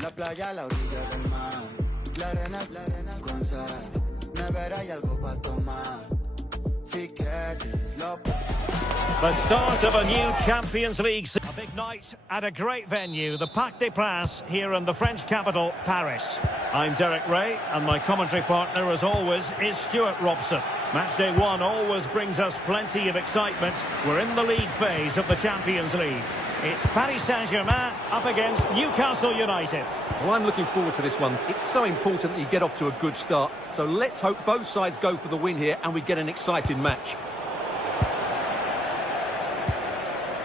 La playa, la orilla del mar, la arena con sal, nevera y algo para tomar. Si quieres lo. The start of a new Champions League. A big night at a great venue, the Parc des Princes, here in the French capital, Paris. I'm Derek Ray, and my commentary partner, as always, is Stuart Robson. Matchday 1 always brings us plenty of excitement. We're in the league phase of the Champions League. It's Paris Saint-Germain up against Newcastle United. Well, I'm looking forward to this one. It's so important that you get off to a good start. So let's hope both sides go for the win here and we get an exciting match.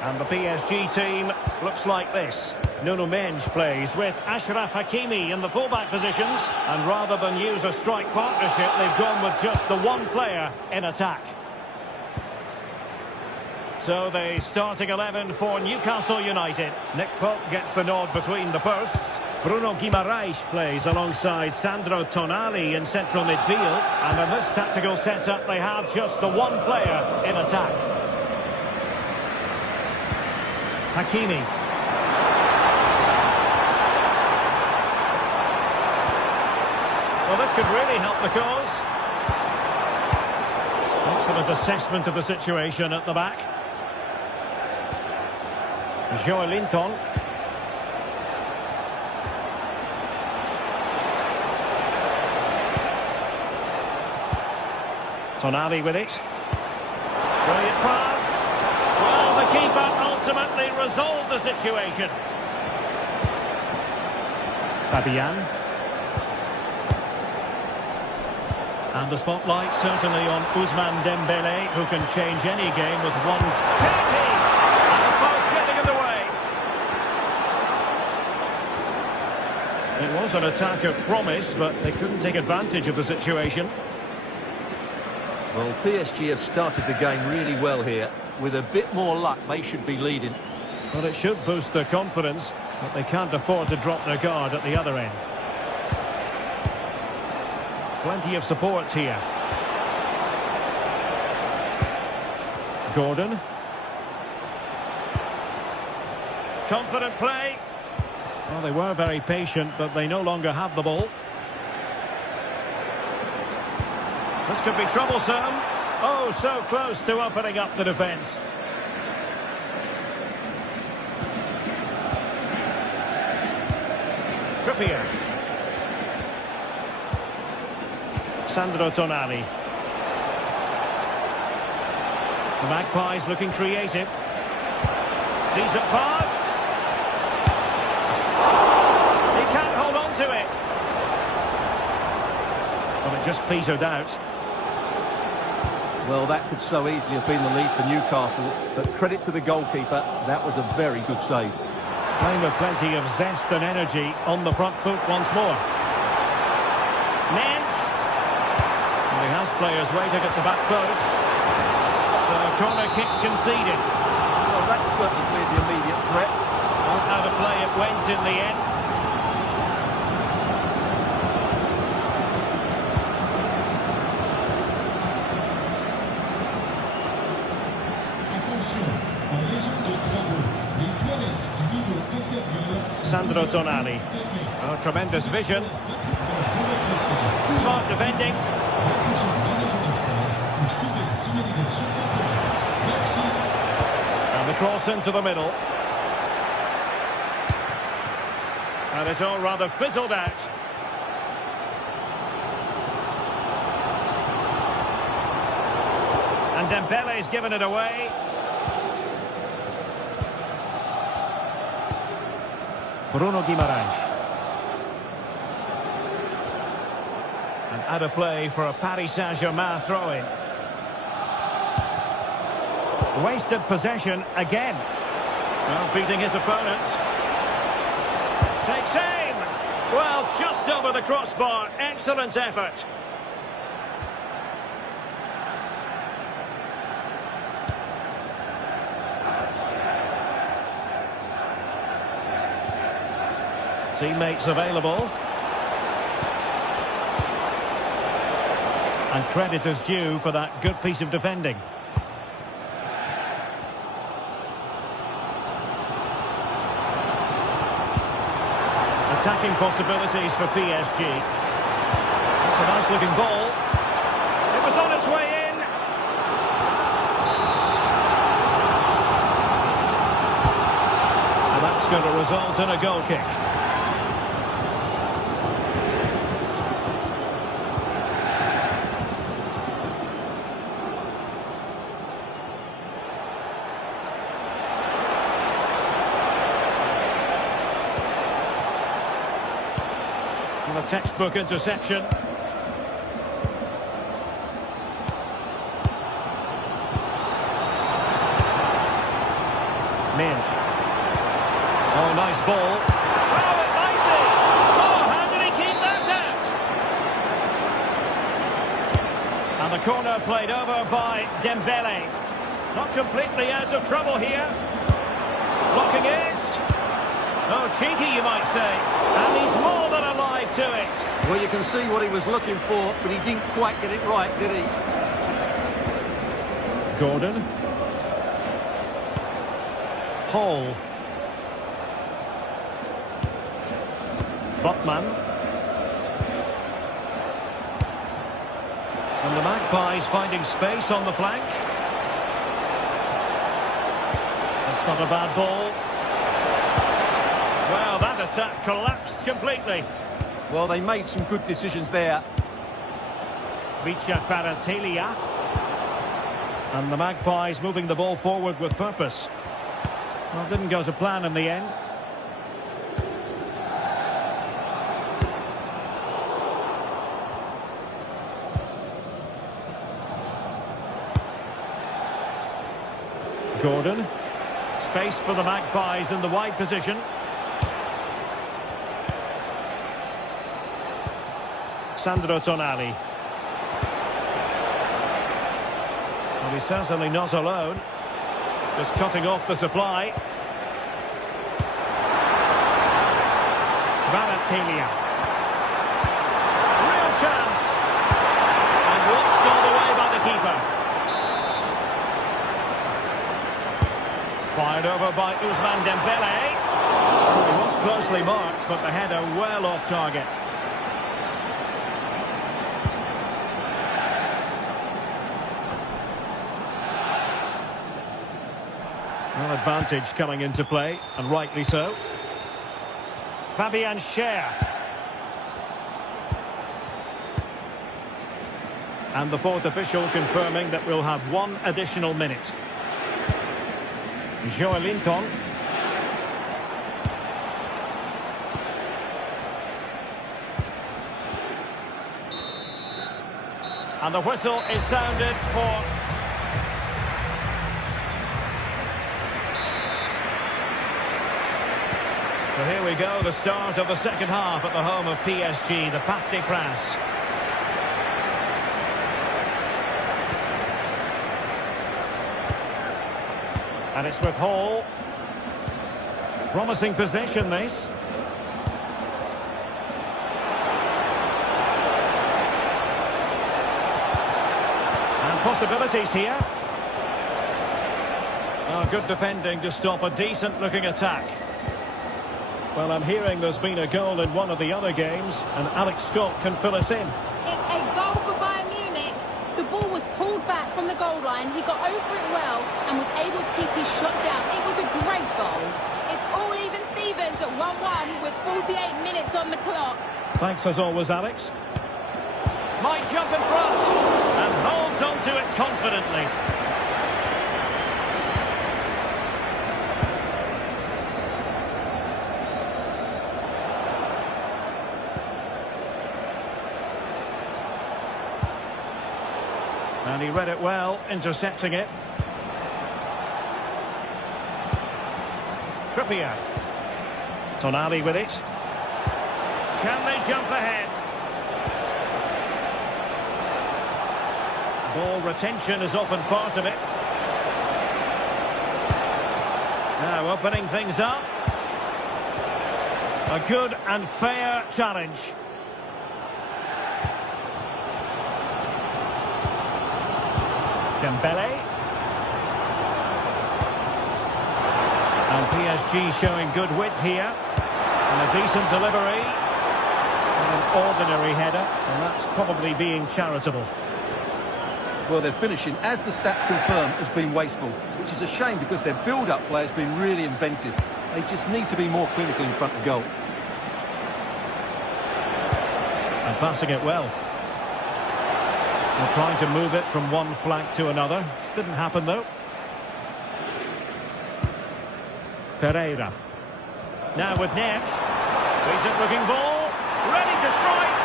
And the PSG team looks like this. Nuno Mendes plays with Achraf Hakimi in the fullback positions. And rather than use a strike partnership, they've gone with just the one player in attack. So the starting 11 for Newcastle United. Nick Pope gets the nod between the posts. Bruno Guimaraes plays alongside Sandro Tonali in central midfield. And in this tactical setup, they have just the one player in attack. Hakimi. Well, this could really help the cause. Excellent assessment of the situation at the back. Joelinton. Tonali with it. Brilliant pass. Well, the keeper ultimately resolved the situation. Fabian. And the spotlight certainly on Ousmane Dembele, who can change any game with one tapping. And the post getting in the way. It was an attack of promise, but they couldn't take advantage of the situation. Well, PSG have started the game really well here. With a bit more luck, they should be leading. Well, it should boost their confidence, but they can't afford to drop their guard at the other end. Plenty of support here. Gordon. Confident play. Well, they were very patient, but they no longer have the ball. This could be troublesome. Oh, so close to opening up the defence. Trippier. Sandro Tonali. The Magpies looking creative. Decent pass. He can't hold on to it. Well, it just petered out. Well, that could so easily have been the lead for Newcastle, but credit to the goalkeeper, that was a very good save. Playing with plenty of zest and energy on the front foot once more. Mendes. Well, he has players waiting at the back post. So a corner kick conceded. Well, that's certainly cleared the immediate threat. Out of play it went in the end. Sandro Tonali. Oh, tremendous vision. Smart defending. And the cross into the middle. And it's all rather fizzled out. And Dembele's given it away. Bruno Guimaraes. And out of play for a Paris Saint-Germain throw-in. Wasted possession again. Well, beating his opponent. Takes aim. Well, just over the crossbar. Excellent effort. Teammates available. And credit is due for that good piece of defending. Attacking possibilities for PSG. That's a nice looking ball. It was on its way in. And that's going to result in a goal kick. A textbook interception. Minge. Oh, nice ball. Oh, it might be. Oh, how did he keep that out? And the corner played over by Dembele. Not completely out of trouble here. Blocking it. Oh, cheeky, you might say. And he's more than alive to it. Well, you can see what he was looking for, but he didn't quite get it right, did he? Gordon. Hall. Botman. And the Magpies finding space on the flank. That's not a bad ball. Well, that attack collapsed completely. Well, they made some good decisions there. Vicha Kvaratskhelia. And the Magpies moving the ball forward with purpose. Well, didn't go to plan in the end. Gordon. Space for the Magpies in the wide position. Sandro Tonali. Well, he's certainly not alone. Just cutting off the supply. Kvaratskhelia. Real chance. And watched all the way by the keeper. Fired over by Ousmane Dembele. He was closely marked, but the header well off target. Well, advantage coming into play, and rightly so. Fabian Schär. And the fourth official confirming that we'll have one additional minute. Joelinton. And the whistle is sounded for... So here we go, the start of the second half at the home of PSG, the Parc des Princes. And it's with Hall. Promising possession, this. And possibilities here. Oh, good defending to stop a decent-looking attack. Well, I'm hearing there's been a goal in one of the other games, and Alex Scott can fill us in. It's a goal for Bayern Munich. The ball was pulled back from the goal line. He got over it well and was able to keep his shot down. It was a great goal. It's all even Stevens at 1-1 with 48 minutes on the clock. Thanks as always, Alex. Might jump in front and holds on to it confidently. And he read it well, intercepting it. Trippier. Tonali with it. Can they jump ahead? Ball retention is often part of it. Now opening things up. A good and fair challenge. Dembele. And PSG showing good width here. And a decent delivery. And an ordinary header. And that's probably being charitable. Well, their finishing, as the stats confirm, has been wasteful, which is a shame because their build-up play has been really inventive. They just need to be more clinical in front of goal. And passing it well. They're trying to move it from one flank to another. Didn't happen, though. Ferreira. Now with Neves. Decent-looking ball. Ready to strike.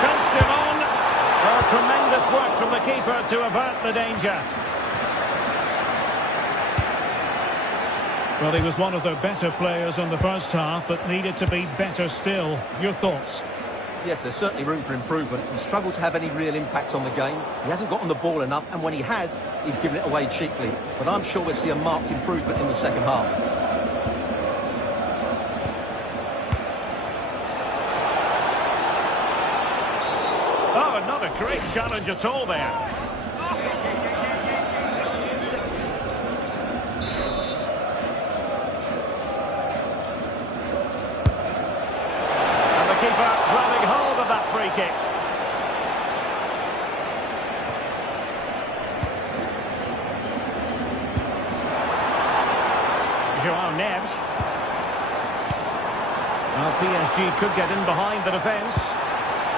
Chanced him on. Oh, tremendous work from the keeper to avert the danger. Well, he was one of their better players in the first half, but needed to be better still. Your thoughts? Yes, there's certainly room for improvement. He struggled to have any real impact on the game. He hasn't gotten the ball enough, and when he has, he's given it away cheaply. But I'm sure we'll see a marked improvement in the second half. Oh, not a great challenge at all there. Keeper grabbing hold of that free kick. Joao Neves. Well, PSG could get in behind the defence.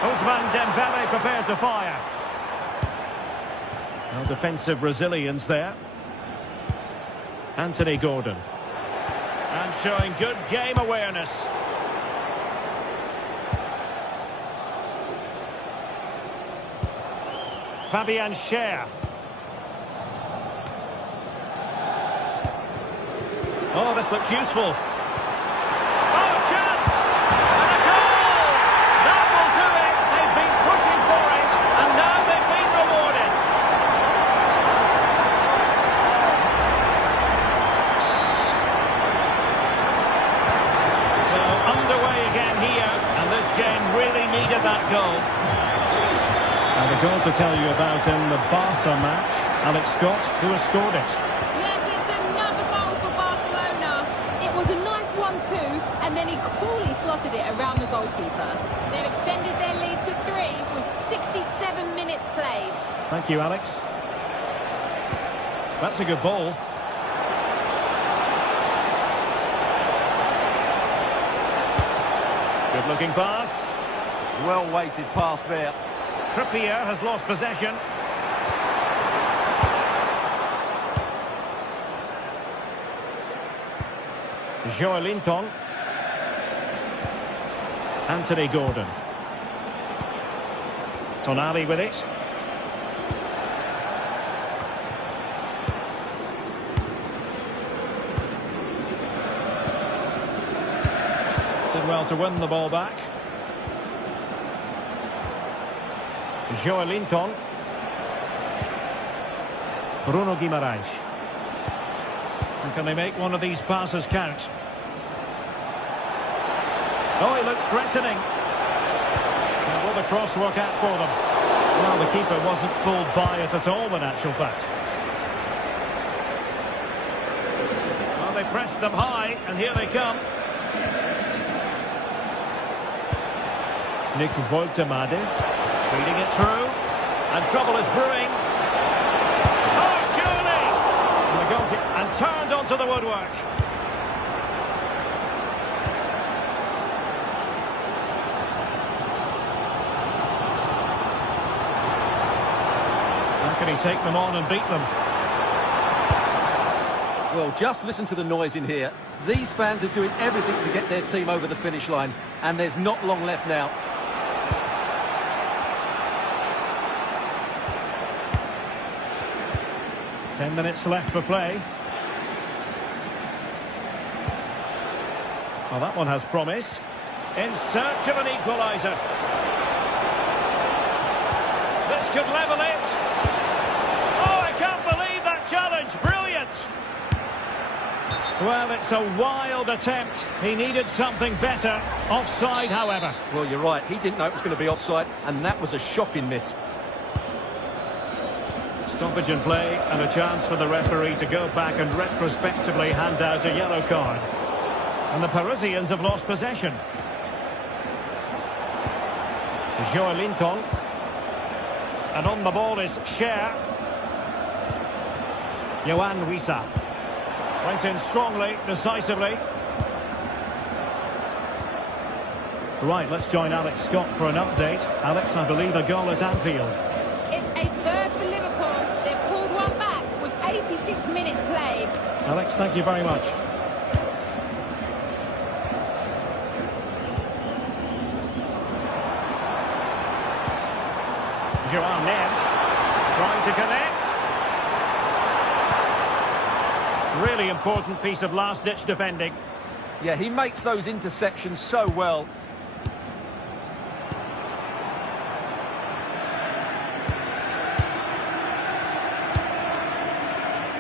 Ousmane Dembele prepared to fire. No defensive resilience there. Anthony Gordon. And showing good game awareness. Fabian Schär. Oh, this looks useful. Oh, chance! And a goal! That will do it. They've been pushing for it, and now they've been rewarded. So, underway again here, and this game really needed that goal. And the goal to tell you about in the Barca match, Alex Scott, who has scored it. Yes, it's another goal for Barcelona. It was a nice 1-2, and then he coolly slotted it around the goalkeeper. They've extended their lead to 3 with 67 minutes played. Thank you, Alex. That's a good ball. Good-looking pass. Well-weighted pass there. Trippier has lost possession. Joelinton. Anthony Gordon. Tonali with it. Did well to win the ball back. Joelinton. Bruno Guimaraes. And can they make one of these passes count? Oh, he looks threatening. Now, will the cross work out for them? Well, the keeper wasn't fooled by it at all, in actual fact. Well, they pressed them high, and here they come. Nick Woltemade. Feeding it through, and trouble is brewing. Oh, surely! And the goalkeeper, and turned onto the woodwork. How can he take them on and beat them? Well, just listen to the noise in here. These fans are doing everything to get their team over the finish line, and there's not long left now. Ten minutes left for play. Well, that one has promise. In search of an equaliser. This could level it. Oh, I can't believe that challenge. Brilliant. Well, it's a wild attempt. He needed something better. Offside, however. Well, you're right. He didn't know it was going to be offside, and that was a shocking miss. Stoppage in play and a chance for the referee to go back and retrospectively hand out a yellow card. And the Parisians have lost possession. Joelinton. And on the ball is Cher. Yohan Wissa. Went in strongly, decisively. Right, let's join Alex Scott for an update. Alex, I believe a goal at Anfield. It's a third for Liverpool. They've pulled one back with 86 minutes played. Alex, thank you very much. Joao Neves trying to connect. Really important piece of last-ditch defending. Yeah, he makes those interceptions so well.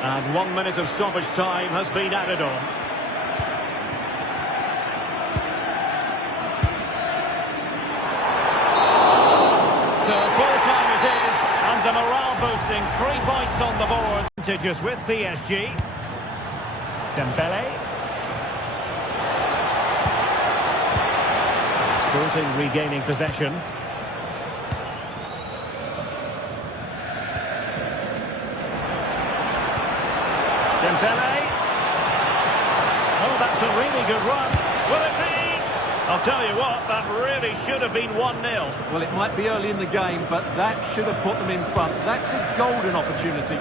And 1 minute of stoppage time has been added on. So full time it is, and a morale boosting 3 points on the board. Advantages with PSG. Dembele. Sporting regaining possession. Dembele. Oh, that's a really good run. Will it be? I'll tell you what, that really should have been 1-0. Well, it might be early in the game, but that should have put them in front. That's a golden opportunity.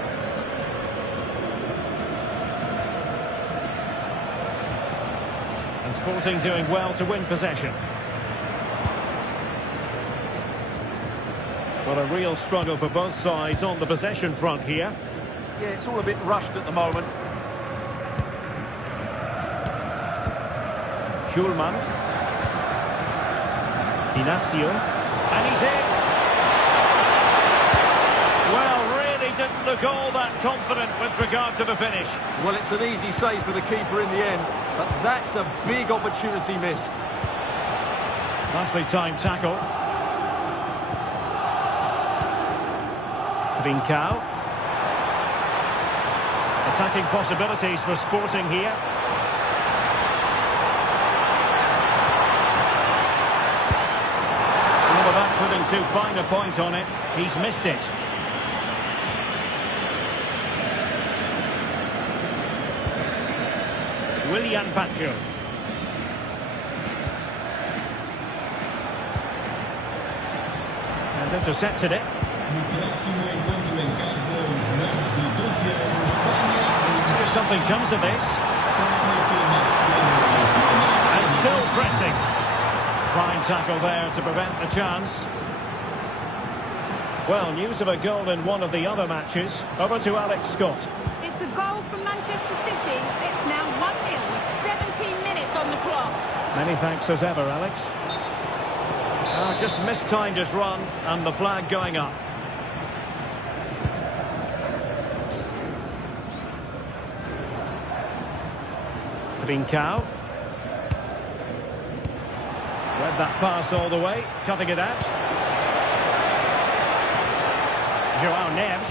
And Sporting doing well to win possession. Well, a real struggle for both sides on the possession front here. Yeah, it's all a bit rushed at the moment. Schulman. Inacio. And he's in. Well, really didn't look all that confident with regard to the finish. Well, it's an easy save for the keeper in the end, but that's a big opportunity missed. Nicely timed tackle. Trincao. Attacking possibilities for Sporting here. And without putting too fine a point on it, he's missed it. Willian Pacho. And intercepted it. See if something comes of this. And still pressing. Fine tackle there to prevent the chance. Well, news of a goal in one of the other matches. Over to Alex Scott. It's a goal from Manchester City. It's now 1-0 with 17 minutes on the clock. Many thanks as ever, Alex. Just mistimed his run and the flag going up. Trincao. Read that pass all the way, cutting it out. Joao Neves.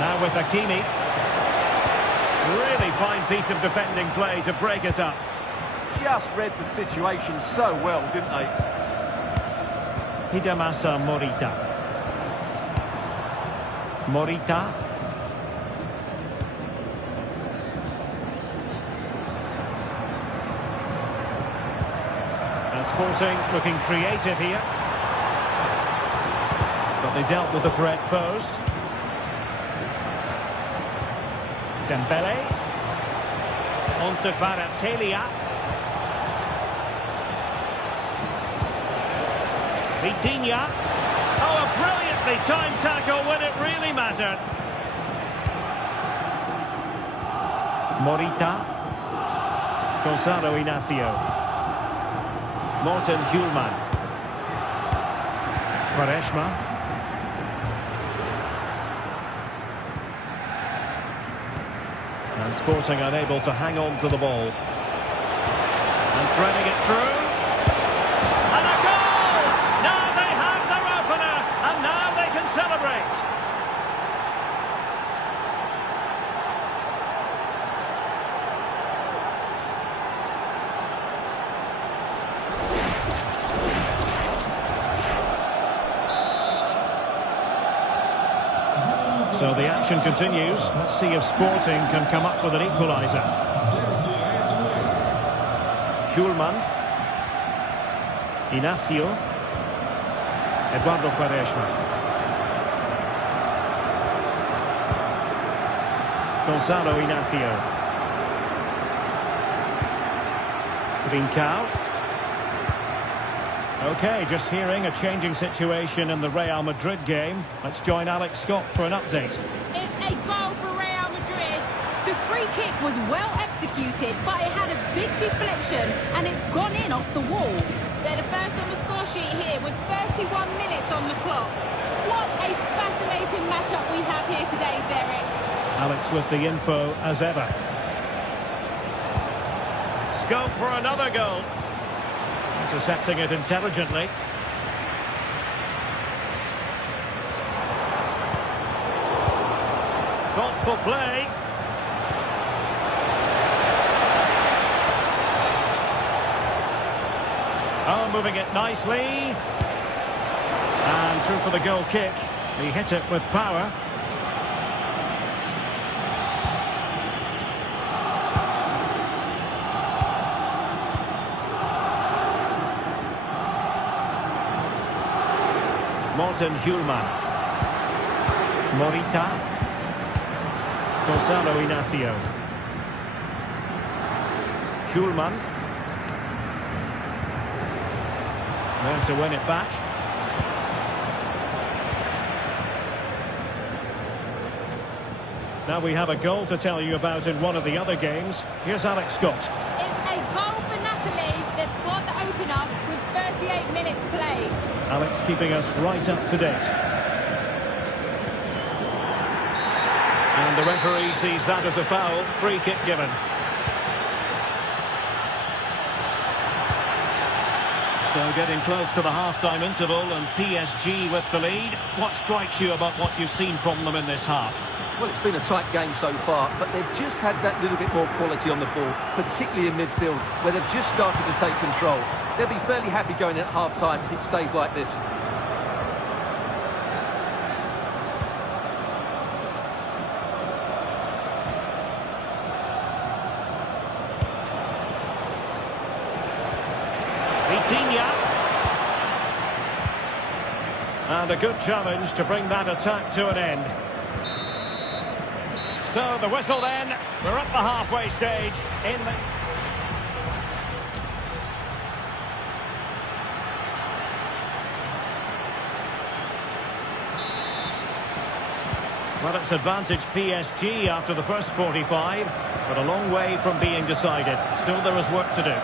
Now with Hakimi. Really fine piece of defending play to break us up. Just read the situation so well, didn't they? Hidemasa Morita. Morita. And Sporting looking creative here. But they dealt with the threat posed. Dembele. On to Kvaratskhelia. Vitinha. Oh, a brilliantly timed tackle when it really mattered. Morita. Gonzalo Inacio. Morten Hjulman. Quaresma. And Sporting unable to hang on to the ball. And threading it through. And a goal! Now they have their opener, and now they can celebrate. action continues. Let's see if Sporting can come up with an equaliser. Schulman. Inacio. Eduardo Quaresma. Gonzalo Inacio. Trincao. Okay, just hearing a changing situation in the Real Madrid game. Let's join Alex Scott for an update. It's a goal for Real Madrid. The free kick was well executed, but it had a big deflection and it's gone in off the wall. They're the first on the score sheet here with 31 minutes on the clock. What a fascinating matchup we have here today, Derek. Alex with the info as ever. Scope for another goal. Intercepting it intelligently. Thoughtful play. Oh, moving it nicely. And through for the goal kick. He hit it with power. Morten Hjulman. Morita. Gonzalo Inacio. Hjulman. There to win it back. Now we have a goal to tell you about in one of the other games. Here's Alex Scott. It's a goal for Napoli. They've scored the opener with 38 minutes played. Alex keeping us right up to date. And the referee sees that as a foul. Free kick given. So getting close to the half-time interval and PSG with the lead. What strikes you about what you've seen from them in this half? Well, it's been a tight game so far, but they've just had that little bit more quality on the ball, particularly in midfield, where they've just started to take control. They'll be fairly happy going at half-time if it stays like this. And a good challenge to bring that attack to an end. So the whistle then. We're at the halfway stage in the... Well, it's advantage PSG after the first 45, but a long way from being decided. Still there is work to do.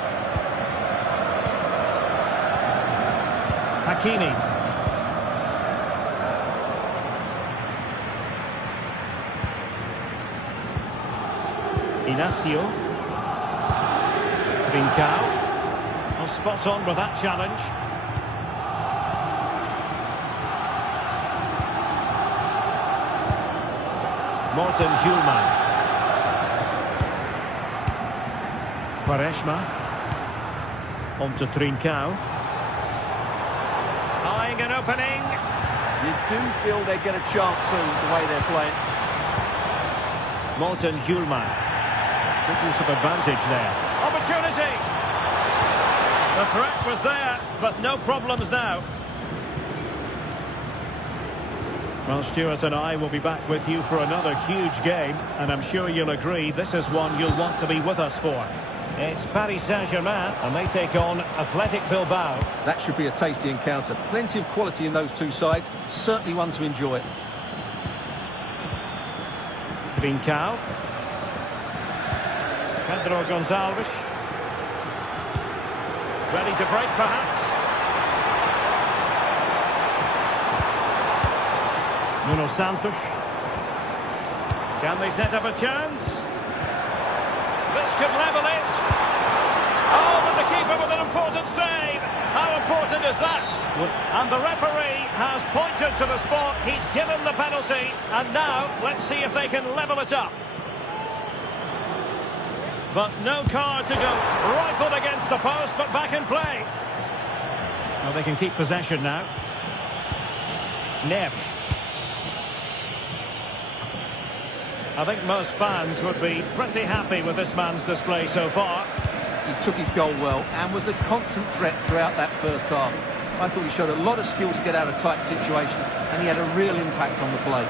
Hakimi. Inacio. Trincao. Well, spot on with that challenge. Morten Hjulman. Quaresma. On to Trincao. Eyeing an opening. You do feel they get a chance soon, the way they're playing. Morten Hjulman. Good use of advantage there. Opportunity! The threat was there, but no problems now. Well, Stuart and I will be back with you for another huge game, and I'm sure you'll agree this is one you'll want to be with us for. It's Paris Saint-Germain, and they take on Athletic Bilbao. That should be a tasty encounter. Plenty of quality in those two sides. Certainly one to enjoy. Trincao. Pedro Gonçalves. Ready to break, perhaps. Nuno Santos. Can they set up a chance? This could level it. Oh, but the keeper with an important save. How important is that? And the referee has pointed to the spot. He's given the penalty. And now, let's see if they can level it up. But no card to go. Rifled against the post, but back in play. Well, they can keep possession now. Neves. I think most fans would be pretty happy with this man's display so far. He took his goal well and was a constant threat throughout that first half. I thought he showed a lot of skills to get out of tight situations, and he had a real impact on the play.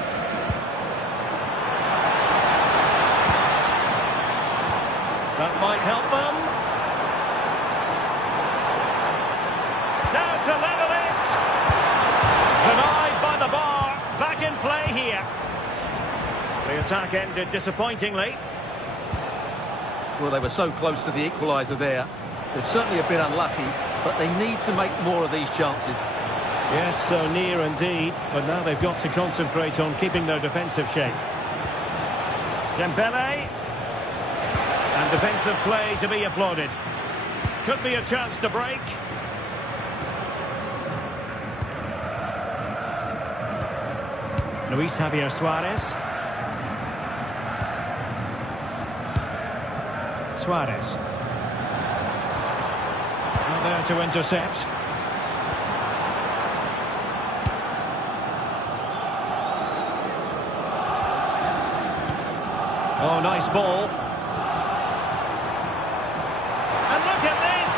That might help them. Now to level it. Denied by the bar. Back in play here. The attack ended disappointingly. Well, they were so close to the equaliser there. They're certainly a bit unlucky, but they need to make more of these chances. Yes, so near indeed, but now they've got to concentrate on keeping their defensive shape. Dembele. And defensive play to be applauded. Could be a chance to break. Luis Javier Suarez. Suarez. Not there to intercept. Oh, nice ball. And look at this.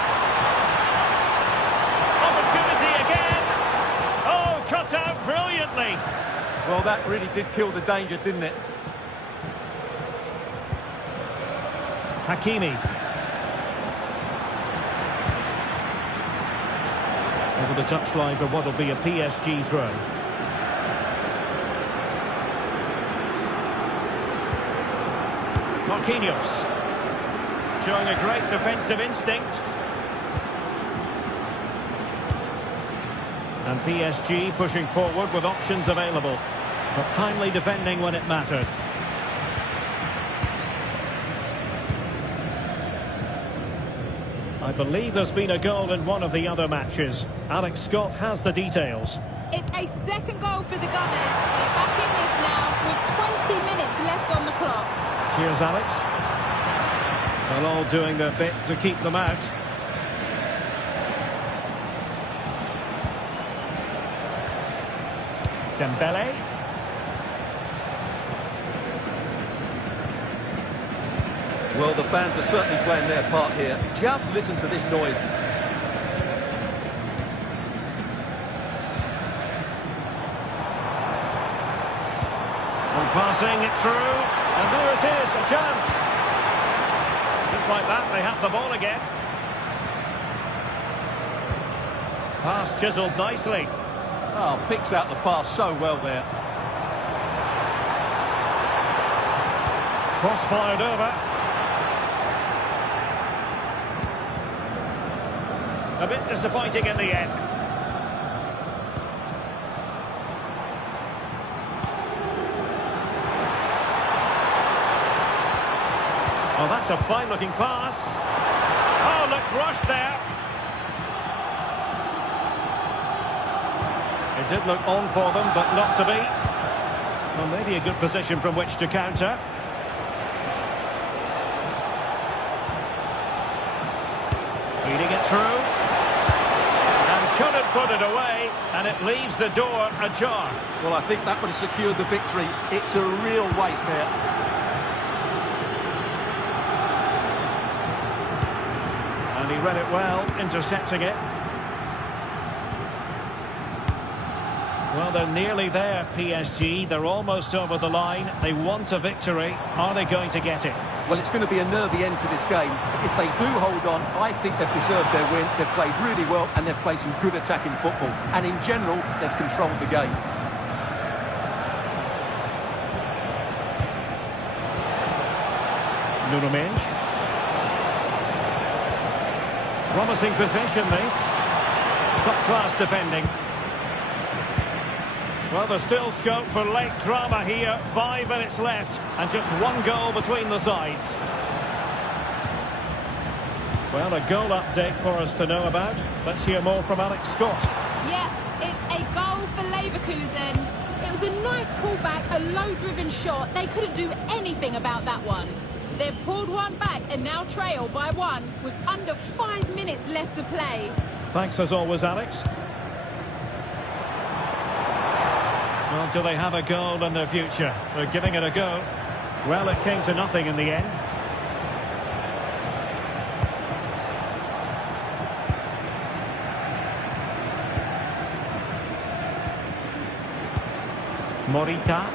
Opportunity again. Oh, cut out brilliantly. Well, that really did kill the danger, didn't it? Hakimi. Over the touchline for what will be a PSG throw. Marquinhos. Showing a great defensive instinct. And PSG pushing forward with options available. But timely defending when it mattered. I believe there's been a goal in one of the other matches. Alex Scott has the details. It's a second goal for the Gunners. They're back in this now with 20 minutes left on the clock. Cheers, Alex. They're all doing their bit to keep them out. Dembele. Well, the fans are certainly playing their part here. Just listen to this noise. And passing it through. And there it is, a chance. Just like that, they have the ball again. Pass chiselled nicely. Oh, picks out the pass so well there. Cross fired over. A bit disappointing in the end. Oh, that's a fine-looking pass. Oh, looked rushed there. It did look on for them, but not to be. Well, maybe a good position from which to counter. Feeding it through. And couldn't put it away, and it leaves the door ajar. Well, I think that would have secured the victory. It's a real waste there. And he read it well, intercepting it. Well, they're nearly there, PSG. They're almost over the line. They want a victory. Are they going to get it? Well, it's going to be a nervy end to this game. If they do hold on, I think they've deserved their win. They've played really well and they've played some good attacking football. And in general, they've controlled the game. Nuno Mendes. Promising possession, this. Top-class defending. Well, there's still scope for late drama here. 5 minutes left and just one goal between the sides. Well, a goal update for us to know about. Let's hear more from Alex Scott. Yeah, it's a goal for Leverkusen. It was a nice pullback, a low-driven shot. They couldn't do anything about that one. They've pulled one back and now trail by one with under 5 minutes left to play. Thanks as always, Alex. Well, do they have a goal in their future? They're giving it a go. Well, it came to nothing in the end. Morita.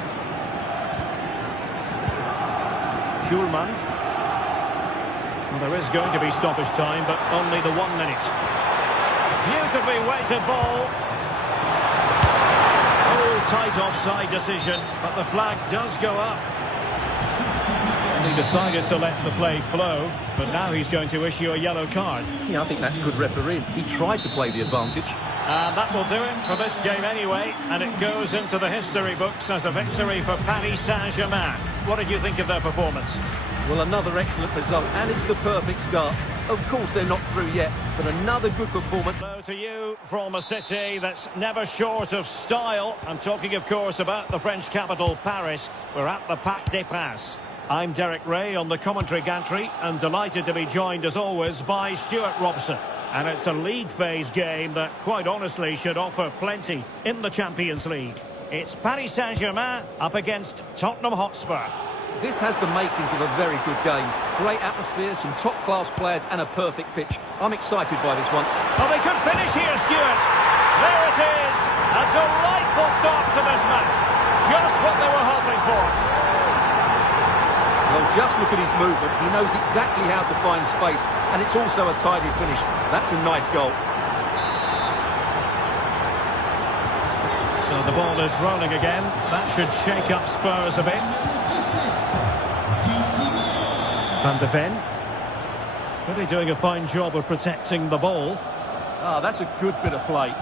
Schulman. Well, there is going to be stoppage time, but only the 1 minute. Beautifully weighted ball. Oh, tight offside decision, but the flag does go up. And he decided to let the play flow, but now he's going to issue a yellow card. Yeah, I think that's good refereeing. He tried to play the advantage. And that will do it for this game anyway, and it goes into the history books as a victory for Paris Saint-Germain. What did you think of their performance? Well, another excellent result, and it's the perfect start. Of course, they're not through yet, but another good performance. Hello to you from a city that's never short of style. I'm talking, of course, about the French capital, Paris. We're at the Parc des Princes. I'm Derek Ray on the commentary gantry, and delighted to be joined, as always, by Stuart Robson. And it's a league phase game that, quite honestly, should offer plenty in the Champions League. It's Paris Saint-Germain up against Tottenham Hotspur. This has the makings of a very good game. Great atmosphere, some top-class players and a perfect pitch. I'm excited by this one. Oh, they could finish here, Stuart. There it is. A delightful start to this match. Just what they were hoping for. Well, just look at his movement. He knows exactly how to find space, and it's also a tidy finish. That's a nice goal. So the ball is rolling again. That should shake up Spurs a bit. Van de Ven. Really doing a fine job of protecting the ball. Ah, that's a good bit of play.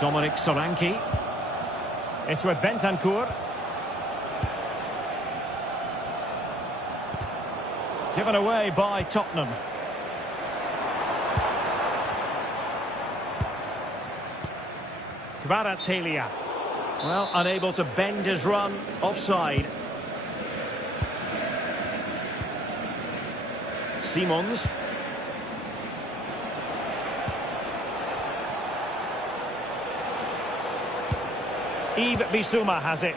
Dominic Solanke. It's with Bentancur. Given away by Tottenham. Kvaratskhelia. Well, unable to bend his run. Offside. Simons. Yves Bissouma has it.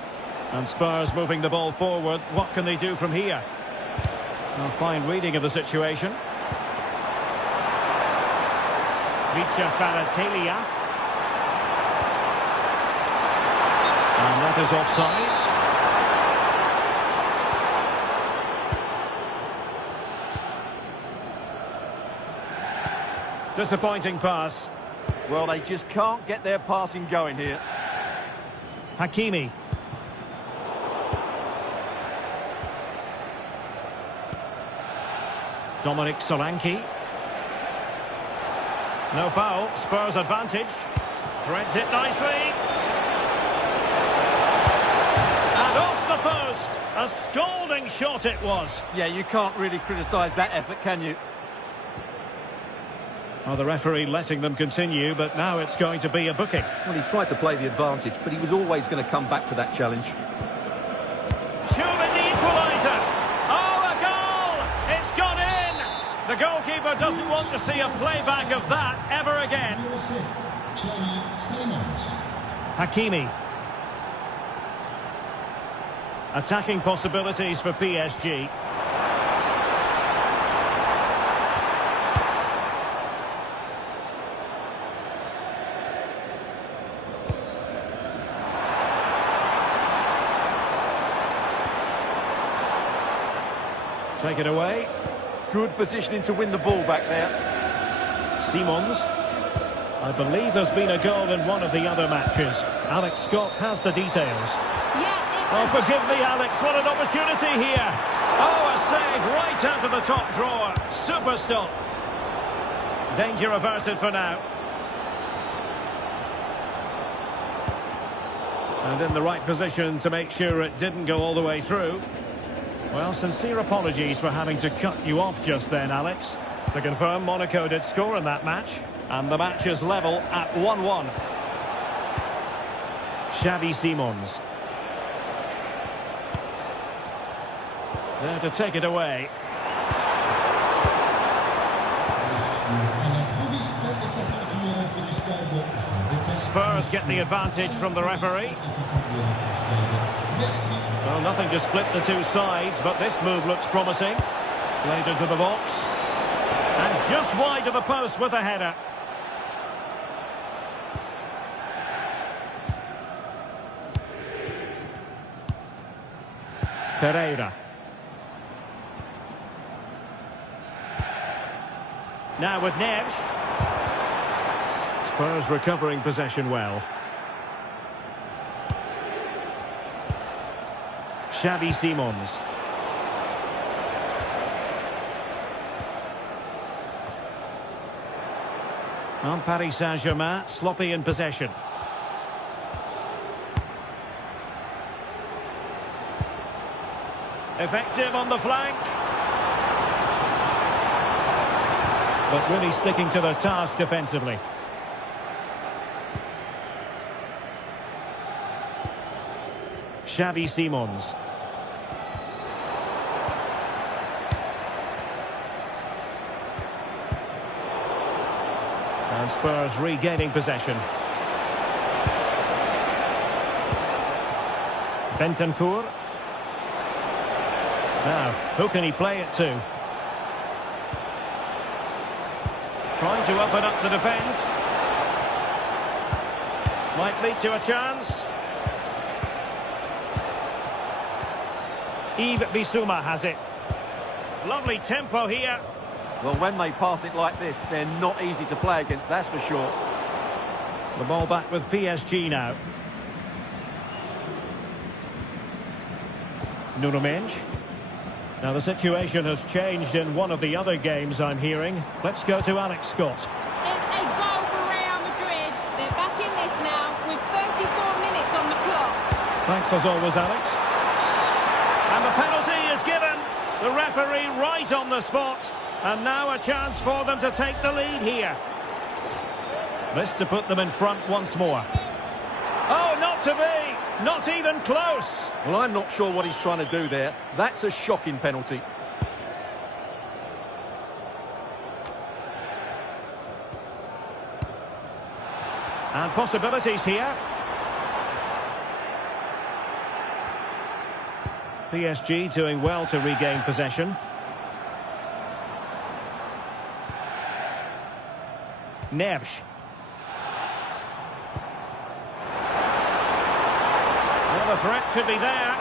And Spurs moving the ball forward. What can they do from here? A fine reading of the situation. Vicha Kvaratskhelia. And that is offside. Disappointing pass. Well, they just can't get their passing going here. Hakimi. Dominic Solanke. No foul. Spurs advantage. Threads it nicely. And off the post. A scalding shot it was. Yeah, you can't really criticise that effort, can you? Well, the referee letting them continue, but now it's going to be a booking. Well, he tried to play the advantage, but he was always going to come back to that challenge. Showing the equaliser. Oh, a goal! It's gone in! The goalkeeper doesn't want to see a playback of that ever again. Hakimi. Attacking possibilities for PSG. Take it away. Good positioning to win the ball back there. Simons. I believe there's been a goal in one of the other matches. Alex Scott has the details. Yeah, Oh, forgive me, Alex. What an opportunity here. Oh, a save right out of the top drawer. Super stop. Danger averted for now. And in the right position to make sure it didn't go all the way through. Well, sincere apologies for having to cut you off just then, Alex. To confirm, Monaco did score in that match. And the match is level at 1-1. Xavi Simons. There to take it away. Spurs get the advantage from the referee. Well, nothing to split the two sides, but this move looks promising. Played into the box. And just wide of the post with a header. Ferreira. Now with Neves. Spurs recovering possession well. Xavi Simons. On Paris Saint-Germain, sloppy in possession. Effective on the flank. But really sticking to their task defensively. Xavi Simons. And Spurs regaining possession. Bentancur. Now, who can he play it to? Trying to open up the defence. Might lead to a chance. Yves Bissouma has it. Lovely tempo here. Well, when they pass it like this, they're not easy to play against, that's for sure. The ball back with PSG now. Nuno Mendes. Now the situation has changed in one of the other games I'm hearing. Let's go to Alex Scott. It's a goal for Real Madrid. They're back in this now with 34 minutes on the clock. Thanks as always, Alex. And the penalty is given. The referee right on the spot. And now a chance for them to take the lead here. This to put them in front once more. Oh, not to be. Not even close. Well, I'm not sure what he's trying to do there. That's a shocking penalty. And possibilities here. PSG doing well to regain possession. Neves. Well, the threat could be there.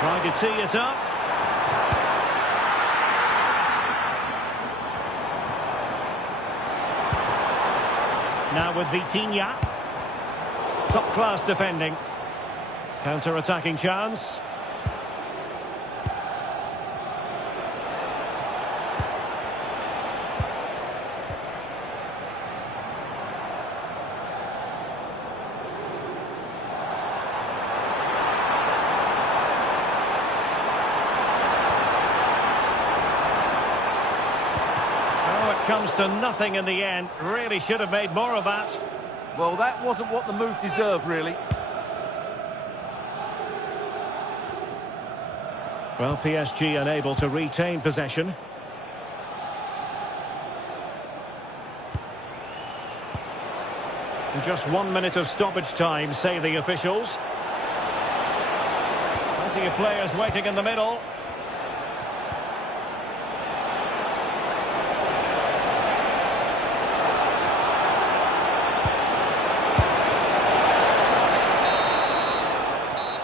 Trying to tee it up. Now with Vitinha. Top-class defending. Counter-attacking chance. Oh, it comes to nothing in the end. Really should have made more of that. Well, that wasn't what the move deserved, really. Well, PSG unable to retain possession. And just 1 minute of stoppage time, say the officials. Plenty of players waiting in the middle.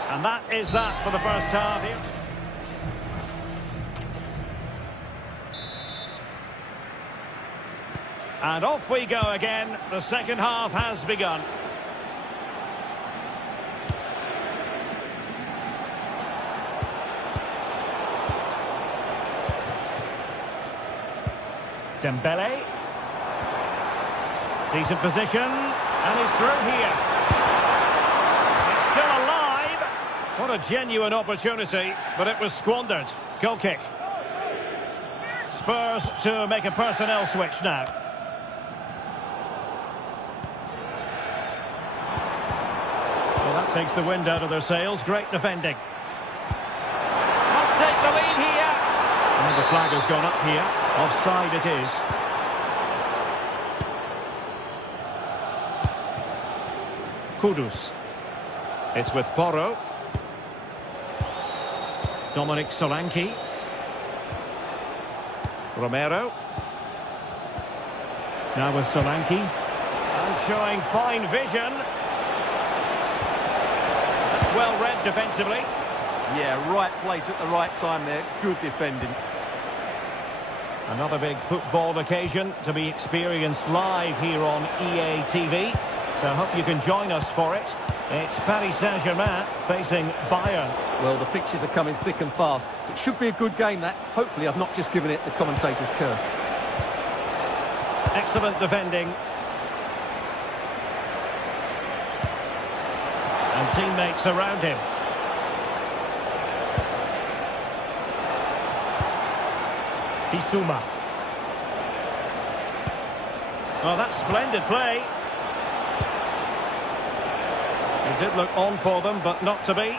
And that is that for the first half here. And off we go again. The second half has begun. Dembele. Decent position. And he's through here. It's still alive. What a genuine opportunity, but it was squandered. Goal kick. Spurs to make a personnel switch now. That takes the wind out of their sails. Great defending. Must take the lead here. And the flag has gone up here. Offside it is. Kudus. It's with Porro. Dominic Solanke. Romero. Now with Solanke. And showing fine vision. That's well read defensively. Yeah, right place at the right time there. Good defending. Another big football occasion to be experienced live here on EA TV. So I hope you can join us for it. It's Paris Saint-Germain facing Bayern. Well, the fixtures are coming thick and fast. It should be a good game, that. Hopefully I've not just given it the commentator's curse. Excellent defending. And teammates around him. Bissouma. Oh, that's splendid play. He did look on for them, but not to be.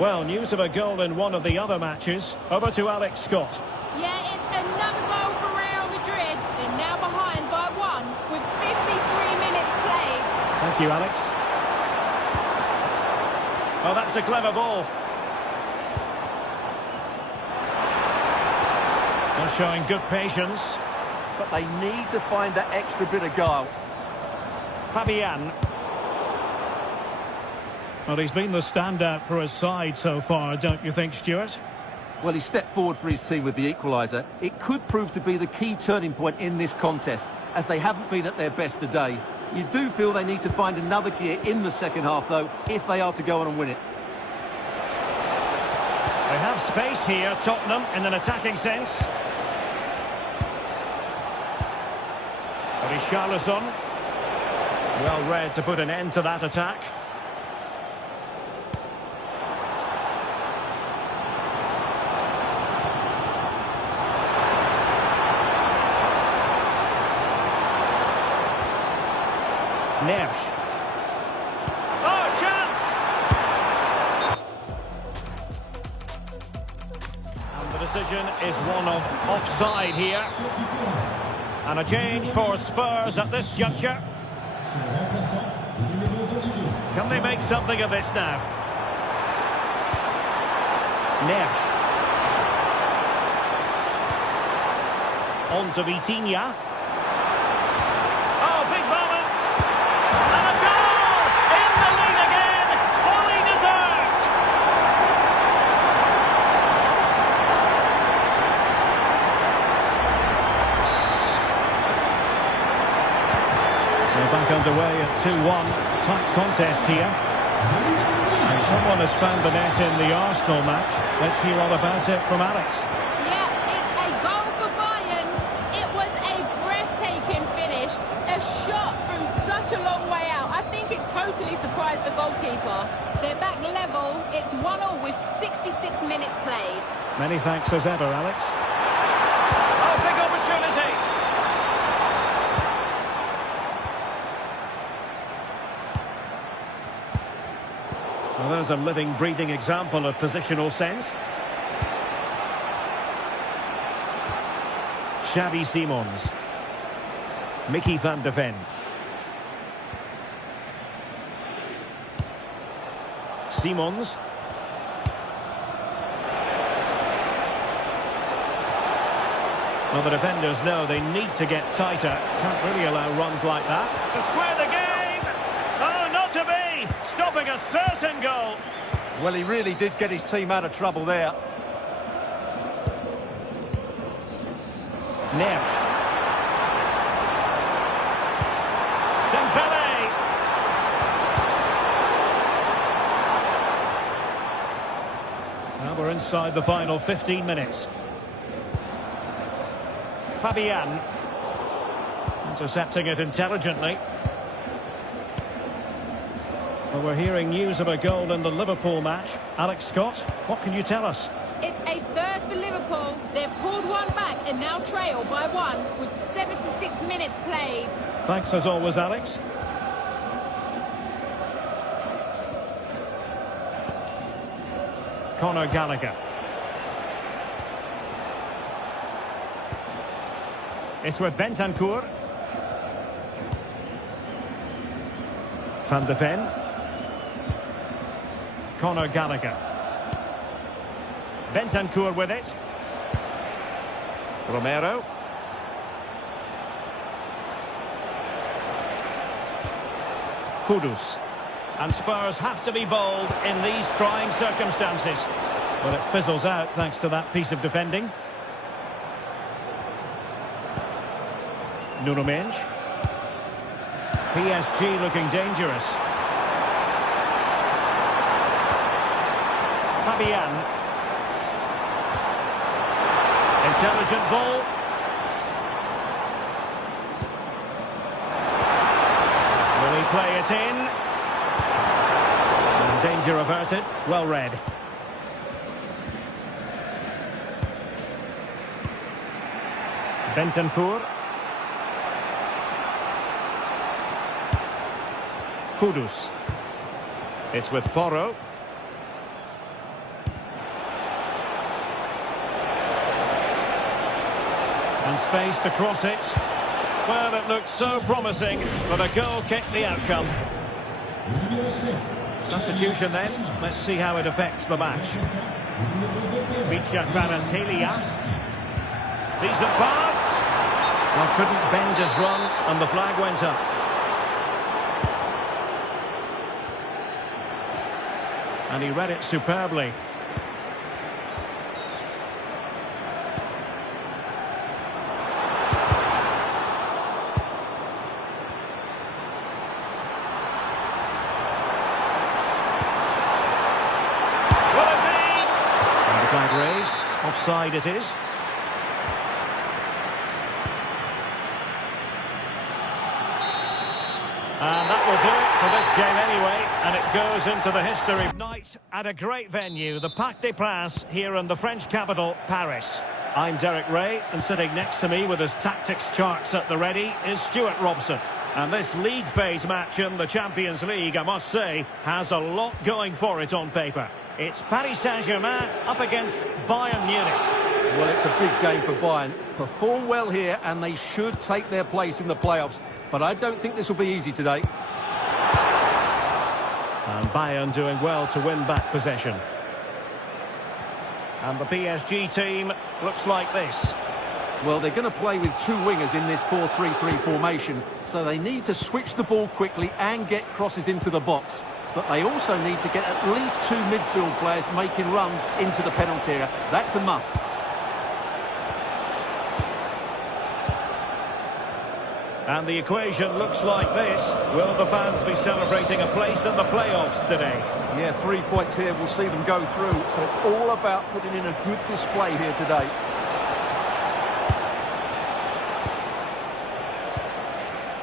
Well, news of a goal in one of the other matches. Over to Alex Scott. Yeah, it's another goal for Real Madrid. They're now behind by 1 with 53 minutes played. Thank you, Alex. Oh, that's a clever ball. They're showing good patience. But they need to find that extra bit of guile. Fabian. Well, he's been the standout for his side so far, don't you think, Stuart? Well, he stepped forward for his team with the equaliser. It could prove to be the key turning point in this contest, as they haven't been at their best today. You do feel they need to find another gear in the second half, though, if they are to go on and win it. They have space here, Tottenham, in an attacking sense. Richarlison. Well read to put an end to that attack. Nesh. Oh, chance! And the decision is one of offside here. And a change for Spurs at this juncture. Can they make something of this now? Nesh. On to Vitinha. Oh, big moment! And a goal! In the lead again! Fully deserved! We're back underway at 2-1. Tight contest here. And someone has found the net in the Arsenal match. Let's hear all about it from Alex. Yeah, it's a goal for Bayern. It was a breathtaking finish. A shot from such a long way out. I think it totally surprised the goalkeeper. They're back level. It's 1-1 with 66 minutes played. Many thanks as ever, Alex. Oh, big opportunity! Well, there's a living, breathing example of positional sense. Xavi Simons. Mickey van de Ven. Simons. Well, the defenders know they need to get tighter. Can't really allow runs like that. To square the game! Oh, not to be! Stopping a certain goal. Well, he really did get his team out of trouble there. Nesh. Dembele. Now we're inside the final 15 minutes. Fabian. Intercepting it intelligently. Well, we're hearing news of a goal in the Liverpool match. Alex Scott, what can you tell us? It's a third for Liverpool. They've pulled one back and now trail by 1 with 76 minutes played. Thanks as always, Alex. Conor Gallagher. It's with Bentancur. Van de Ven. Conor Gallagher. Bentancur with it. Romero. Kudus. And Spurs have to be bold in these trying circumstances. But it fizzles out thanks to that piece of defending. Nuno Mendes. PSG looking dangerous. Fabian. Intelligent ball. Will he play it in? And danger averted. Well read. Bentancur. Kudus. It's with Porro. And space to cross it. Well, it looked so promising, but a goal kicked the outcome. Substitution then. Let's see how it affects the match. Reach at Kvaratskhelia. Decent pass. Well, couldn't bend his run, and the flag went up. And he read it superbly. Will it be? And the flag raised. Offside it is. And that will do it for this game anyway, and it goes into the history. Night at a great venue, the Parc des Princes, here in the French capital, Paris. I'm Derek Ray, and sitting next to me with his tactics charts at the ready is Stuart Robson. And this league phase match in the Champions League, I must say, has a lot going for it on paper. It's Paris Saint-Germain up against Bayern Munich. Well, it's a big game for Bayern. Perform well here, and they should take their place in the playoffs. But I don't think this will be easy today. And Bayern doing well to win back possession. And the PSG team looks like this. Well, they're going to play with two wingers in this 4-3-3 formation, so they need to switch the ball quickly and get crosses into the box. But they also need to get at least two midfield players making runs into the penalty area. That's a must. And the equation looks like this. Will the fans be celebrating a place in the playoffs today? Yeah, 3 points here will see them go through. So it's all about putting in a good display here today.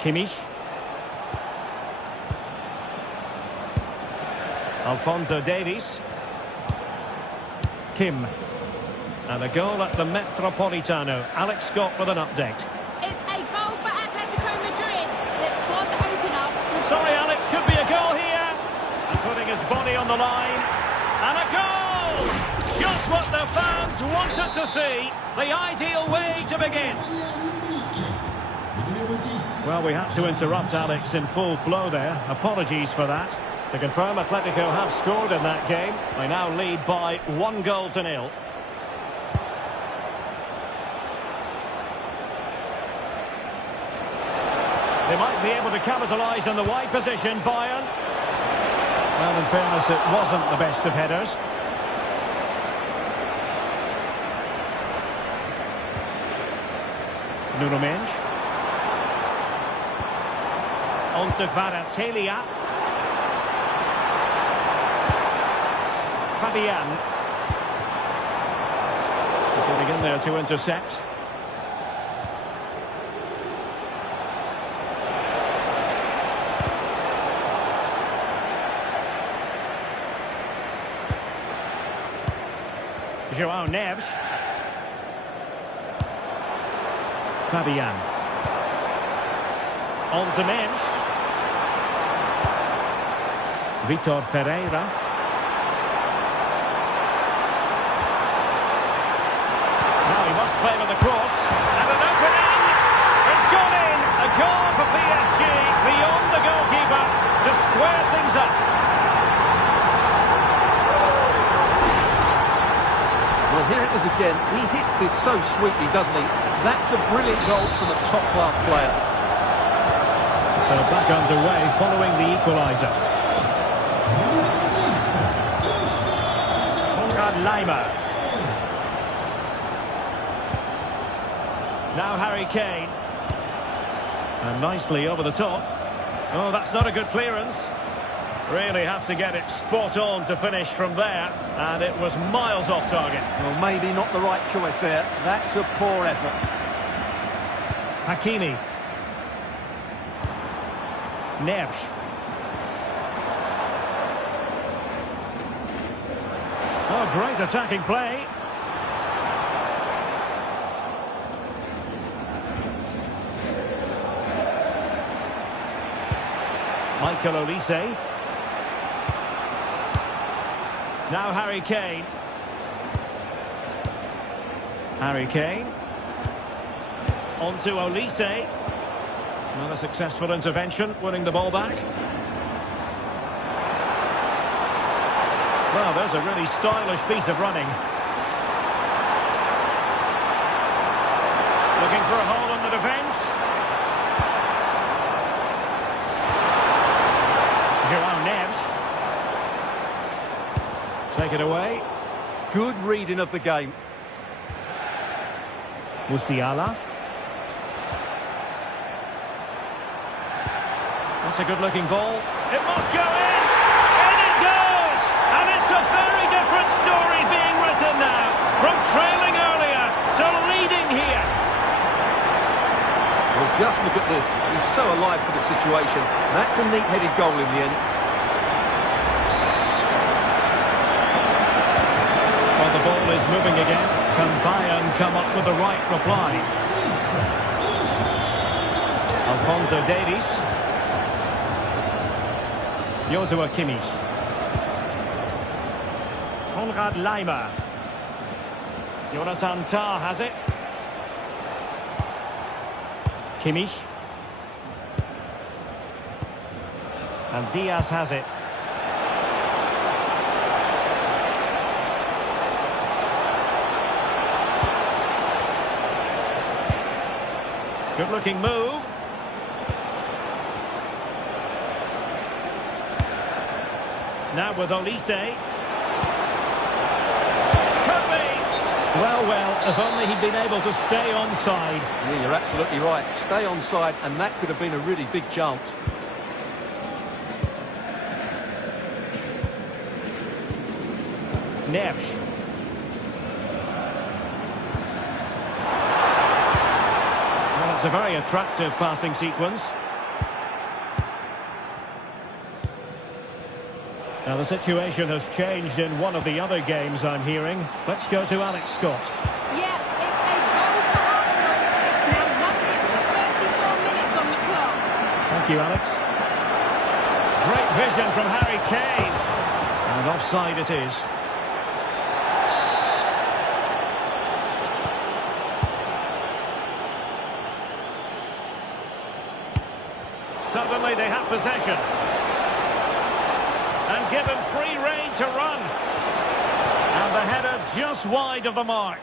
Kimmich. Alphonso Davies. Kim. And a goal at the Metropolitano. Alex Scott with an update. It's a goal for Atletico Madrid. They've scored the opener. Sorry, Alex, could be a goal here. And putting his body on the line. And a goal! Just what the fans wanted to see. The ideal way to begin. Well, we had to interrupt Alex in full flow there. Apologies for that. To confirm, Atletico have scored in that game. They now lead by 1-0. They might be able to capitalise on the wide position, Bayern. Well, in fairness, it wasn't the best of headers. Nuno Mendes. On to Kvaratskhelia. Fabian. Getting in there to intercept. João Neves. Fabian. On to Mendes. Vitor Ferreira. Now he must play with the cross. And an opening. again. He hits this so sweetly, doesn't he? That's a brilliant goal from a top-class player. So back underway following the equaliser. Lima. Now Harry Kane. And nicely over the top. Oh, that's not a good clearance. Really have to get it spot on to finish from there. And it was miles off target. Well, maybe not the right choice there. That's a poor effort. Hakimi. Neves. Oh, great attacking play. Michael Olise. Now Harry Kane. Harry Kane. On to Olise. Not a successful intervention, winning the ball back. Well, there's a really stylish piece of running. Looking for a hole in the defence. João Neves. Take it away. Good reading of the game. Musiala. That's a good-looking ball. It must go in! And it goes! And it's a very different story being written now. From trailing earlier to leading here. Well, just look at this. He's so alive for the situation. That's a neat-headed goal in the end. Well, the ball is moving again. Can Bayern come up with the right reply? Alphonso Davies. Joshua Kimmich. Konrad Laimer. Jonathan Tah has it. Kimmich. And Diaz has it. Good looking move. Now with Olise. Could be. Well, if only he'd been able to stay onside. Yeah, you're absolutely right. Stay onside, and that could have been a really big chance. Neves. Well, it's a very attractive passing sequence. Now the situation has changed in one of the other games, I'm hearing. Let's go to Alex Scott. Yeah, it's a goal for Arsenal. It's now 1 minute 34 minutes on the clock. Thank you, Alex. Great vision from Harry Kane. And offside it is. Suddenly they have possession. And given free rein to run. And the header just wide of the mark.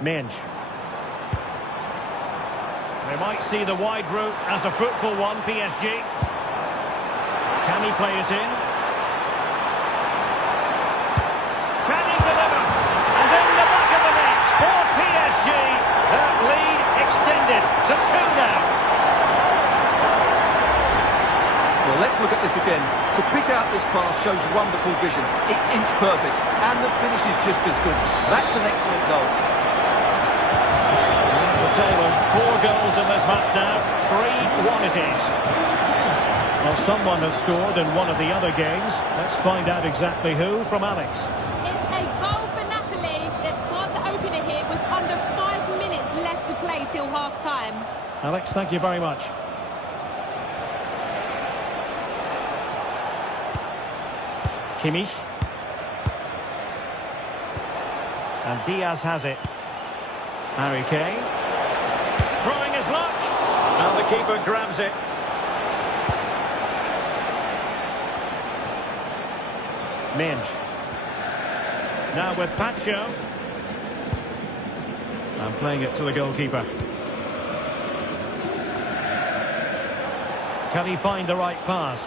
Minch. They might see the wide route as a fruitful one, PSG. Can he play it in? Can he deliver? And in the back of the net for PSG. That lead extended to 2 now. Well, let's look at this again. To pick out this pass shows wonderful vision. It's inch perfect, and the finish is just as good. That's an excellent goal. That's a total of 4 goals in this match now. 3-1 it is. Well, someone has scored in one of the other games. Let's find out exactly who from Alex. It's a goal for Napoli. They've scored the opener here with under 5 minutes left to play till half-time. Alex, thank you very much. Kimmich. And Diaz has it. Harry Kane. Throwing his luck. And the keeper grabs it. Minge. Now with Pacho. And playing it to the goalkeeper. Can he find the right pass?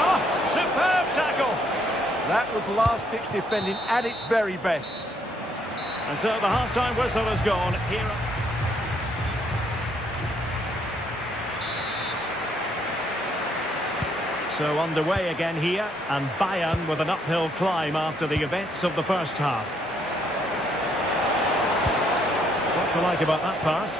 Oh, superb tackle! That was last-ditch defending at its very best. And so the half-time whistle has gone. Here. So underway again here, and Bayern with an uphill climb after the events of the first half. What do you like about that pass?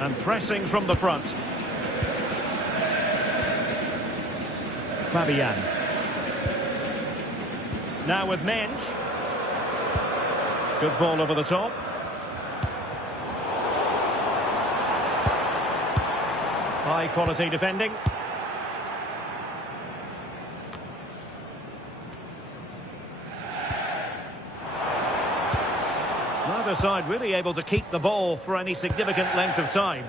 And pressing from the front. Fabian. Now with Minge. Good ball over the top. High quality defending. Neither side really able to keep the ball for any significant length of time.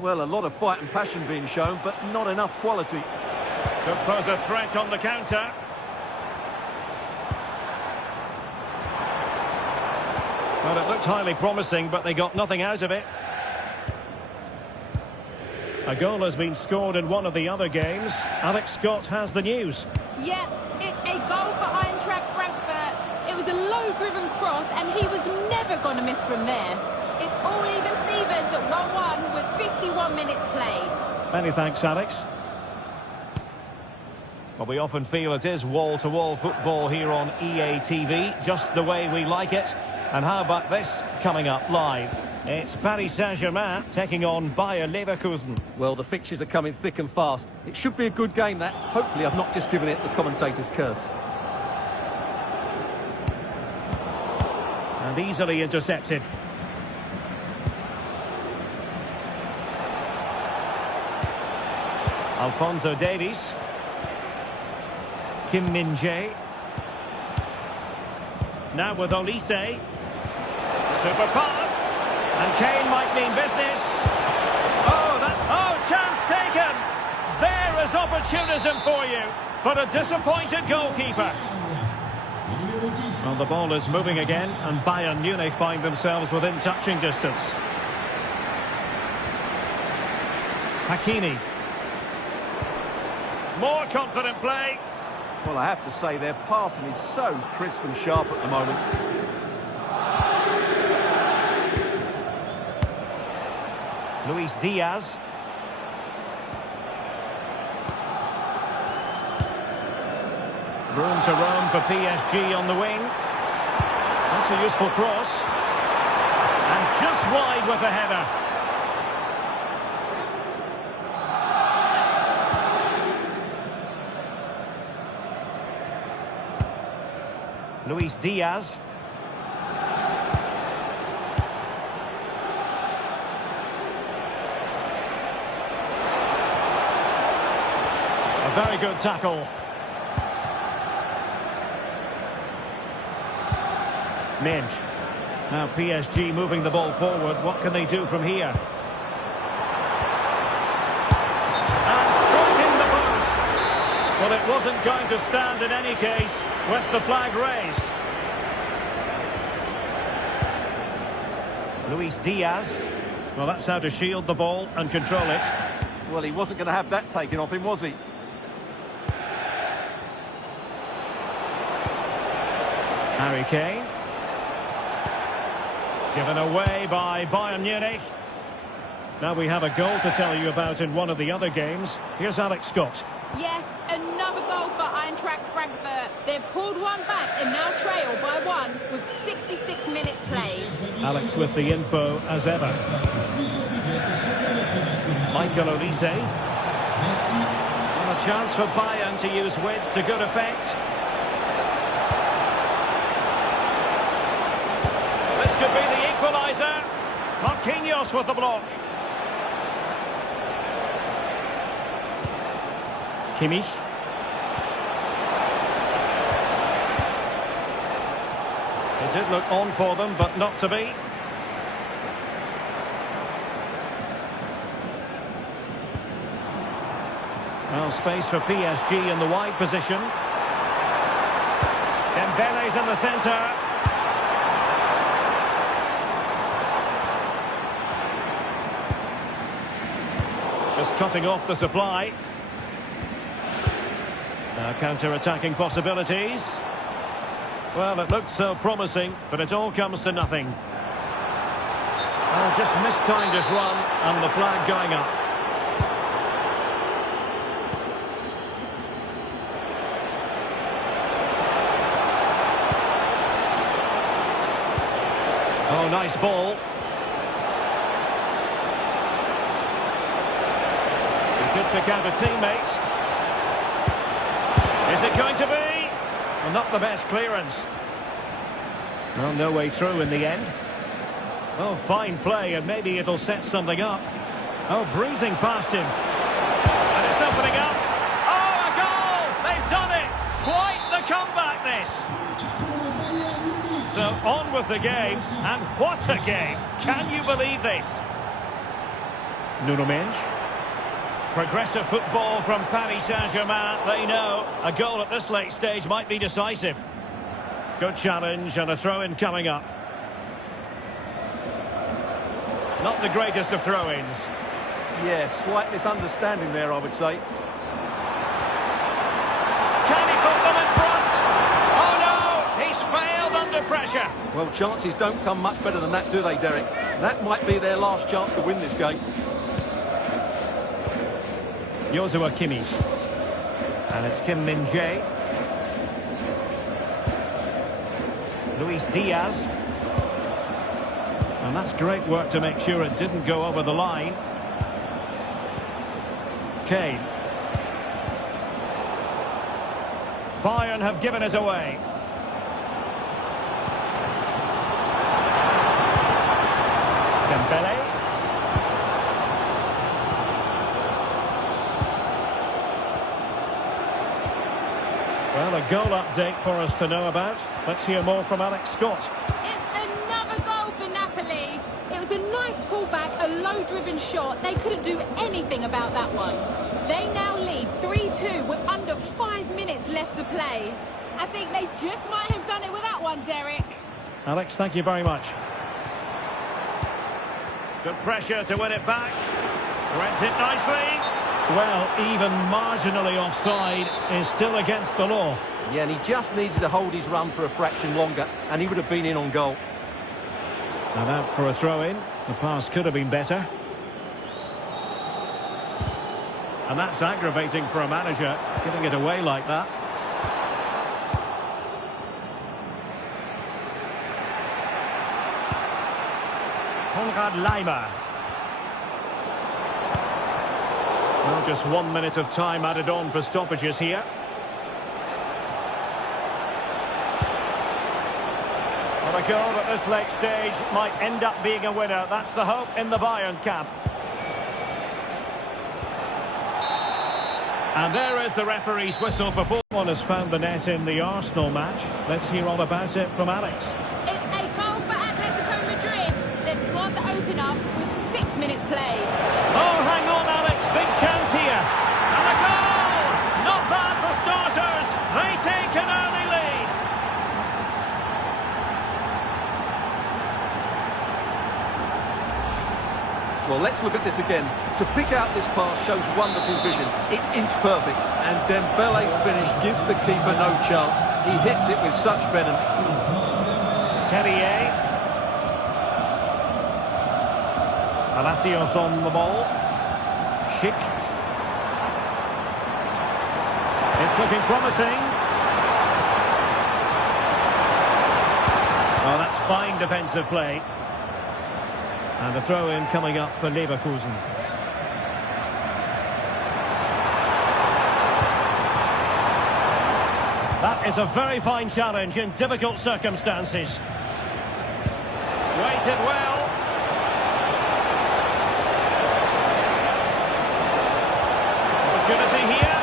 Well, a lot of fight and passion being shown, but not enough quality. Could pose a threat on the counter. Well, it looked highly promising, but they got nothing out of it. A goal has been scored in one of the other games. Alex Scott has the news. Yeah, it's a goal for Eintracht Frankfurt. It was a low-driven cross, and he was never going to miss from there. It's all even Stevens at 1-1 with 51 minutes played. Many thanks, Alex. Well, we often feel it is wall-to-wall football here on EA TV, just the way we like it. And how about this coming up live? It's Paris Saint-Germain taking on BAYERN Leverkusen. Well, the fixtures are coming thick and fast. It should be a good game, that. Hopefully I've not just given it the commentator's curse. And easily intercepted. Alphonso Davies. Kim Min-jae. Now with Olise. Super pass. And Kane might mean business. Oh, chance taken. There is opportunism for you. But a disappointed goalkeeper. Well, the ball is moving again, and Bayern Munich find themselves within touching distance. Hakimi. More confident play. Well, I have to say, their passing is so crisp and sharp at the moment. Luis Diaz. Room to roam for PSG on the wing. That's a useful cross. And just wide with the header. Luis Diaz. A very good tackle. Minge. Now PSG moving the ball forward. What can they do from here? And striking the post. Well, it wasn't going to stand in any case with the flag raised. Luis Diaz. Well, that's how to shield the ball and control it. Well, he wasn't going to have that taken off him, was he? Harry Kane. Given away by Bayern Munich. Now we have a goal to tell you about in one of the other games. Here's Alex Scott. Yes, another goal for Eintracht Frankfurt. They've pulled one back and now trail by one with 66 minutes played. Alex with the info as ever. Michael Olise. And a chance for Bayern to use width to good effect. This could be the equaliser. Marquinhos with the block. Kimmich. It did look on for them, but not to be. Well, space for PSG in the wide position. Dembele's in the centre. Just cutting off the supply. Now counter-attacking possibilities. Well, it looked so promising, but it all comes to nothing. Oh, just mistimed his run, and the flag going up. Oh, nice ball. He could pick out a teammate. Is it going to be? Well, not the best clearance. Well, no way through in the end. Oh, fine play, and maybe it'll set something up. Oh, breezing past him. And it's opening up. Oh, a goal! They've done it! Quite the comeback, this! So, on with the game, and what a game! Can you believe this? MÜNICH. Progressive football from Paris Saint-Germain. They know a goal at this late stage might be decisive. Good challenge and a throw-in coming up. Not the greatest of throw-ins. Yeah, slight misunderstanding there, I would say. Can he put them in front? Oh no! He's failed under pressure. Well, chances don't come much better than that, do they, Derek? That might be their last chance to win this game. Joshua Kimmich. And it's Kim Min-jae. Luis Diaz. And that's great work to make sure it didn't go over the line. Kane. Bayern have given us away. Dembele. Well, a goal update for us to know about. Let's hear more from Alex Scott. It's another goal for Napoli. It was a nice pullback, a low-driven shot. They couldn't do anything about that one. They now lead 3-2 with under 5 minutes left to play. I think they just might have done it with that one, Derek. Alex, thank you very much. Good pressure to win it back. Rents it nicely. Well, even marginally offside is still against the law. Yeah, and he just needed to hold his run for a fraction longer, and he would have been in on goal. And out for a throw-in. The pass could have been better. And that's aggravating for a manager, giving it away like that. Konrad Laimer. Well, just 1 minute of time added on for stoppages here. Well, a goal at this late stage might end up being a winner. That's the hope in the Bayern camp. And there is the referee's whistle for full. One has found the net in the Arsenal match. Let's hear all about it from Alex. It's a goal for Atletico Madrid. They've scored the opener with 6 minutes played. Oh, hang on, Alex. Big chance here. And a goal! Not bad for starters. They take an early lead. Well, let's look at this again. To pick out this pass shows wonderful vision. It's inch perfect, and Dembele's finish gives the keeper no chance. He hits it with such venom. Terrier. Palacios on the ball. Schick. It's looking promising. Oh, that's fine defensive play. And the throw-in coming up for Leverkusen. That is a very fine challenge in difficult circumstances. Waited well. Opportunity here.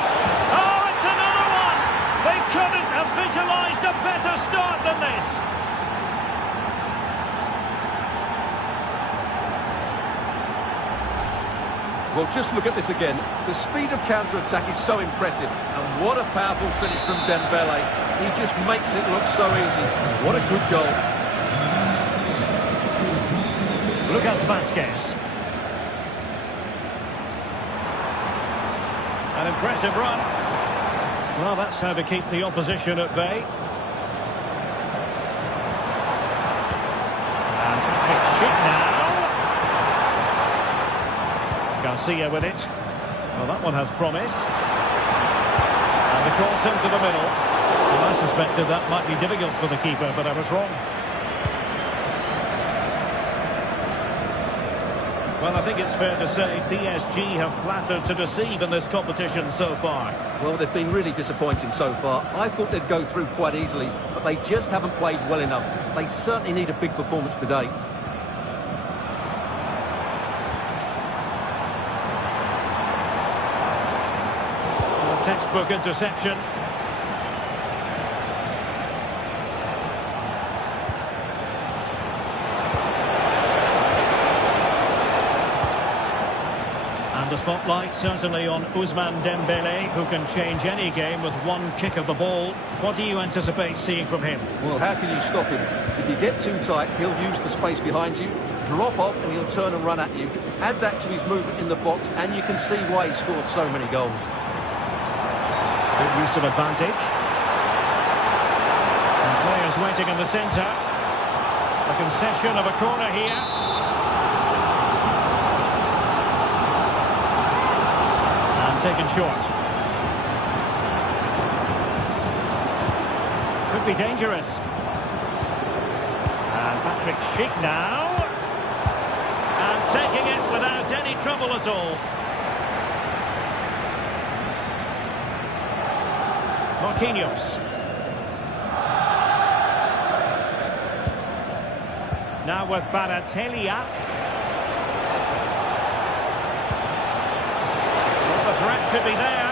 Oh, it's another one! They couldn't have visualised a better start than this. Well, just look at this again. The speed of counter-attack is so impressive. And what a powerful finish from Dembele. He just makes it look so easy. What a good goal. Lucas Vazquez. An impressive run. Well, that's how to keep the opposition at bay. And Patrick Schick now. Garcia with it. Well, that one has promise. And the cross into the middle. Well, I suspected that might be difficult for the keeper, but I was wrong. Well, I think it's fair to say PSG have flattered to deceive in this competition so far. Well, they've been really disappointing so far. I thought they'd go through quite easily, but they just haven't played well enough. They certainly need a big performance today. A textbook interception. And the spotlight certainly on Ousmane Dembele, who can change any game with one kick of the ball. What do you anticipate seeing from him? Well, how can you stop him? If you get too tight, he'll use the space behind you, drop off, and he'll turn and run at you. Add that to his movement in the box, and you can see why he scored so many goals. Good use of advantage. And players waiting in the centre. A concession of a corner here. Taken short. Could be dangerous. And Patrick Schick now. And taking it without any trouble at all. Marquinhos. Now with Balotelli. Threat could be there.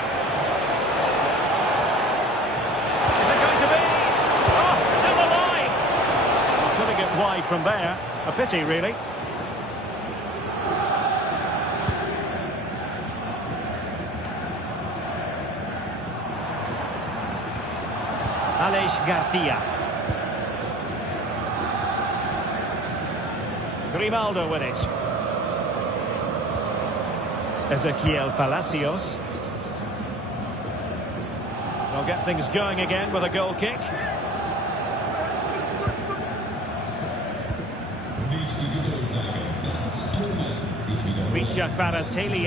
Is it going to be? Oh, still alive! Putting it wide from there. A pity, really. Aleix Garcia. Grimaldo with it. Ezequiel Palacios. They'll get things going again with a goal kick. Richard Balotelli.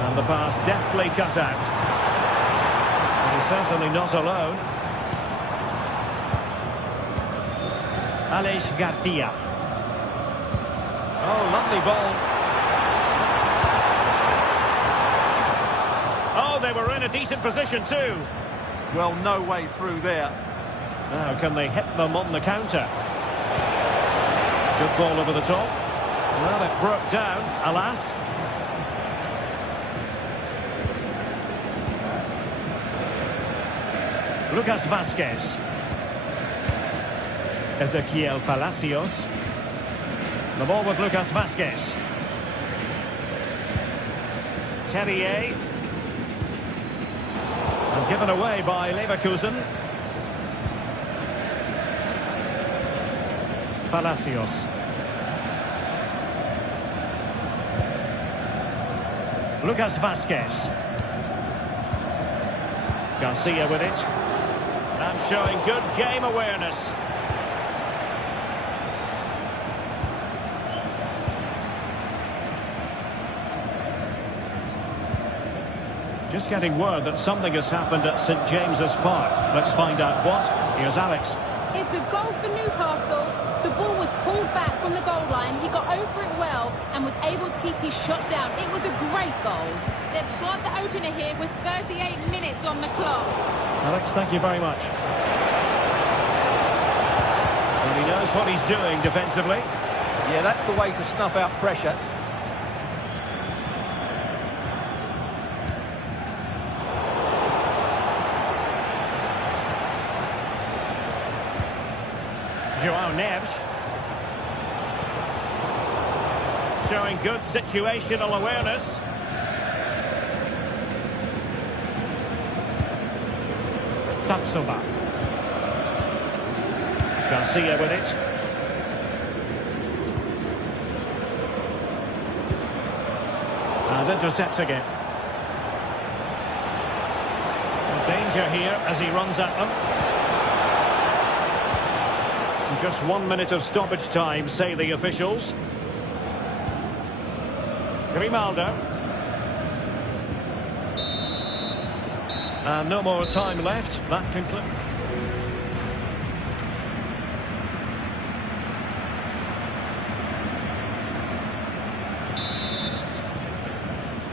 And the pass deftly cut out. And he's certainly not alone. Aleix Garcia. Oh, lovely ball. Oh, they were in a decent position too. Well, no way through there. Now, can they hit them on the counter? Good ball over the top. Well, it broke down, alas. Lucas Vazquez. Ezequiel Palacios. The ball with Lucas Vazquez. Terrier. And given away by Leverkusen. Palacios. Lucas Vazquez. Garcia with it. And showing good game awareness. Just getting word that something has happened at St James's Park. Let's find out what. Here's Alex. It's a goal for Newcastle. The ball was pulled back from the goal line. He got over it well and was able to keep his shot down. It was a great goal. They've scored the opener here with 38 minutes on the clock. Alex, thank you very much. And he knows what he's doing defensively. Yeah, that's the way to snuff out pressure. João Neves. showing good situational awareness. Tapsoba. Garcia with it. And intercepts again. Danger here as he runs at them. Just 1 minute of stoppage time, say the officials. Grimaldo. And no more time left. That concludes.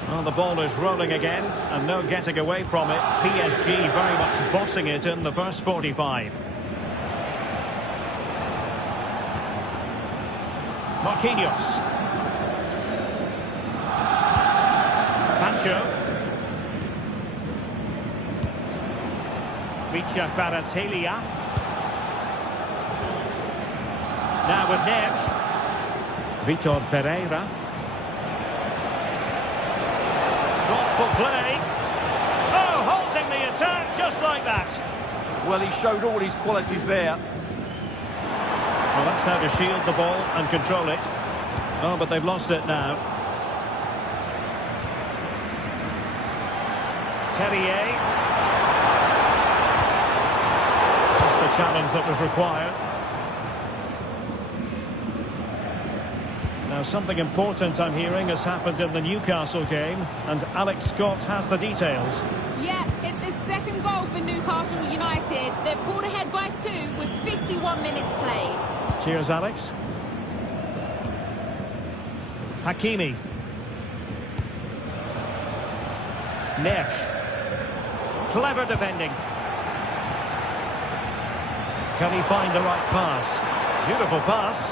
Well, the ball is rolling again, and no getting away from it. PSG very much bossing it in the first 45. Marquinhos. Pancho. Vicha Kvaratskhelia. Now with Neves. Vitor Ferreira. Thoughtful play. Oh, halting the attack just like that. Well, he showed all his qualities there. Well, that's how to shield the ball and control it. Oh, but they've lost it now. Terrier. That's the challenge that was required. Now, something important I'm hearing has happened in the Newcastle game, and Alex Scott has the details. Yeah, it's his second goal for Newcastle United. They've pulled ahead by 2 with 51 minutes played. Cheers, Alex. Hakimi. Neves. Clever defending. Can he find the right pass? Beautiful pass.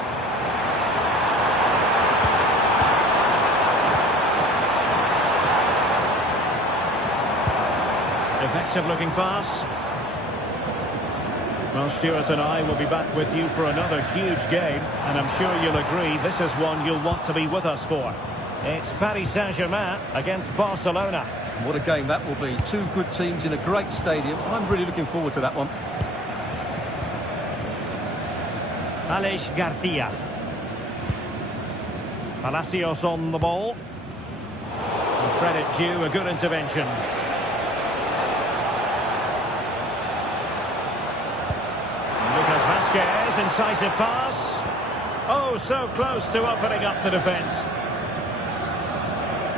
Effective looking pass. Well, Stuart and I will be back with you for another huge game, and I'm sure you'll agree this is one you'll want to be with us for. It's Paris Saint-Germain against Barcelona. What a game that will be. Two good teams in a great stadium. I'm really looking forward to that one. Alex Garcia. Palacios on the ball. And credit due, a good intervention. Vasquez, incisive pass. Oh, so close to opening up the defence.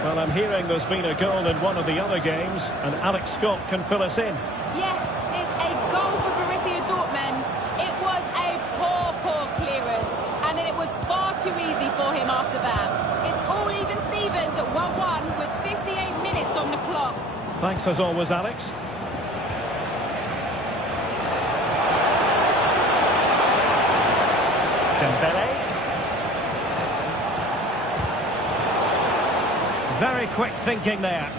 Well, I'm hearing there's been a goal in one of the other games, and Alex Scott can fill us in. Yes, it's a goal for Borussia Dortmund. It was a poor clearance, and it was far too easy for him after that. It's all even Stevens at 1-1 with 58 minutes on the clock. Thanks as always, Alex. Dembele. Very quick thinking there.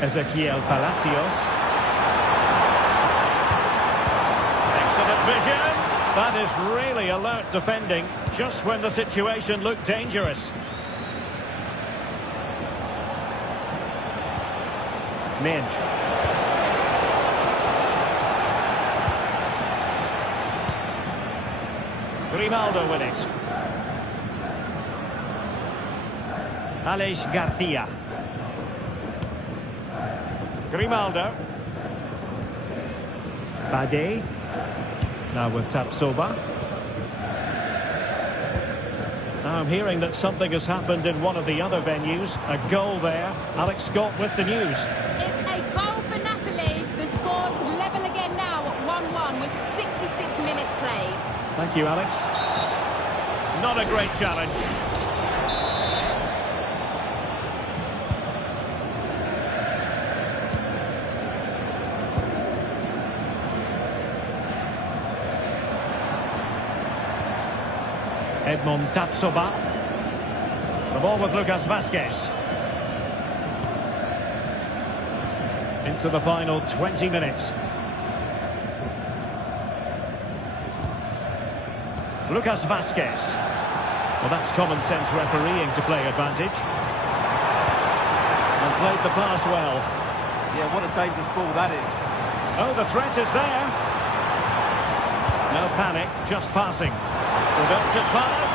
Ezequiel Palacios. Excellent vision. That is really alert defending, just when the situation looked dangerous. Minge. Grimaldo with it. Alex Garcia. Grimaldo. Bade. Now with Tapsoba. Now I'm hearing that something has happened in one of the other venues. A goal there. Alex Scott with the news. It's a goal for Napoli. The score's level again now at 1-1 with 66 minutes played. Thank you, Alex. Not a great challenge. Edmond Tapsoba. The ball with Lucas Vasquez. Into the final 20 minutes. Lucas Vasquez. Well, that's common sense refereeing to play advantage. And played the pass well. Yeah, what a dangerous ball that is. Oh, the threat is there. No panic, just passing. Redemption pass.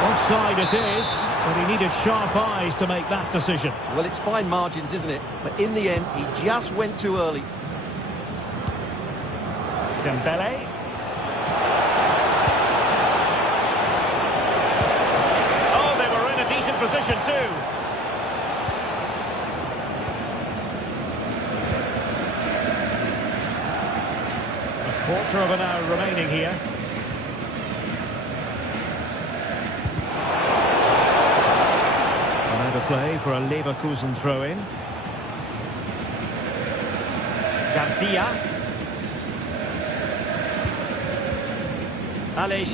Offside it is, but he needed sharp eyes to make that decision. Well, it's fine margins, isn't it? But in the end, he just went too early. Dembele. Oh, they were in a decent position too. A quarter of an hour remaining here. Another play for a Leverkusen throw-in. Garcia.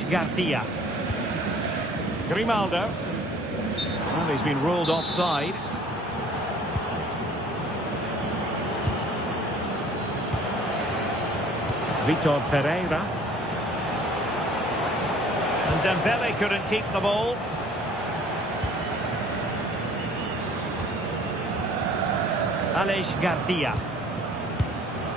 Garcia. Grimaldo. Well, he's been ruled offside. Vitor Ferreira. And Dembele couldn't keep the ball. Garcia.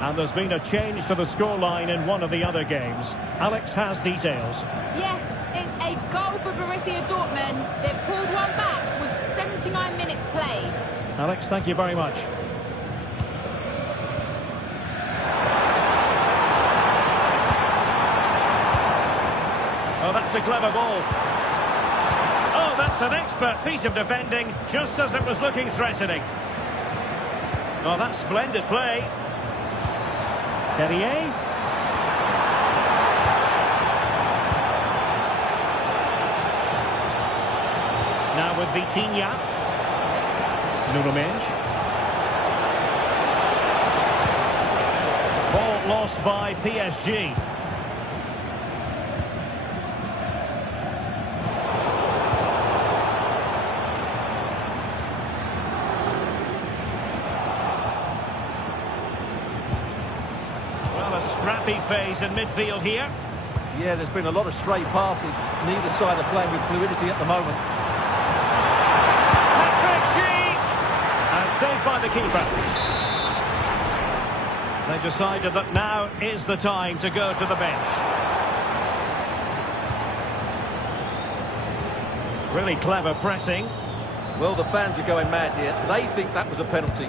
And there's been a change to the scoreline in one of the other games. Alex has details. Yes, it's a goal for Borussia Dortmund. They've pulled one back with 79 minutes played. Alex, thank you very much. Oh, that's a clever ball. Oh, that's an expert piece of defending, just as it was looking threatening. Oh, that's splendid play. Terrier. Now with Vitinha. Nuno Mendes. Ball lost by PSG. Scrappy phase in midfield here. Yeah, there's been a lot of stray passes. Neither side are playing with fluidity at the moment. Patrick Schick! And saved by the keeper. They decided that now is the time to go to the bench. Really clever pressing. Well, the fans are going mad here. They think that was a penalty.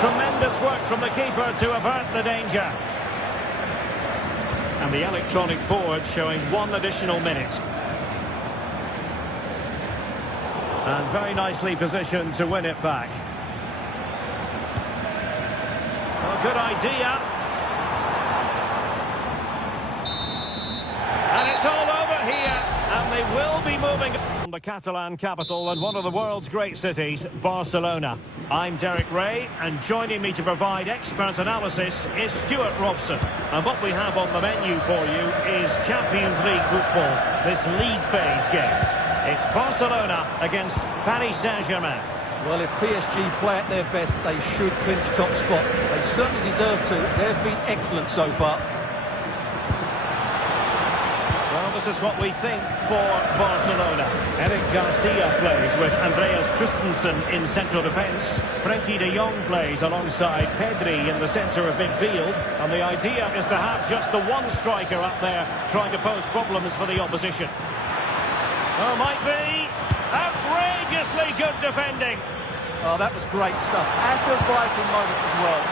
Tremendous work from the keeper to avert the danger. And the electronic board showing 1 additional minute. And very nicely positioned to win it back. Well, good idea. And it's all over here. And they will be moving on the Catalan capital and one of the world's great cities, Barcelona. I'm Derek Ray, and joining me to provide expert analysis is Stuart Robson. And what we have on the menu for you is Champions League football, this league phase game. It's Barcelona against Paris Saint-Germain. Well, if PSG play at their best, they should clinch top spot. They certainly deserve to. They've been excellent so far. Well, this is what we think for Barcelona. Eric Garcia plays with Andreas Christensen in central defence. Frenkie de Jong plays alongside Pedri in the centre of midfield. And the idea is to have just the one striker up there trying to pose problems for the opposition. Oh, might be outrageously good defending. Oh, that was great stuff. At a vital moment as well.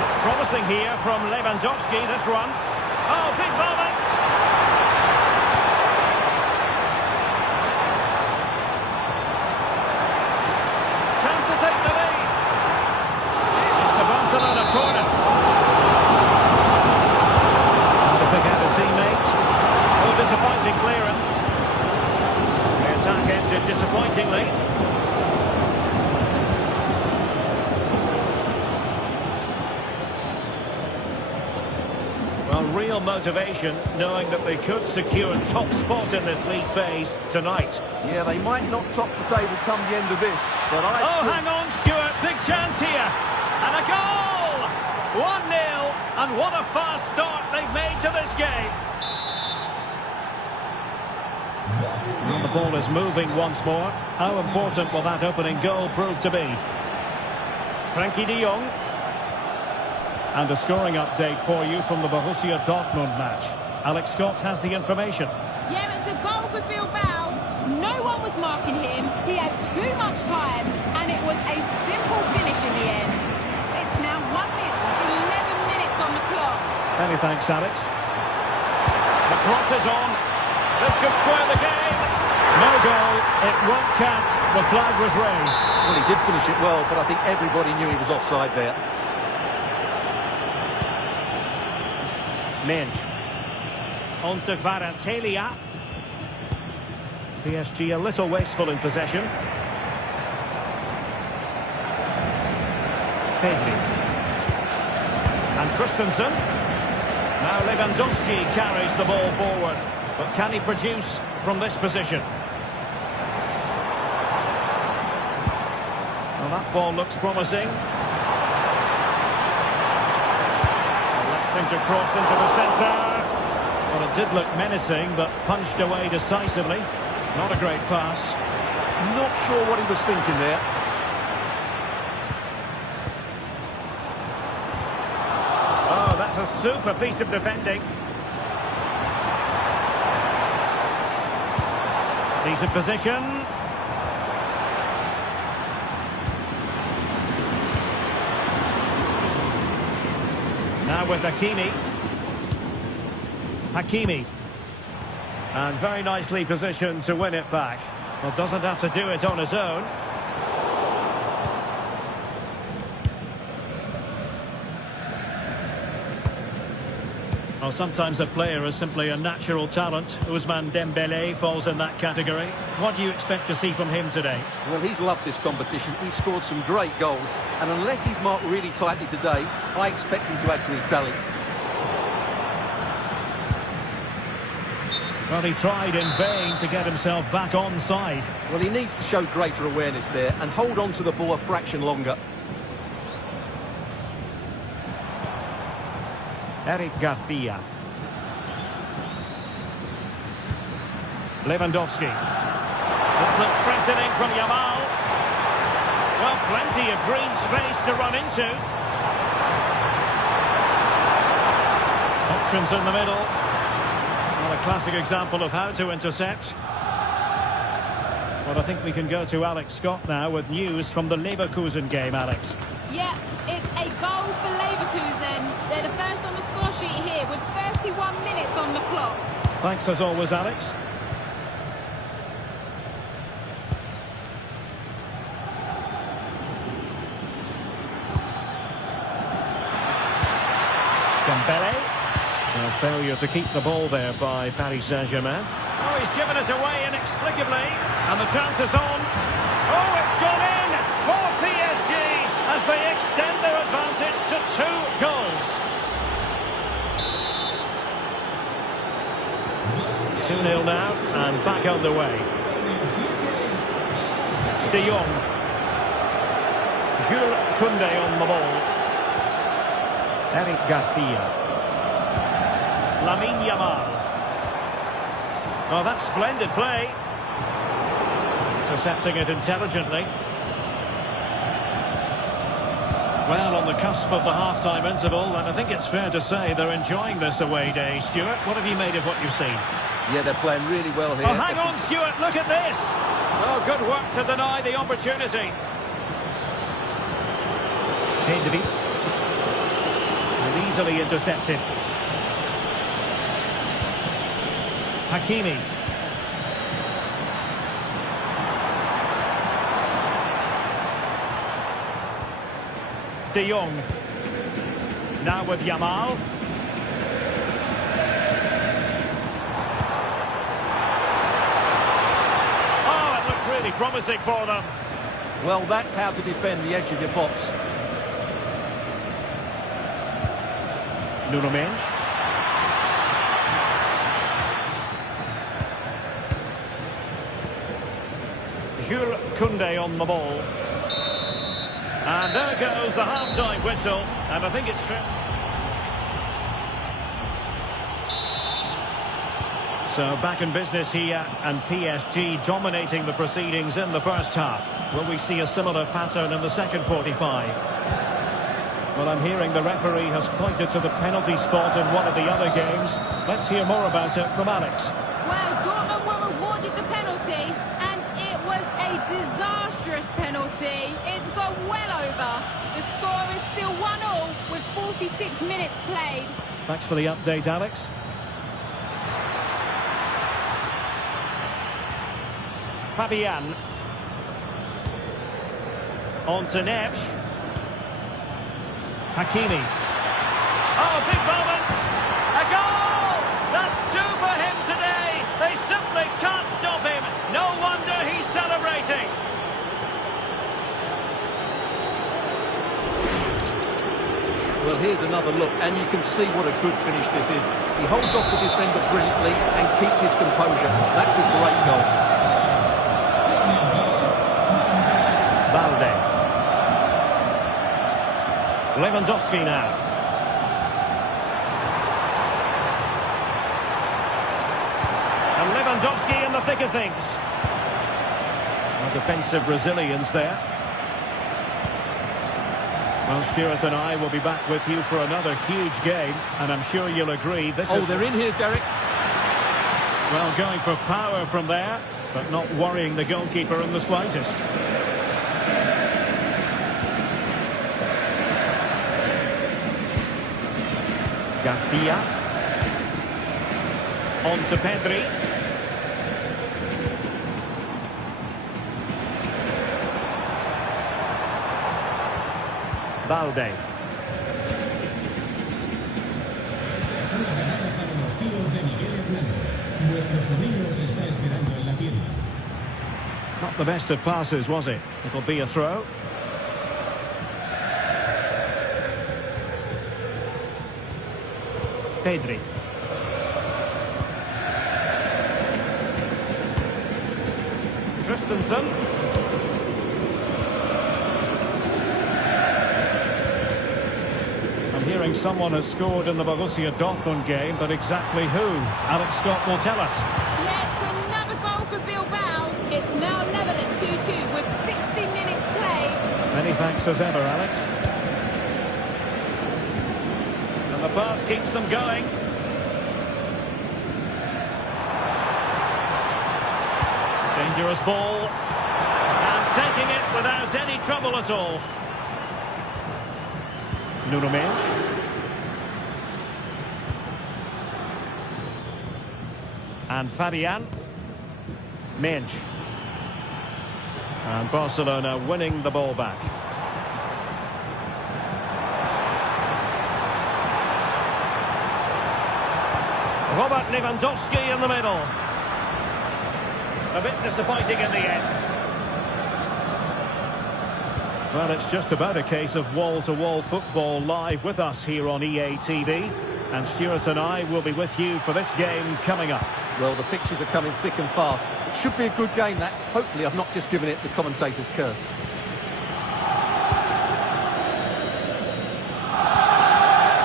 It's promising here from Lewandowski, this run. Oh, big moment! Chance to take the lead. It's the Barcelona corner. To pick out a teammate. Oh, disappointing clearance. The attack ended disappointingly. Well, real motivation, knowing that they could secure top spot in this league phase tonight. Yeah, they might not top the table come the end of this, but hang on, Stuart, big chance here. And a goal! 1-0, and what a fast start they've made to this game. And the ball is moving once more. How important will that opening goal prove to be? Frankie de Jong. And a scoring update for you from the Borussia Dortmund match. Alex Scott has the information. Yeah, it's a goal for Bilbao. No one was marking him. He had too much time, and it was a simple finish in the end. It's now 1-0 with 11 minutes on the clock. Many thanks, Alex. The cross is on. This could square the game. No goal. It won't count. The flag was raised. Well, he did finish it well, but I think everybody knew he was offside there. Minge. On to Kvaratskhelia. PSG a little wasteful in possession. Pedri. And Christensen. Now Lewandowski carries the ball forward. But can he produce from this position? Well, that ball looks promising. Electing to cross into the centre. Well, it did look menacing, but punched away decisively. Not a great pass. Not sure what he was thinking there. Oh, that's a super piece of defending. Decent position. Now with Hakimi. And very nicely positioned to win it back. Well, doesn't have to do it on his own. Well, sometimes a player is simply a natural talent. Ousmane Dembélé falls in that category. What do you expect to see from him today? Well, he's loved this competition. He's scored some great goals. And unless he's marked really tightly today, I expect him to add to his talent. Well, he tried in vain to get himself back onside. Well, he needs to show greater awareness there and hold on to the ball a fraction longer. Eric Garcia. Lewandowski. This looks threatening from Yamal. Well, plenty of green space to run into. Options in the middle. Well, a classic example of how to intercept. But I think we can go to Alex Scott now with news from the Leverkusen game, Alex. Yeah, it's a goal for Leverkusen. They're the first on the score sheet here with 31 minutes on the clock. Thanks as always, Alex. Dembele. A failure to keep the ball there by Paris Saint-Germain. Oh, he's given us away inexplicably. And the chance is on. Oh, it's gone in for PSG as they extend their advantage to 2 goals. 2-0 now, and back underway. De Jong. Jules Koundé on the ball. Eric Garcia. Lamine Yamal. Oh, that's splendid play. Intercepting it intelligently. Well, on the cusp of the half-time interval, and I think it's fair to say they're enjoying this away day. Stuart, what have you made of what you've seen? Yeah, they're playing really well here. Oh, hang on, Stuart, look at this! Oh, good work to deny the opportunity. Pedri. And easily intercepted. Hakimi. De Jong. Now with Yamal. Oh, it looked really promising for them. Well, that's how to defend the edge of your box. Nuno Mendes. Jules Koundé on the ball. And there goes the half-time whistle, and I think it's true. So back in business here, and PSG dominating the proceedings in the first half. Will we see a similar pattern in the second 45? Well, I'm hearing the referee has pointed to the penalty spot in one of the other games. Let's hear more about it from Alex. Well, Dortmund were awarded the penalty, and it was a disastrous penalty. It's gone well over. The score is still 1-1 with 46 minutes played. Thanks for the update, Alex. Fabian. On to Neves. Hakimi. Oh, big moment! A goal! That's two for him today! They simply can't stop him! No wonder he's celebrating! Well, here's another look, and you can see what a good finish this is. He holds off the defender brilliantly and keeps his composure. That's a great goal. Balde. Lewandowski now. And Lewandowski in the thick of things. A defensive resilience there. Well, Stuart and I will be back with you for another huge game, and I'm sure you'll agree this is... Oh, they're in here, Derek. Well, going for power from there, but not worrying the goalkeeper in the slightest. Garcia. On to Pedri. Balde. Not the best of passes, was it? It'll be a throw. Pedri. Christensen. I'm hearing someone has scored in the Borussia Dortmund game, but exactly who? Alex Scott will tell us. Yes, another goal for Bilbao. It's now level at 2-2 with 60 minutes played. Many thanks as ever, Alex. And the pass keeps them going. Dangerous ball. And taking it without any trouble at all. Mendes. And Fabian. Mendes. And Barcelona winning the ball back. Robert Lewandowski in the middle. A bit disappointing in the end. Well, it's just about a case of wall-to-wall football live with us here on EA TV. And Stuart and I will be with you for this game coming up. Well, the fixtures are coming thick and fast. It should be a good game, that. Hopefully I've not just given it the commentator's curse.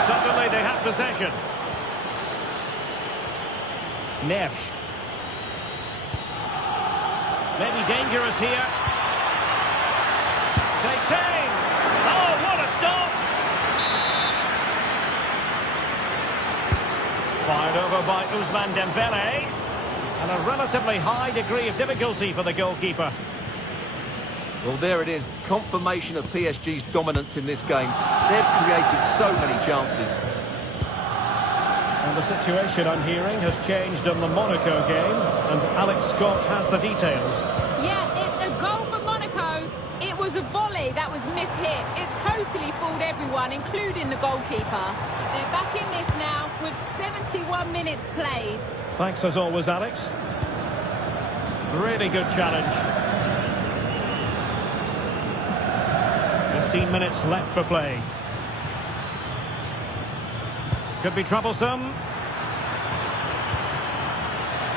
Suddenly they have possession. Neves. Maybe dangerous here. Takes aim. Oh, what a stop! Fired over by Ousmane Dembele. And a relatively high degree of difficulty for the goalkeeper. Well, there it is. Confirmation of PSG's dominance in this game. They've created so many chances. And the situation I'm hearing has changed in the Monaco game. And Alex Scott has the details. Yeah, it's a goal for Monaco. It was a volley that was mishit. It totally fooled everyone, including the goalkeeper. They're back in this now with 71 minutes played. Thanks as always, Alex. Really good challenge. 15 minutes left for play. Could be troublesome.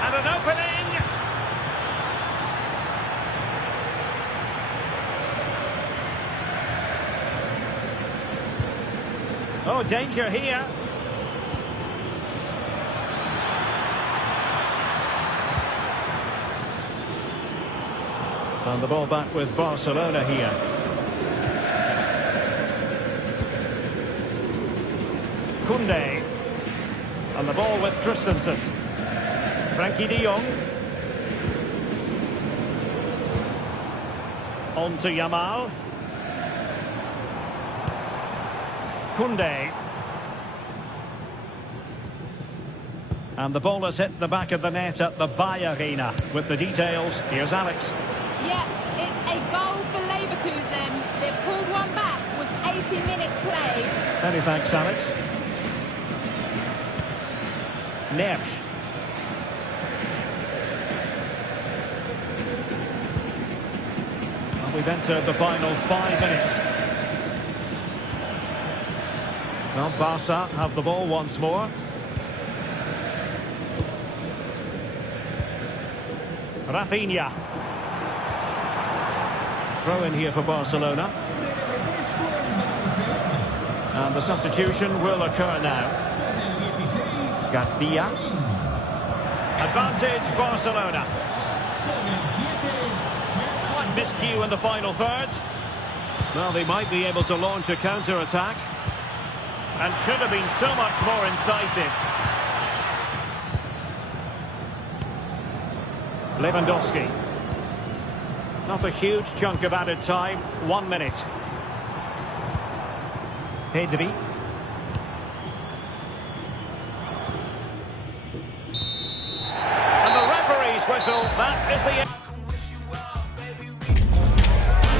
And an opening. Oh, danger here. And the ball back with Barcelona here. Koundé. And the ball with Christensen. Frankie de Jong. On to Yamal. Koundé. And the ball has hit the back of the net at the BAYERN. With the details, here's Alex. Yeah, it's a goal for Leverkusen. They've pulled one back with 80 minutes played. Many thanks, Alex. Neves. Well, we've entered the final 5 minutes. Well, Barca have the ball once more. Rafinha. Throw in here for Barcelona. And the substitution will occur now. Garcia. Advantage Barcelona. Slight miscue in the final third. Well, they might be able to launch a counter-attack. And should have been so much more incisive. Lewandowski. Not a huge chunk of added time. 1 minute. Pedri. And the referee's whistle. That is the end.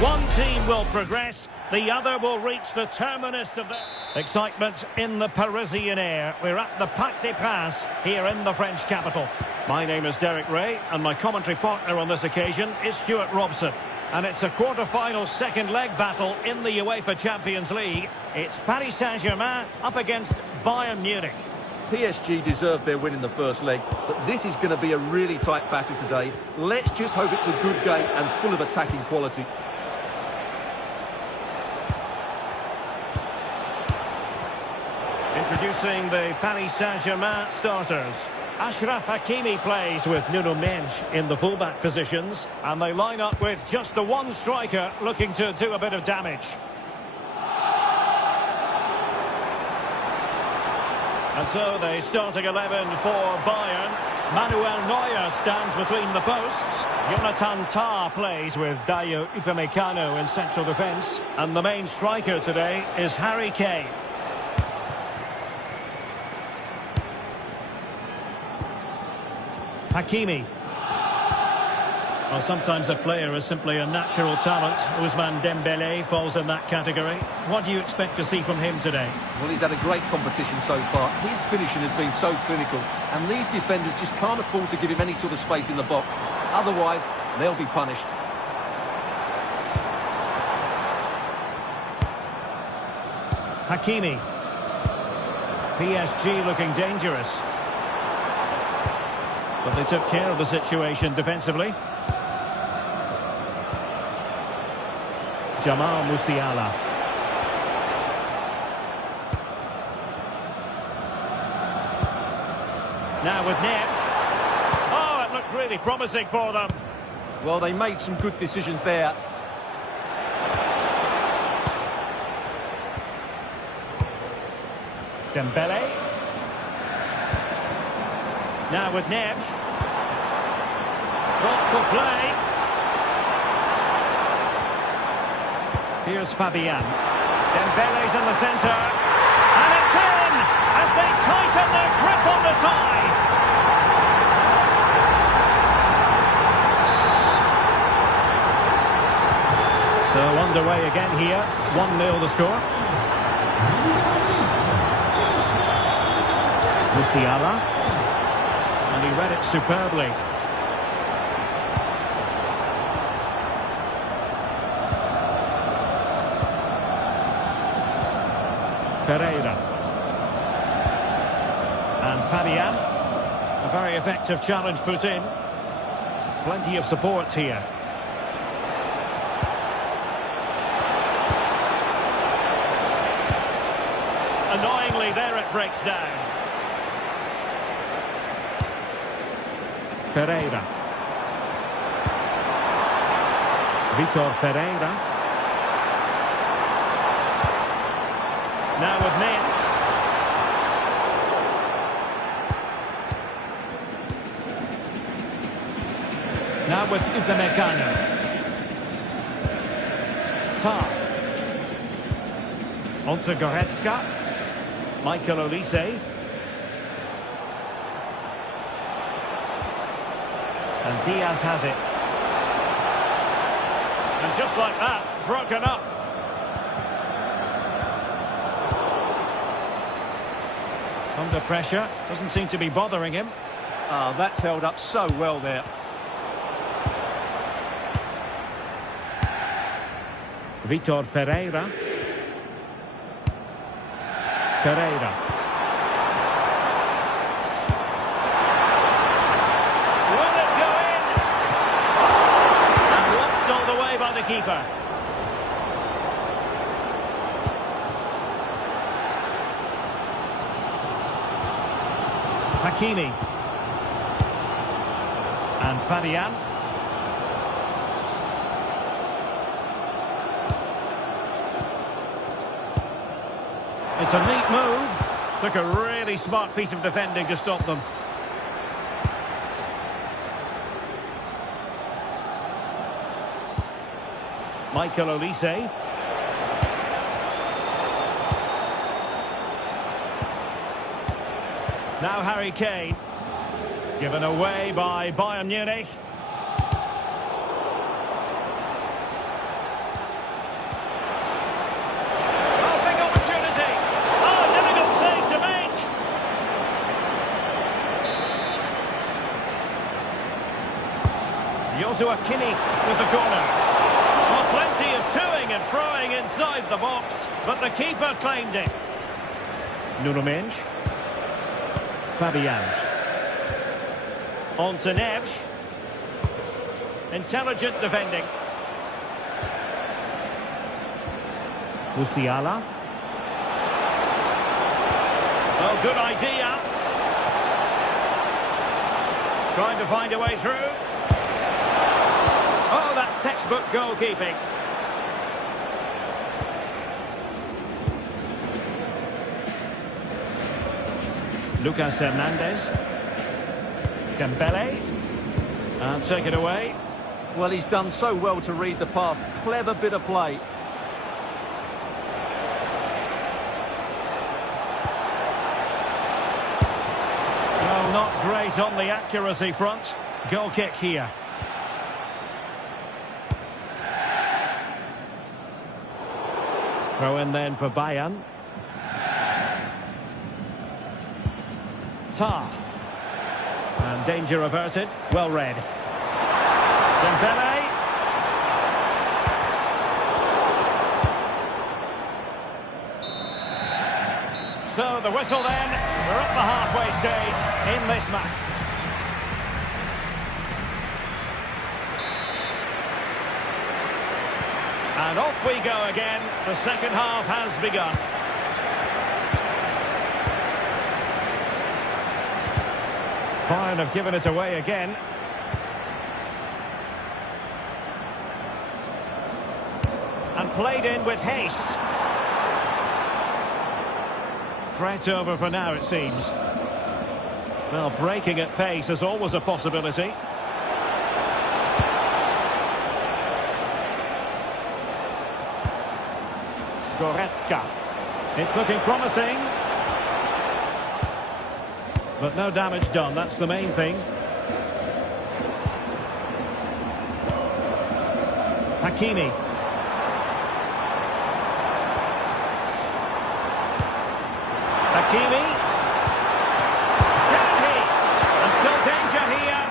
One team will progress. The other will reach the terminus of the excitement in the Parisian air. We're at the Parc des Princes here in the French capital. My name is Derek Ray, and my commentary partner on this occasion is Stuart Robson. And it's a quarter-final second leg battle in the UEFA Champions League. It's Paris Saint-Germain up against Bayern Munich. PSG deserved their win in the first leg, but this is going to be a really tight battle today. Let's just hope it's a good game and full of attacking quality. Introducing the Paris Saint-Germain starters. Achraf Hakimi plays with Nuno Mendes in the fullback positions, and they line up with just the one striker looking to do a bit of damage. And so the starting 11 for Bayern. Manuel Neuer stands between the posts. Jonathan Tah plays with Dayo Upamecano in central defence, and the main striker today is Harry Kane. Hakimi. Well, sometimes a player is simply a natural talent. Ousmane Dembélé falls in that category. What do you expect to see from him today? Well, he's had a great competition so far. His finishing has been so clinical, and these defenders just can't afford to give him any sort of space in the box. Otherwise, they'll be punished. Hakimi. PSG looking dangerous. But they took care of the situation defensively. Jamal Musiala. Now with Neves. Oh, it looked really promising for them. Well, they made some good decisions there. Dembele. Now with Neves. Thoughtful play. Here's Fabian. Dembele's in the centre. And it's in as they tighten their grip on the side. So underway again here. 1-0 the score. Musiala. And he read it superbly. Ferreira. And Fabian. A very effective challenge put in. Plenty of support here. Another it breaks down. Ferreira. Vitor Ferreira. Now with Mint. Now with Upamecano. Tar. On to Goretzka. Michael Olise. And Diaz has it. And just like that, broken up. Under pressure, doesn't seem to be bothering him. Oh, that's held up so well there. Vitor Ferreira. Ferreira. Will it go in? And watched all the way by the keeper. Hakimi. And Fabian. It's a neat move. Took a really smart piece of defending to stop them. Michael Olise. Now Harry Kane. Given away by Bayern Munich. Oh, big opportunity. Oh, difficult save to make. Joshua Kimmich with the corner. Well, plenty of toing and throwing inside the box, but the keeper claimed it. Nuno Mendes. Fabian. On to Neves. Intelligent defending. Musiala. Oh, good idea. Trying to find a way through. Oh, that's textbook goalkeeping. Lucas Hernandez. Dembele. And take it away. Well, he's done so well to read the pass. Clever bit of play. Well, not great on the accuracy front. Goal kick here. Throw in then for Bayern. Tar. And danger averted. Well read. Dembele. So the whistle then. We're at the halfway stage in this match. And off we go again. The second half has begun. Bayern have given it away again. And played in with haste. Threat over for now, it seems. Well, breaking at pace is always a possibility. Goretzka. It's looking promising. But no damage done, that's the main thing. Hakimi. Hakimi. Can he? And still danger here.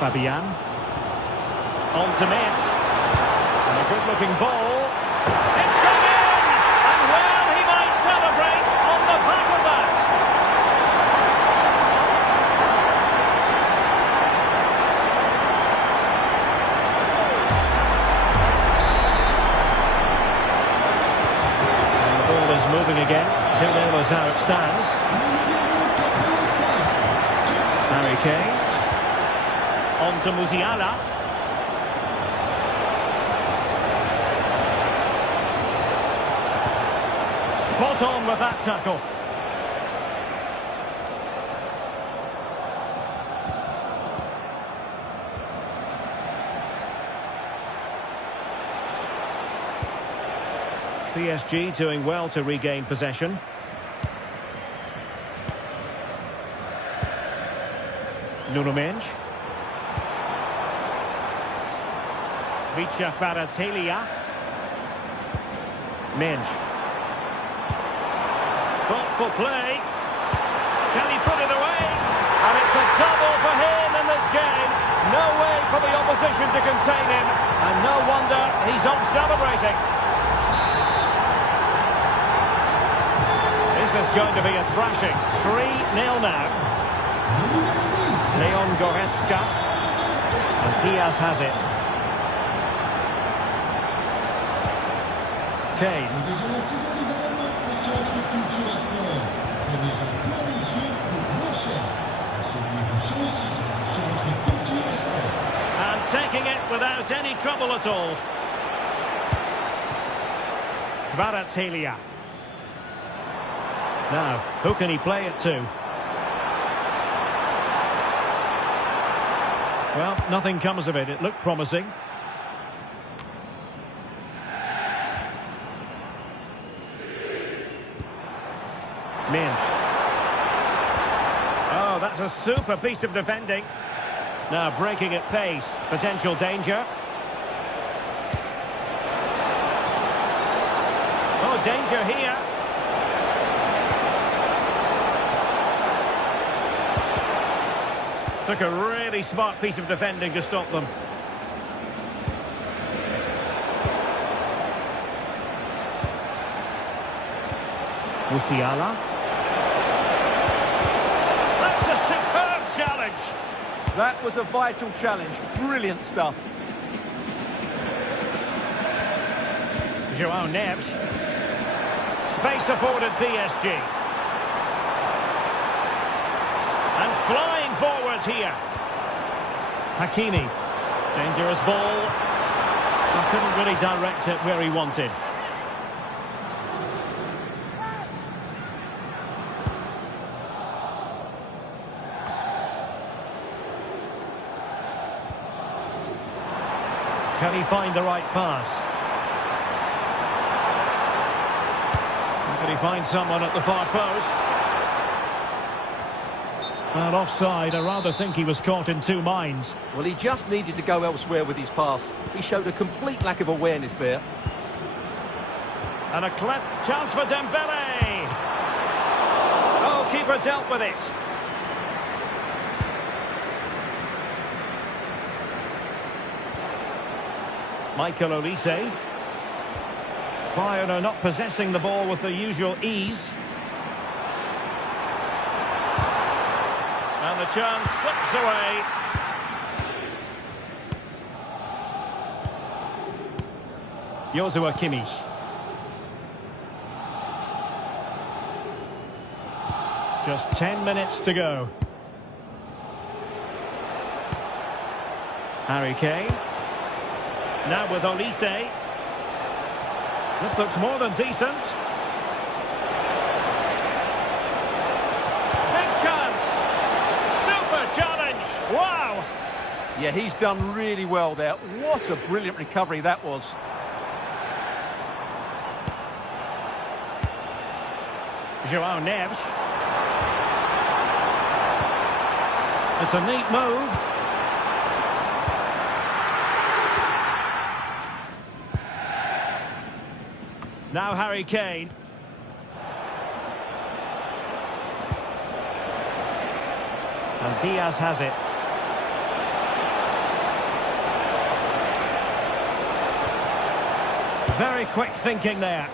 Fabian. On to Mitch. And a good-looking ball. It's gone in! And well, he might celebrate on the back of that. moving again. 2-0 is how it stands. Harry Kane. On to Musiala. Spot on with that tackle. PSG doing well to regain possession. MÜNICH. Vicha Kvaratskhelia. Minch. Thoughtful play. Can he put it away? And it's a double for him in this game. No way for the opposition to contain him. And no wonder he's off celebrating. This is going to be a thrashing. 3-0 now. Leon Goretzka. And Diaz has it. Kane. And taking it without any trouble at all. Kvaratskhelia. Now, who can he play it to? Well, nothing comes of it. It looked promising. Minch. Oh, that's a super piece of defending. Now breaking at pace. Potential danger. Oh, danger here. Took a really smart piece of defending to stop them. Musiala. That's a superb challenge. That was a vital challenge. Brilliant stuff. João Neves. Space afforded PSG. And flying forwards here. Hakimi. Dangerous ball. He couldn't really direct it where he wanted. Can he find the right pass? Can he find someone at the far post? And offside. I rather think he was caught in two minds. Well, he just needed to go elsewhere with his pass. He showed a complete lack of awareness there. And a chance for Dembele. Oh, keeper dealt with it. Michael Olise. Bayern are not possessing the ball with the usual ease. And the chance slips away. Joshua Kimmich. Just 10 minutes to go. Harry Kane. Now with Olise. This looks more than decent. Big chance. Super challenge. Wow. Yeah, he's done really well there. What a brilliant recovery that was. João Neves. It's a neat move. Now Harry Kane. And Diaz has it. Very quick thinking there.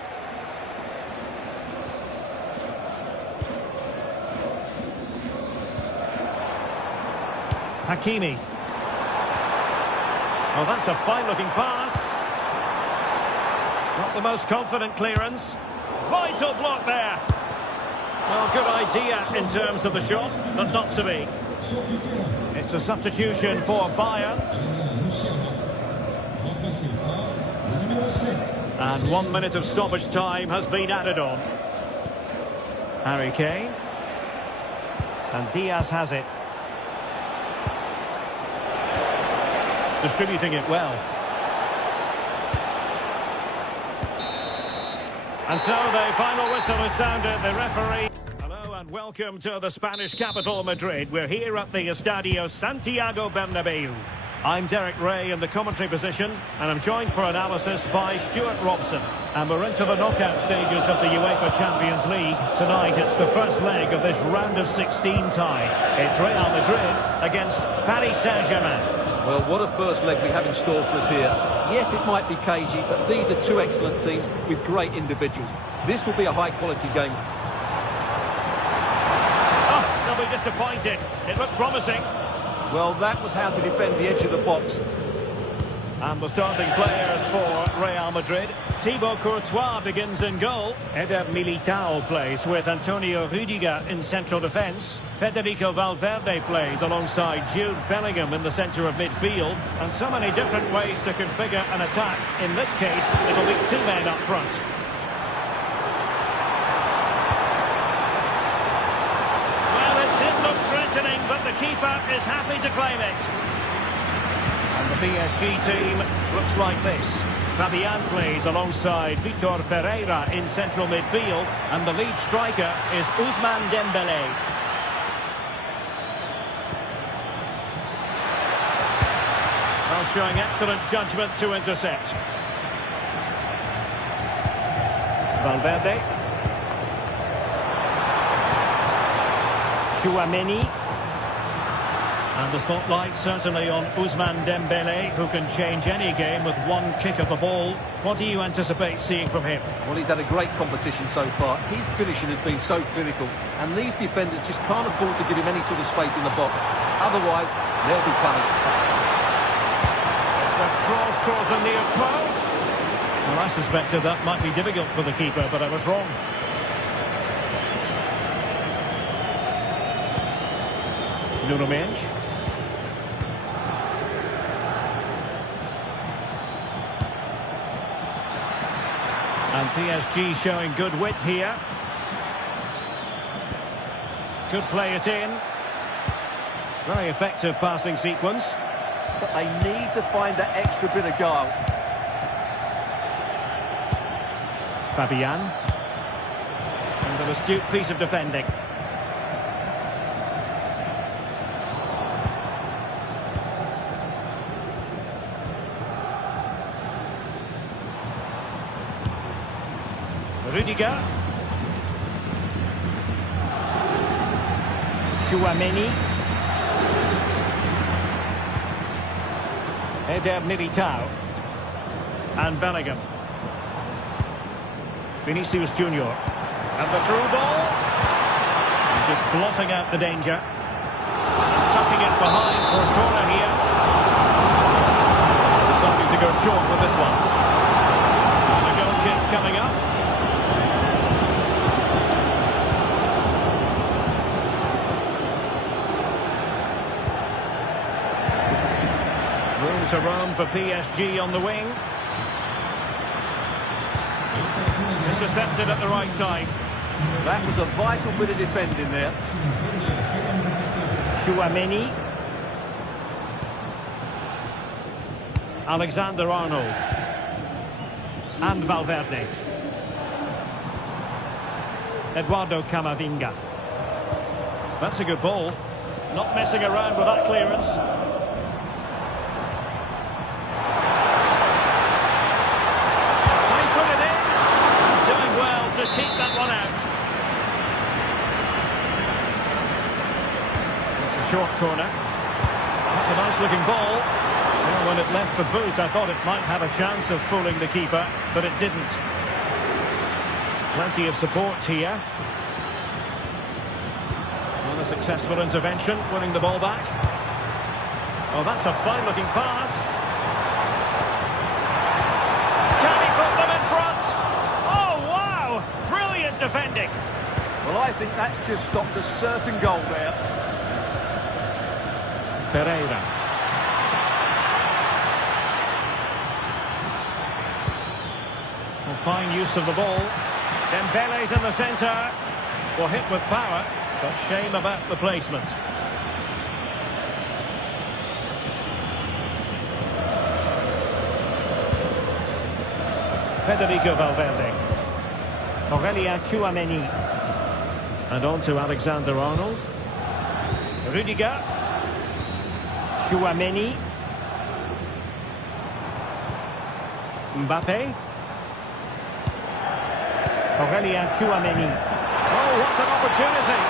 Hakimi. Oh, that's a fine-looking pass. Not the most confident clearance. Vital block there. Well, good idea in terms of the shot, but not to be. It's a substitution for Bayern. And 1 minute of stoppage time has been added on. Harry Kane. And Diaz has it. Distributing it well. And so the final whistle is sounded. The referee... Hello and welcome to the Spanish capital, Madrid. We're here at the Estadio Santiago Bernabeu. I'm Derek Ray in the commentary position, and I'm joined for analysis by Stuart Robson. And we're into the knockout stages of the UEFA Champions League. Tonight it's the first leg of this round of 16 tie. It's Real Madrid against Paris Saint-Germain. Well, what a first leg we have in store for us here. Yes, it might be cagey, but these are two excellent teams with great individuals. This will be a high-quality game. Oh, they'll be disappointed. It looked promising. Well, that was how to defend the edge of the box. And the starting players for Real Madrid. Thibaut Courtois begins in goal. Eder Militao plays with Antonio Rüdiger in central defence. Federico Valverde plays alongside Jude Bellingham in the centre of midfield. And so many different ways to configure an attack. In this case, it'll be two men up front. Well, it did look threatening, but the keeper is happy to claim it. And the PSG team looks like this. Fabian plays alongside Vitor Ferreira in central midfield, and the lead striker is Ousmane Dembélé. Well, showing excellent judgment to intercept. Valverde. Tchouaméni. And the spotlight certainly on Ousmane Dembélé, who can change any game with one kick of the ball. What do you anticipate seeing from him? Well, he's had a great competition so far. His finishing has been so clinical, and these defenders just can't afford to give him any sort of space in the box. Otherwise, they'll be punished. It's a cross towards the near post. Well, I suspected that might be difficult for the keeper, but I was wrong. Nuno Mendes. And PSG showing good width here. Could play it in. Very effective passing sequence. But they need to find that extra bit of guile. Fabian. And an astute piece of defending. Rüdiger. Tchouaméni. Eder Militao. And Bellingham. Vinicius Junior. And the through ball. And just blotting out the danger. And tucking it behind for a corner here. Deciding to go short with this one. And a goal kick coming up. Room to roam for PSG on the wing. Intercepted at the right time. That was a vital bit of defending there. Tchouaméni. Alexander-Arnold. And Valverde. Eduardo Camavinga. That's a good ball. Not messing around with that clearance. To keep that one out. It's a short corner. That's a nice looking ball. Well, when it left the boot, I thought it might have a chance of fooling the keeper, but it didn't. Plenty of support here. Well, a successful intervention, winning the ball back. Oh, that's a fine looking pass. Can he put them in front? Oh, wow! Brilliant! think that's just stopped a certain goal there. Ferreira. Well, fine use of the ball. Dembele's in the centre. Well, hit with power, but shame about the placement. Federico Valverde. Aurelien Tchouameni. And on to Alexander-Arnold. Rudiger. Tchouameni. Mbappe. Aurelien Tchouameni. Oh, what an opportunity!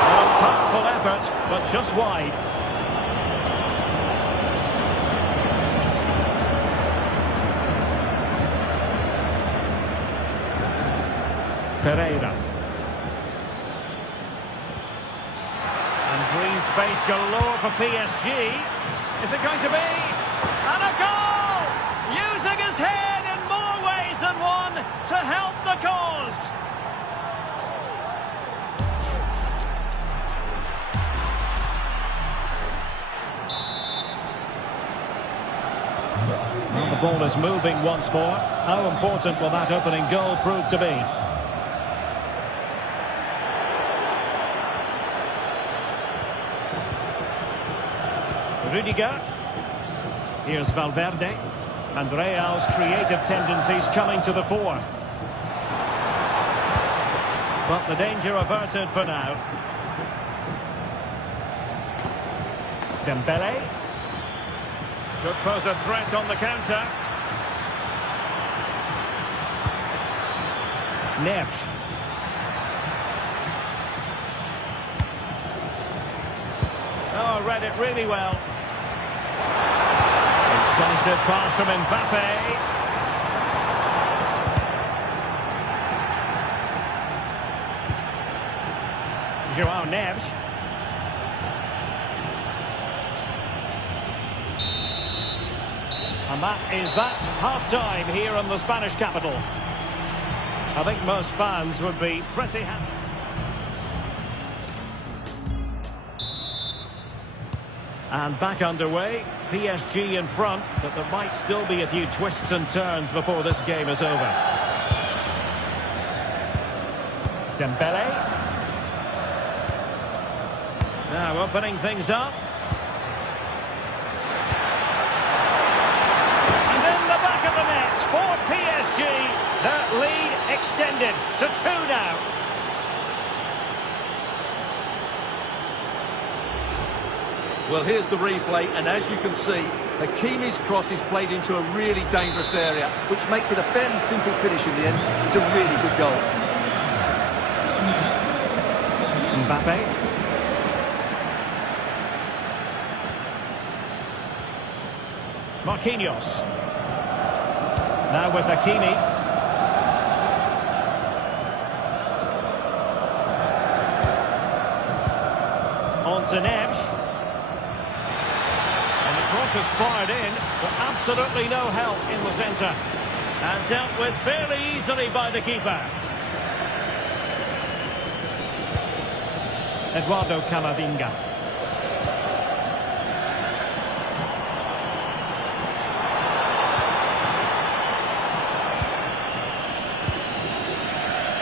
A powerful effort, but just wide. Ferreira. And green space galore for PSG. Is it going to be? And a goal! Using his head in more ways than one to help the cause. Well, the ball is moving once more. How important will that opening goal prove to be? Rudiger. Here's Valverde. And Real's creative tendencies coming to the fore. But the danger averted for now. Dembele. Could pose a threat on the counter. Neves. Oh, read it really well. Decisive pass from Mbappe. João Neves. And that's half-time here in the Spanish capital. I think most fans would be pretty happy. And back underway, PSG in front, but there might still be a few twists and turns before this game is over. Dembele. Now opening things up. And in the back of the net for PSG, that lead extended to 2 now. Well, here's the replay, and as you can see, Hakimi's cross is played into a really dangerous area, which makes it a fairly simple finish in the end. It's a really good goal. Mbappe. Marquinhos. Now with Hakimi. On to Neves. Cross is fired in, but absolutely no help in the centre. And dealt with fairly easily by the keeper. Eduardo Camavinga.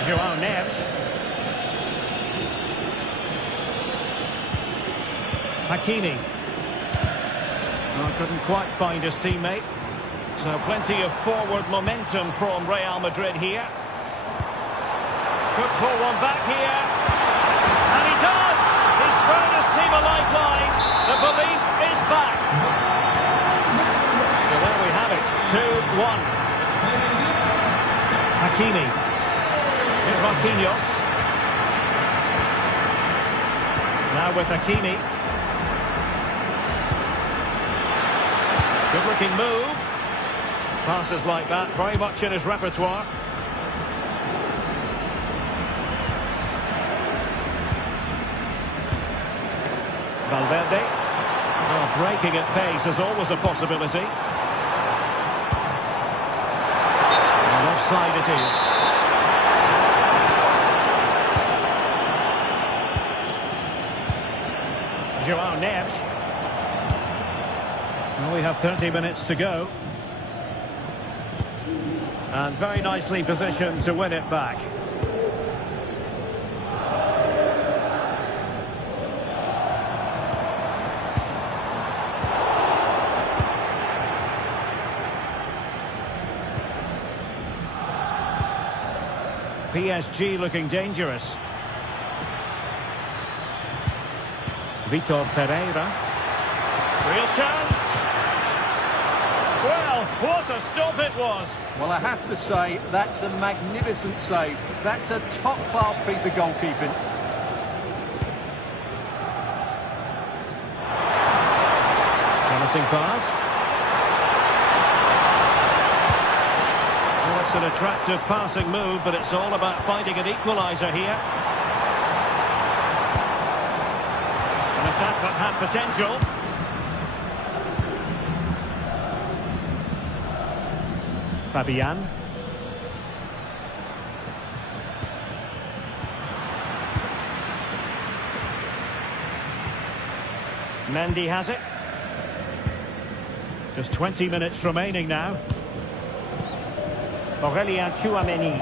João Neves. Hakimi. Well, couldn't quite find his teammate. So plenty of forward momentum from Real Madrid here. Could pull one back here. And he does! He's thrown his team a lifeline. The belief is back. So there we have it. 2-1. Hakimi. Here's Marquinhos. Now with Hakimi. Good-looking move. Passes like that, very much in his repertoire. Valverde. Oh, breaking at pace is always a possibility. And offside it is. have 30 minutes to go. And very nicely positioned to win it back. PSG looking dangerous. Vitor Pereira. Real chance. Well, what a stop it was. Well, I have to say, that's a magnificent save. That's a top-class piece of goalkeeping. Promising pass. Well, it's an attractive passing move, but it's all about finding an equaliser here. An attack that had potential. Fabian. Mendy has it. Just 20 minutes remaining now. Tchouaméni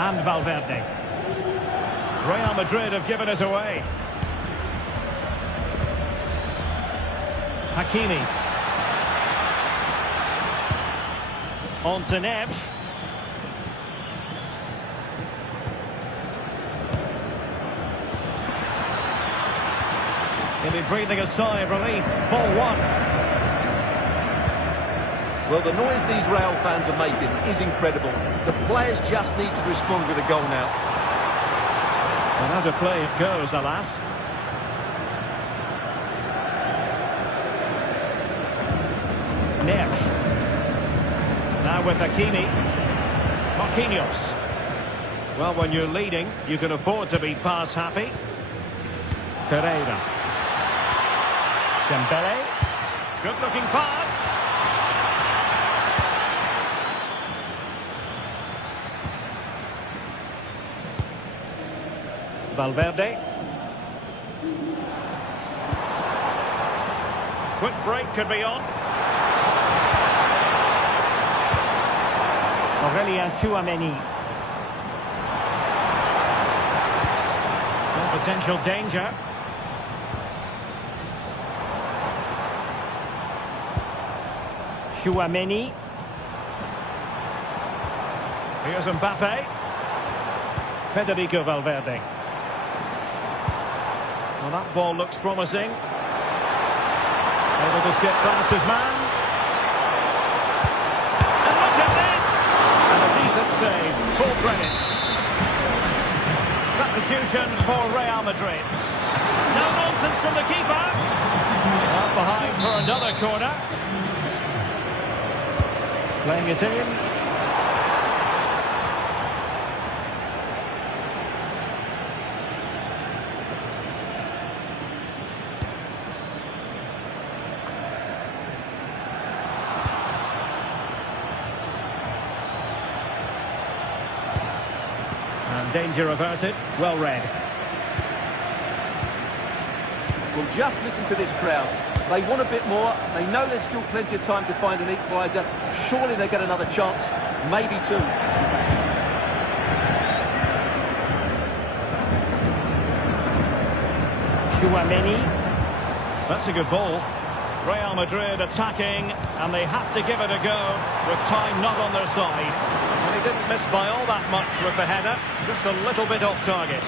and Valverde. Real Madrid have given us away. Hakimi. On to Neves. He'll be breathing a sigh of relief. Ball one. Well, the noise these Real fans are making is incredible. The players just need to respond with a goal now. And out of play it goes, alas. Neves. Now with Hakimi. Marquinhos. Well, when you're leading, you can afford to be pass happy. Ferreira. Dembele. Good looking pass. Valverde. Quick break could be on. Tchouaméni. No potential danger. Tchouaméni. Here's Mbappe. Federico Valverde. Well, that ball looks promising. Able to skip past his man. And look at this! And a decent save. Full credit. Substitution for Real Madrid. No nonsense from the keeper. Up behind for another corner. Playing it in. Danger averted, well read. Well, just listen to this crowd. They want a bit more. They know there's still plenty of time to find an equaliser. Surely they get another chance, maybe two. Tchouaméni. That's a good ball. Real Madrid attacking, and they have to give it a go with time not on their side. And he didn't miss by all that much with the header, just a little bit off target.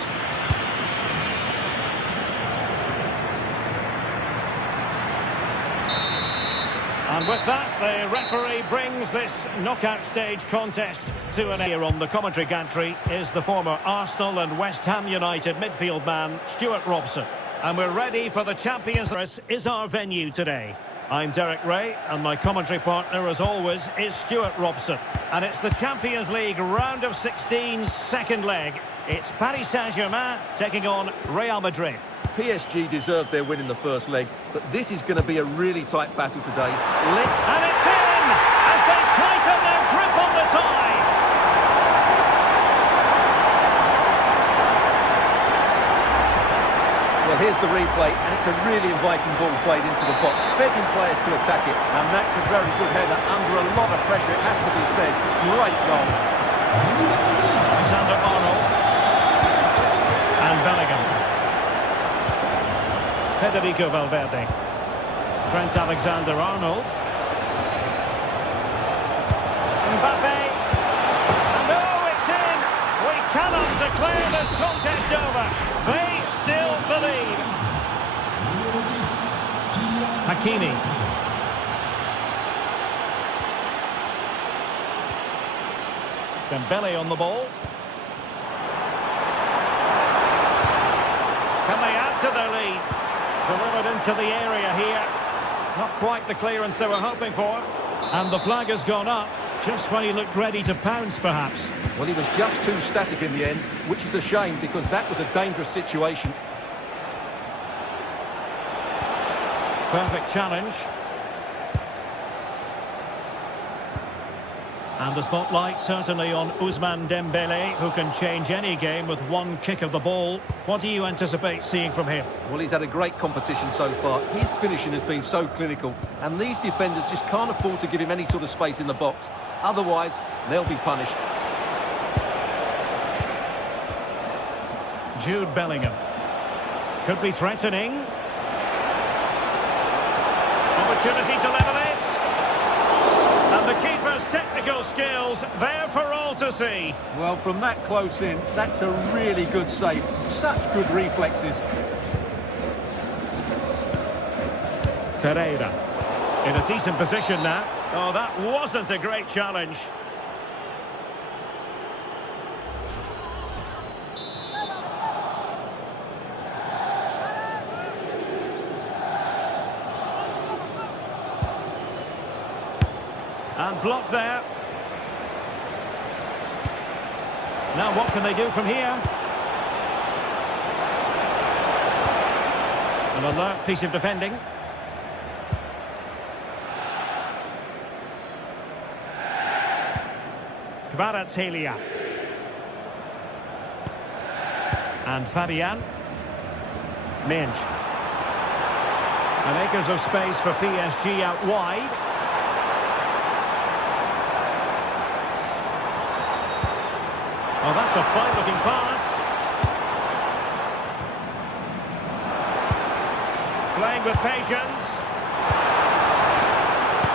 And with that, the referee brings this knockout stage contest to an end. Here on the commentary gantry is the former Arsenal and West Ham United midfield man, Stuart Robson. And we're ready for the Champions League. This is our venue today. I'm Derek Ray, and my commentary partner, as always, is Stuart Robson. And it's the Champions League round of 16's second leg. It's Paris Saint-Germain taking on Real Madrid. PSG deserved their win in the first leg, but this is going to be a really tight battle today. And it's in as they tighten their grip on the tie. Well, here's Here's the replay, and it's a really inviting ball played into the box, begging players to attack it. And that's a very good header under a lot of pressure, it has to be said. Great goal. Alexander-Arnold. And Bellingham. Federico Valverde. Trent Alexander-Arnold. Mbappe. And oh, it's in! We cannot declare this contest over. They still believe. Hakimi. Dembele on the ball. Can they add to their lead? Delivered into the area here. Not quite the clearance they were hoping for. And the flag has gone up, just when he looked ready to pounce, perhaps. Well, he was just too static in the end, which is a shame because that was a dangerous situation. Perfect challenge. And the spotlight certainly on Ousmane Dembele, who can change any game with one kick of the ball. What do you anticipate seeing from him? Well, he's had a great competition so far. His finishing has been so clinical, and these defenders just can't afford to give him any sort of space in the box. Otherwise, they'll be punished. Jude Bellingham. Could be threatening. Opportunity to level it. And the keeper's technical skills there for all to see. Well, from that close in, that's a really good save. Such good reflexes. Ferreira. In a decent position now. Oh, that wasn't a great challenge. And blocked there. Now what can they do from here? An alert piece of defending. Kvaratskhelia. And Fabian. Minch. And acres of space for PSG out wide. Oh, that's a fine-looking pass. Playing with patience.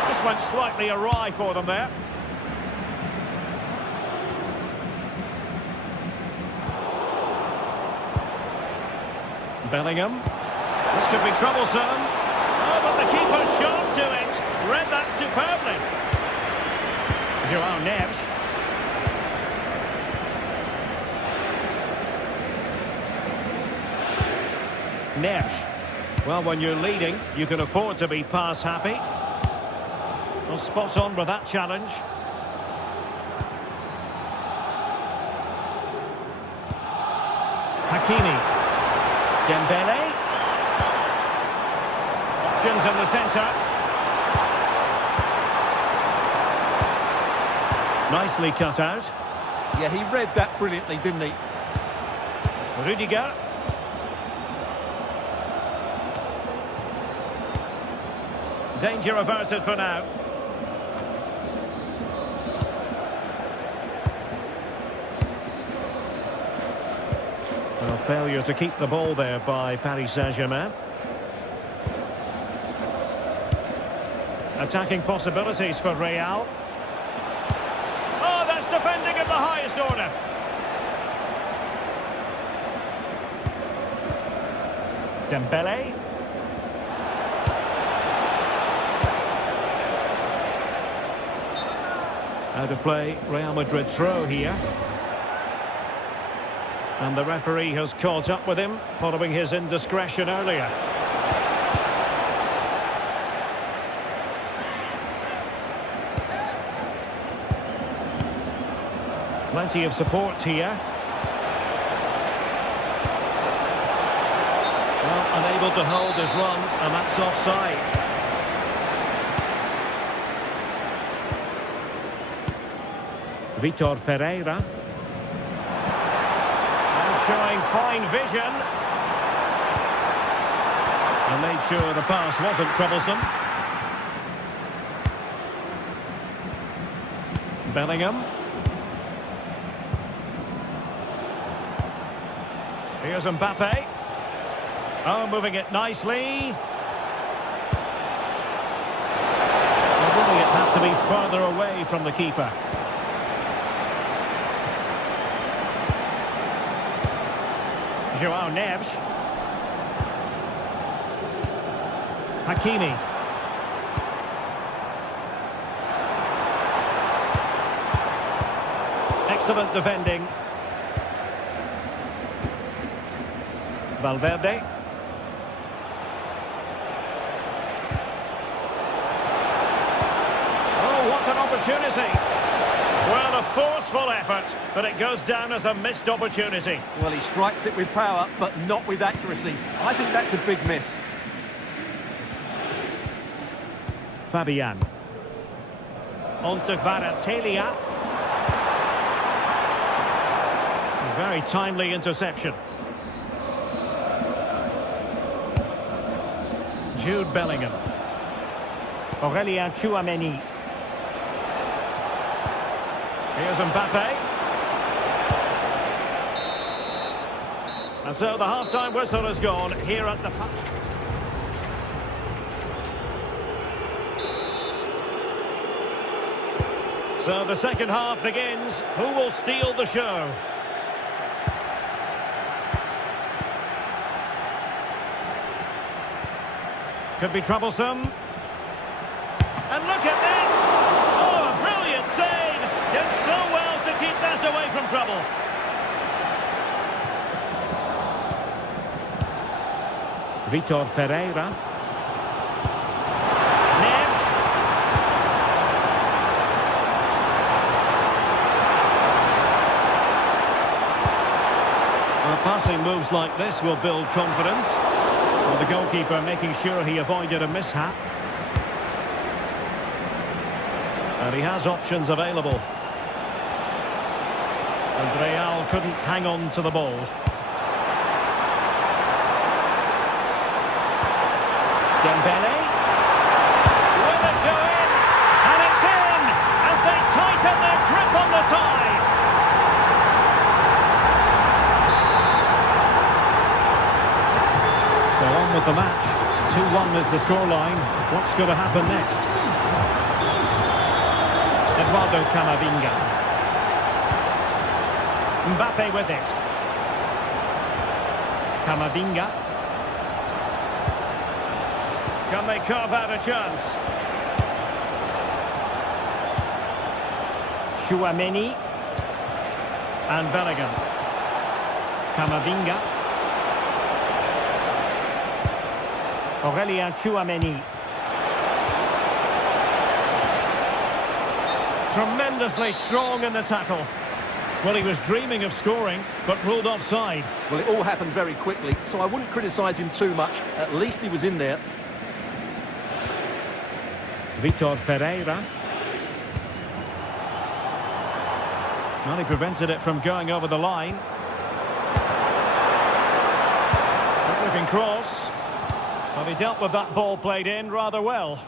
This went slightly awry for them there. Bellingham. This could be troublesome. Oh, but the keeper shot to it. Read that superbly. Joao Neves. Neves. Well, when you're leading, you can afford to be pass happy. Well, spot on with that challenge. Hakimi. Dembele. Options in the centre. Nicely cut out. Yeah, he read that brilliantly, didn't he? Rudiger. Danger averted for now. Well, failure to keep the ball there by Paris Saint-Germain. Attacking possibilities for Real. Oh, that's defending of the highest order. Dembele. Out of play, Real Madrid throw here. And the referee has caught up with him following his indiscretion earlier. Plenty of support here. Well, unable to hold his run, and that's offside. Vitor Ferreira. And showing fine vision. And made sure the pass wasn't troublesome. Bellingham. Here's Mbappe. Oh, moving it nicely. Well, really, it had to be further away from the keeper. Joao Neves. Hakimi. Excellent defending. Valverde. Oh, what an opportunity. Well, a forceful effort, but it goes down as a missed opportunity. Well, he strikes it with power, but not with accuracy. I think that's a big miss. Fabian. On to Kvaratskhelia. Very timely interception. Jude Bellingham. Aurélien Tchouameni. Here's Mbappe. And so the half-time whistle has gone here at the... So the second half begins. Who will steal the show? Could be troublesome. And look at this! Oh, a brilliant save! Did so well to keep that away from trouble. Vitor Ferreira. Neves. Well, passing moves like this will build confidence. Well, the goalkeeper making sure he avoided a mishap. And he has options available. And Real couldn't hang on to the ball. Dembele. Will it go in? And it's in! As they tighten their grip on the tie. So on with the match. 2-1 is the scoreline. What's going to happen next? Eduardo Camavinga. Mbappe with it. Camavinga. Can they carve out a chance? Tchouameni. And Bellingham. Camavinga. Aurélien Tchouameni. Tremendously strong in the tackle. Well, he was dreaming of scoring, but ruled offside. Well, it all happened very quickly, so I wouldn't criticise him too much. At least he was in there. Vitor Ferreira. Well, he prevented it from going over the line. Looking cross. Well, he dealt with that ball played in rather well.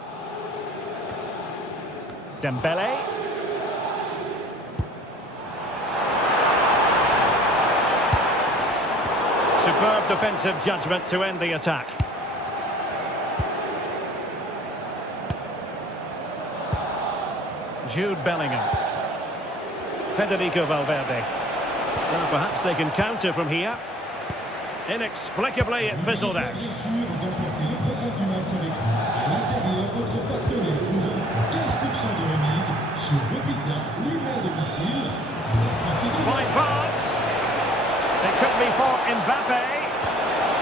Dembele. Superb defensive judgment to end the attack. Jude Bellingham. Federico Valverde. Well, perhaps they can counter from here. Inexplicably, it fizzled out. Fine pass. It could be for Mbappe.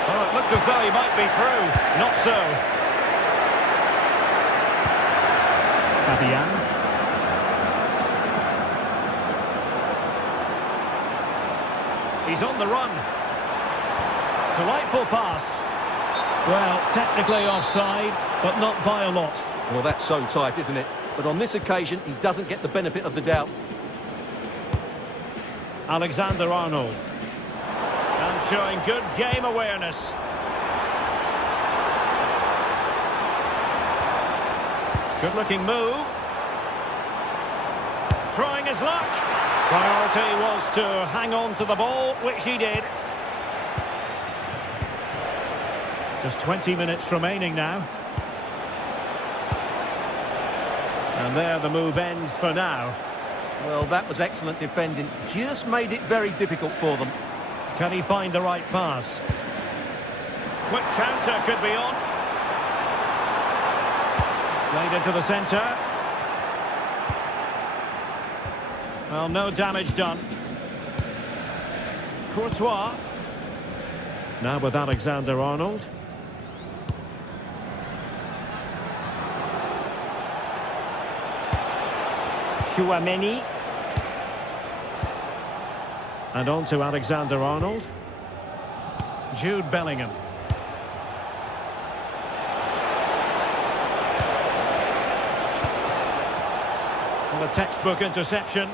Oh, it looked as though he might be through. Not so. Fabian. He's on the run. Delightful pass. Well, technically offside, but not by a lot. Well, that's so tight, isn't it? But on this occasion, he doesn't get the benefit of the doubt. Alexander-Arnold. And showing good game awareness. Good looking move. Trying his luck. Priority was to hang on to the ball, which he did. Just 20 minutes remaining now. And there the move ends for now. Well, that was excellent defending. Just made it very difficult for them. Can he find the right pass? Quick counter could be on. Played into the centre. Well, no damage done. Courtois. Now with Alexander-Arnold. Chouameni. And on to Alexander-Arnold. Jude Bellingham. Well, a textbook interception.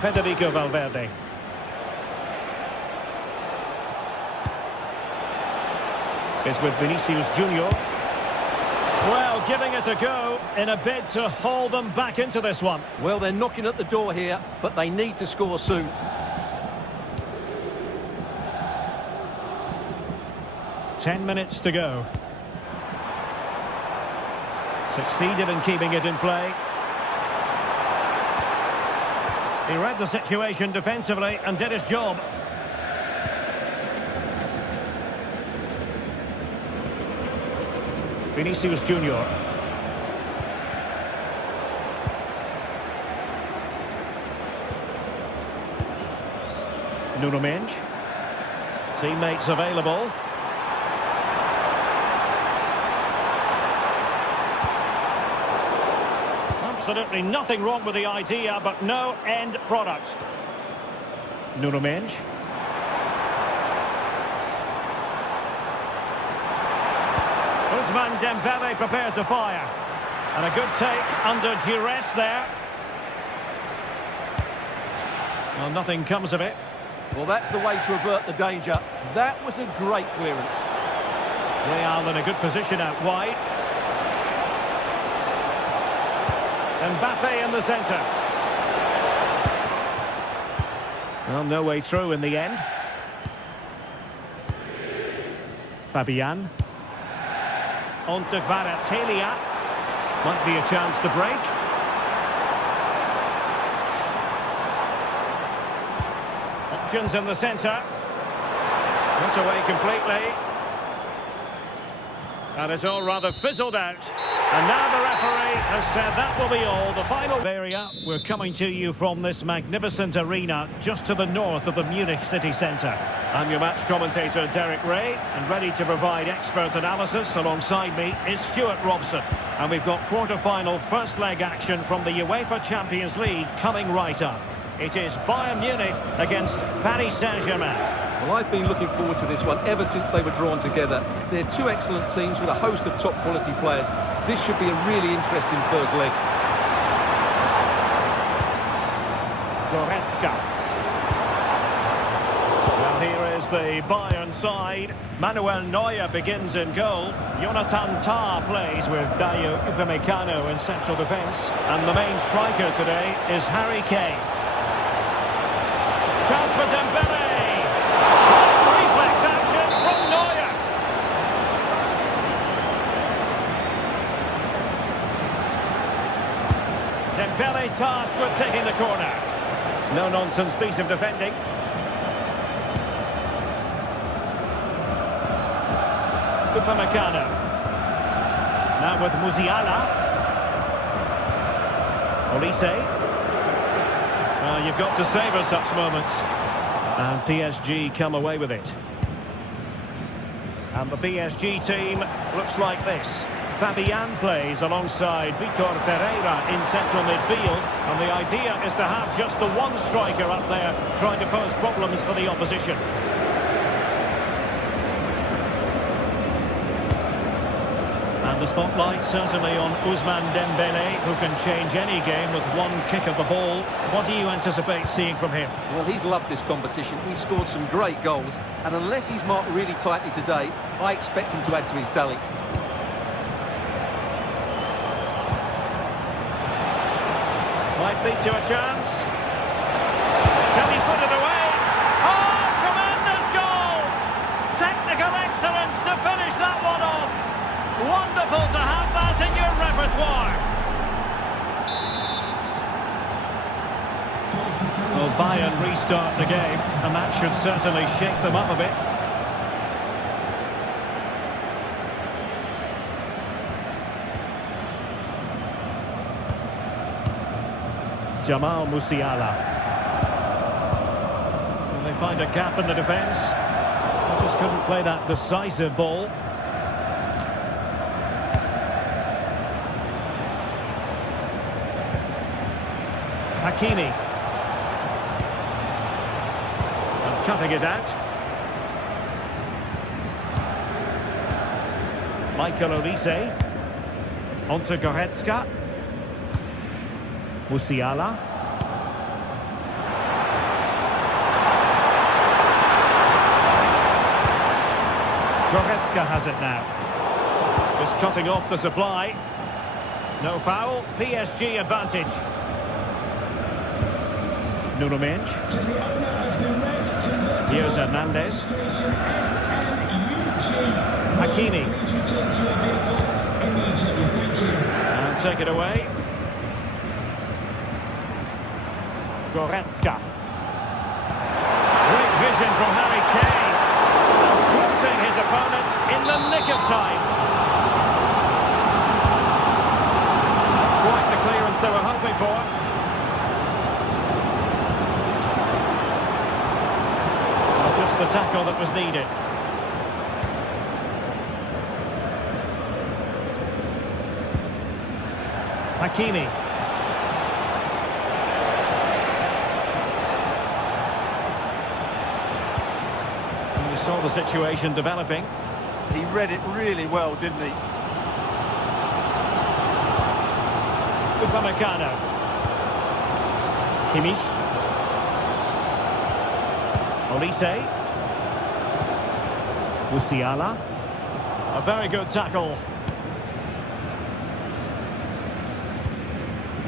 Federico Valverde. It's with Vinicius Junior. Well, giving it a go in a bid to haul them back into this one. Well, they're knocking at the door here, but they need to score soon. Ten minutes to go. Succeeded in keeping it in play. He read the situation defensively and did his job. Vinicius Junior. Nuno Mendes. Teammates available. Absolutely nothing wrong with the idea, but no end product. Nuno Mendes. Ousmane Dembele prepared to fire. And a good take under duress there. Well, nothing comes of it. Well, that's the way to avert the danger. That was a great clearance. Real in a good position out wide. Mbappe in the centre. Well, no way through in the end. Fabian. On to Kvaratskhelia. Might be a chance to break. Options in the centre. Not away completely. And it's all rather fizzled out. And now the referee has said that will be all. The final area. We're coming to you from this magnificent arena just to the north of the Munich city centre. I'm your match commentator Derek Ray, and ready to provide expert analysis alongside me is Stuart Robson. And we've got quarter-final first leg action from the UEFA Champions League coming right up. It is Bayern Munich against Paris Saint-Germain. Well, I've been looking forward to this one ever since they were drawn together. They're two excellent teams with a host of top-quality players. This should be a really interesting first leg. Goretzka. Well, here is the Bayern side. Manuel Neuer begins in goal. Jonathan Tah plays with Dayo Upamecano in central defence. And the main striker today is Harry Kane. Chance for Dembele. Reflex action from Neuer. Dembele tasked with taking the corner. No-nonsense piece of defending. Upamecano. Now with Musiala. Olise. You've got to savour such moments. And PSG come away with it. And the PSG team looks like this. Fabian plays alongside Vitor Pereira in central midfield. And the idea is to have just the one striker up there trying to pose problems for the opposition. And And the spotlight certainly on Ousmane Dembele, who can change any game with one kick of the ball. What do you anticipate seeing from him? Well, he's loved this competition. He's scored some great goals. And unless he's marked really tightly today, I expect him to add to his tally. Might lead to a chance. Can he put it away? Oh, tremendous goal! Technical excellence to finish that one off. Wonderful to have that in your repertoire. Well, Bayern restart the game, and that should certainly shake them up a bit. Jamal Musiala. And they find a gap in the defence. They just couldn't play that decisive ball. Hakimi. And cutting it out. Michael Olise. Onto Goretzka. Musiala. Goretzka has it now. Just cutting off the supply. No foul. PSG advantage. Nuno Mendes. Here's Hernandez. Hakimi. And take it away. Goretzka. Great vision from Harry Kane. And thwarting his opponent in the nick of time. Quite the clearance they were hoping for. Well, just the tackle that was needed. Hakimi. Saw the situation developing. He read it really well, didn't he? Upamecano. Kimmich. Olise. Musiala. A very good tackle.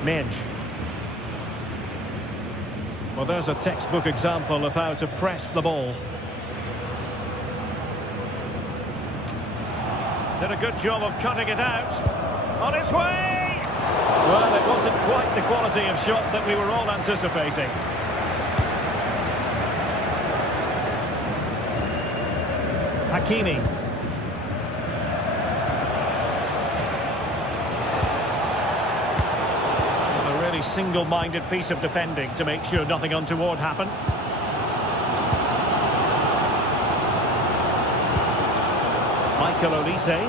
Mendes. Well, there's a textbook example of how to press the ball. Did a good job of cutting it out. On its way! Well, it wasn't quite the quality of shot that we were all anticipating. Hakimi. A really single-minded piece of defending to make sure nothing untoward happened. Michael Olise.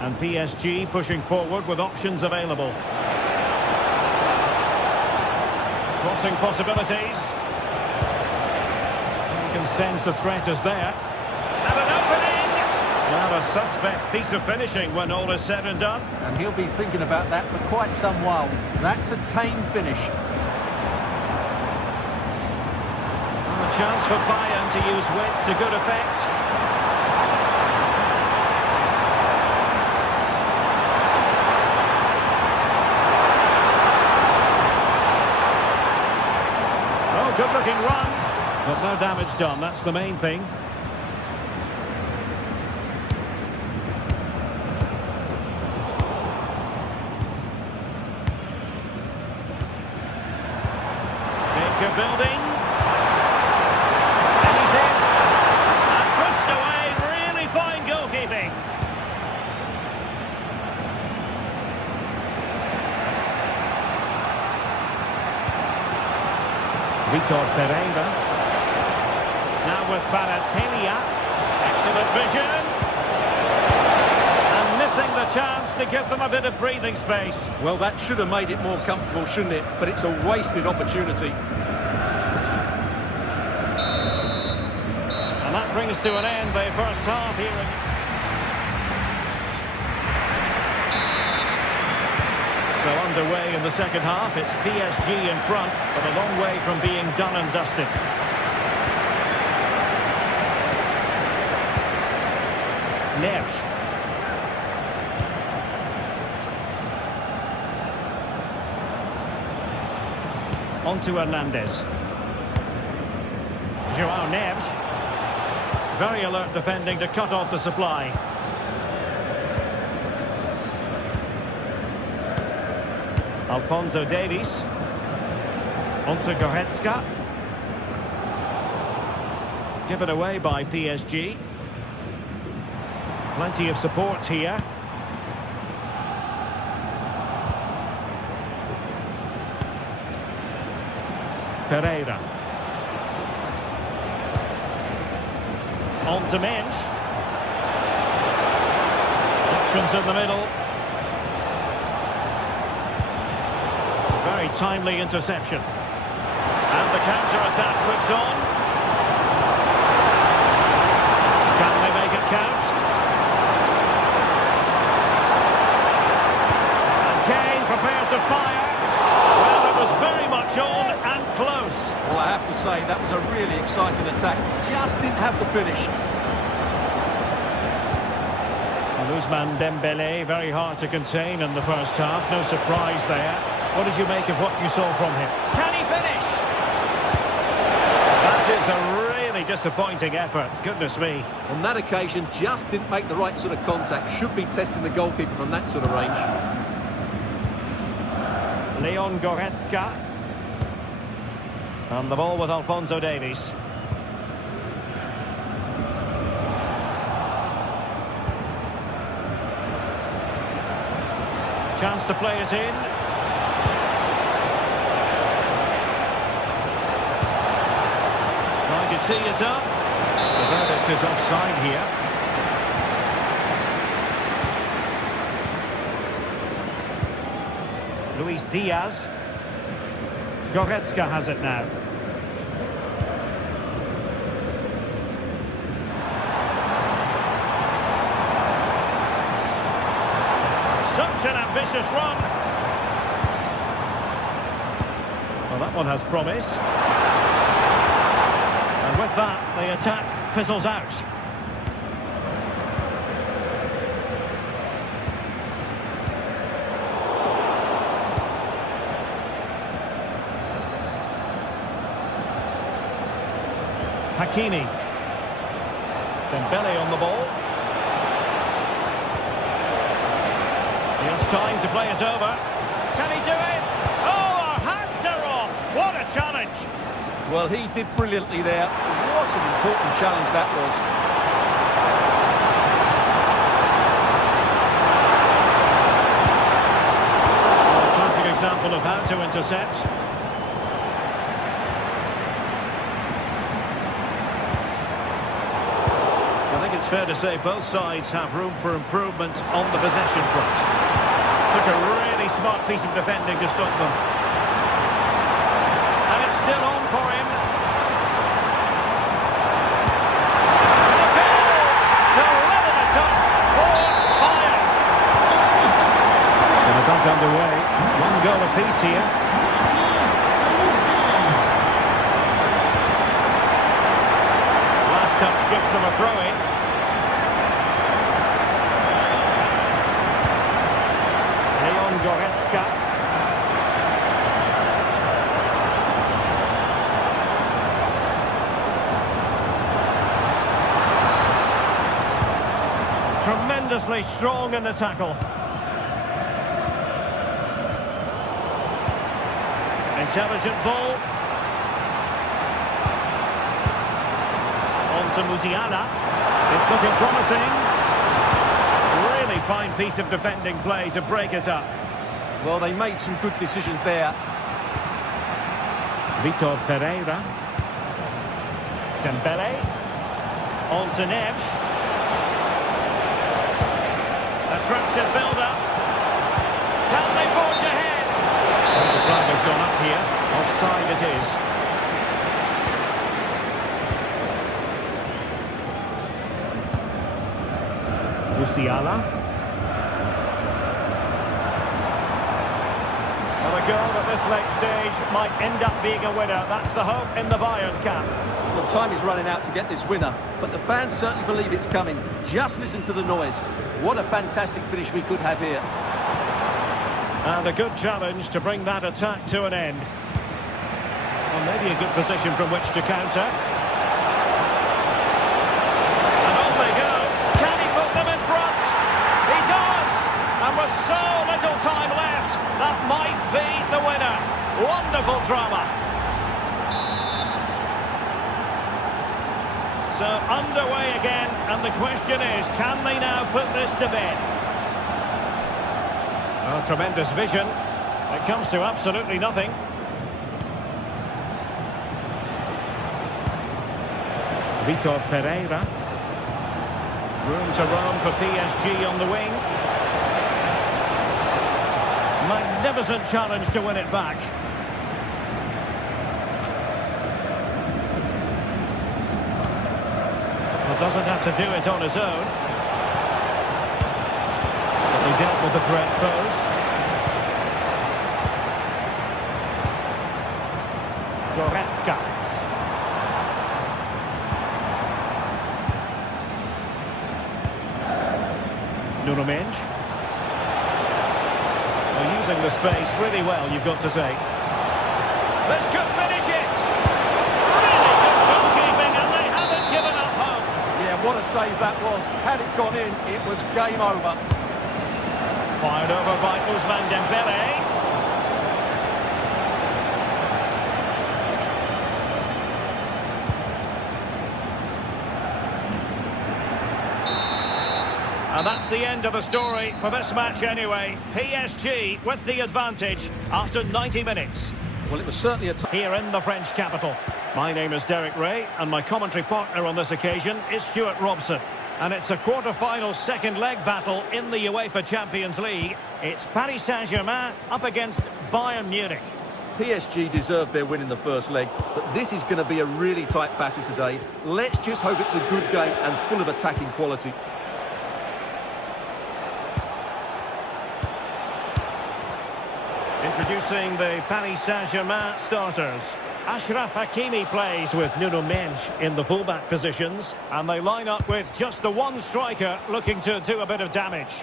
And PSG pushing forward with options available. Crossing possibilities. You can sense the threat is there. And an opening! Well, a suspect piece of finishing when all is said and done. And he'll be thinking about that for quite some while. That's a tame finish. Chance for Bayern to use width to good effect. Oh, good-looking run, but no damage done. That's the main thing. Danger building. Vitor Pereira. Now with Baratelia. Excellent vision. And missing the chance to give them a bit of breathing space. Well, that should have made it more comfortable, shouldn't it? But it's a wasted opportunity. And that brings to an end the first half here. So underway in the second half, it's PSG in front, but a long way from being done and dusted. Neves. On to Hernandez. João Neves. Very alert defending to cut off the supply. Alphonso Davies. On to Goretzka. Given away by PSG. Plenty of support here. Ferreira. On to Mensch. Options in the middle. Very timely interception. And the counter-attack looks on. Can they make it count? And Kane prepared to fire. Well, it was very much on and close. Well, I have to say, that was a really exciting attack. Just didn't have the finish. Ousmane Dembélé, very hard to contain in the first half. No surprise there. What did you make of what you saw from him? Can he finish? That is a really disappointing effort. Goodness me. On that occasion, just didn't make the right sort of contact. Should be testing the goalkeeper from that sort of range. Leon Goretzka. And the ball with Alphonso Davies. Chance to play it in. Trying to tee it up. The verdict is offside here. Luis Diaz. Goretzka has it now. Such an ambitious run. Well, that one has promise. And with that, the attack fizzles out. Hakimi. Dembele on the ball. He has time to play it over. Can he do it? Oh, our hands are off. What a challenge. Well, he did brilliantly there. What an important challenge that was. A classic example of how to intercept. I think it's fair to say both sides have room for improvement on the possession front. Took a really smart piece of defending to stop them. And it's still on for him. And a goal to level it up for Bayern. And back underway. One goal apiece here. Last touch gives them a throw-in. Goretzka. Tremendously strong in the tackle. Intelligent ball. On to Musiala. It's looking promising. Really fine piece of defending play to break it up. Well, they made some good decisions there. Vitor Ferreira. Dembele. On to Neves. Attractive build-up. Can they forge ahead? Oh, the flag has gone up here. Offside it is. Musiala. Well, a goal at this late stage might end up being a winner. That's the hope in the Bayern camp. Well, time is running out to get this winner, but the fans certainly believe it's coming. Just listen to the noise. What a fantastic finish we could have here. And a good challenge to bring that attack to an end. Well, maybe a good position from which to counter. And on they go. Can he put them in front? He does! And with so little time left, that might be the winner. Wonderful drama. So underway again, and the question is, can they now put this to bed? Oh, tremendous vision. It comes to absolutely nothing. Vitor Ferreira. Room to roam for PSG on the wing. Magnificent challenge to win it back. Well, doesn't have to do it on his own. But he dealt with the threat posed. Goretzka. MÜNICH. Well, using the space really well, you've got to say. This could finish it! Really good goalkeeping, and they haven't given up hope. Yeah, what a save that was. Had it gone in, it was game over. Fired over by Ousmane Dembele. And that's the end of the story for this match anyway. PSG with the advantage after 90 minutes. Well, it was certainly a Here in the French capital. My name is Derek Ray, and my commentary partner on this occasion is Stuart Robson. And it's a quarter-final second leg battle in the UEFA Champions League. It's Paris Saint-Germain up against Bayern Munich. PSG deserved their win in the first leg, but this is going to be a really tight battle today. Let's just hope it's a good game and full of attacking quality. Introducing the Paris Saint-Germain starters. Achraf Hakimi plays with MÜNICH in the fullback positions, and they line up with just the one striker looking to do a bit of damage.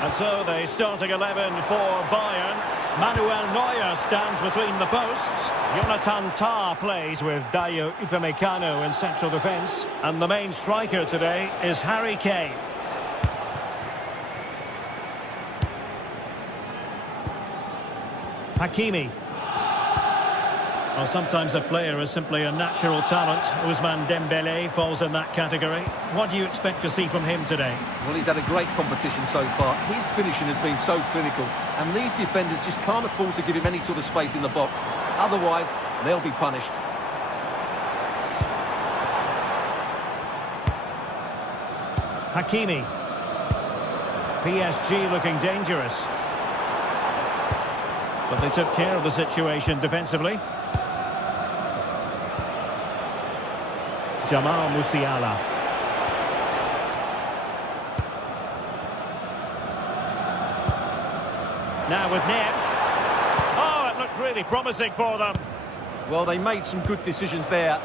And so the starting 11 for Bayern. Manuel Neuer stands between the posts. Jonathan Tah plays with Dayo Upamecano in central defence, and the main striker today is Harry Kane. Hakimi. Well, sometimes a player is simply a natural talent. Ousmane Dembele falls in that category. What do you expect to see from him today? Well, he's had a great competition so far. His finishing has been so clinical, and these defenders just can't afford to give him any sort of space in the box. Otherwise, they'll be punished. Hakimi. PSG looking dangerous. But they took care of the situation defensively. Jamal Musiala. Now with Neves. Oh, it looked really promising for them. Well, they made some good decisions there.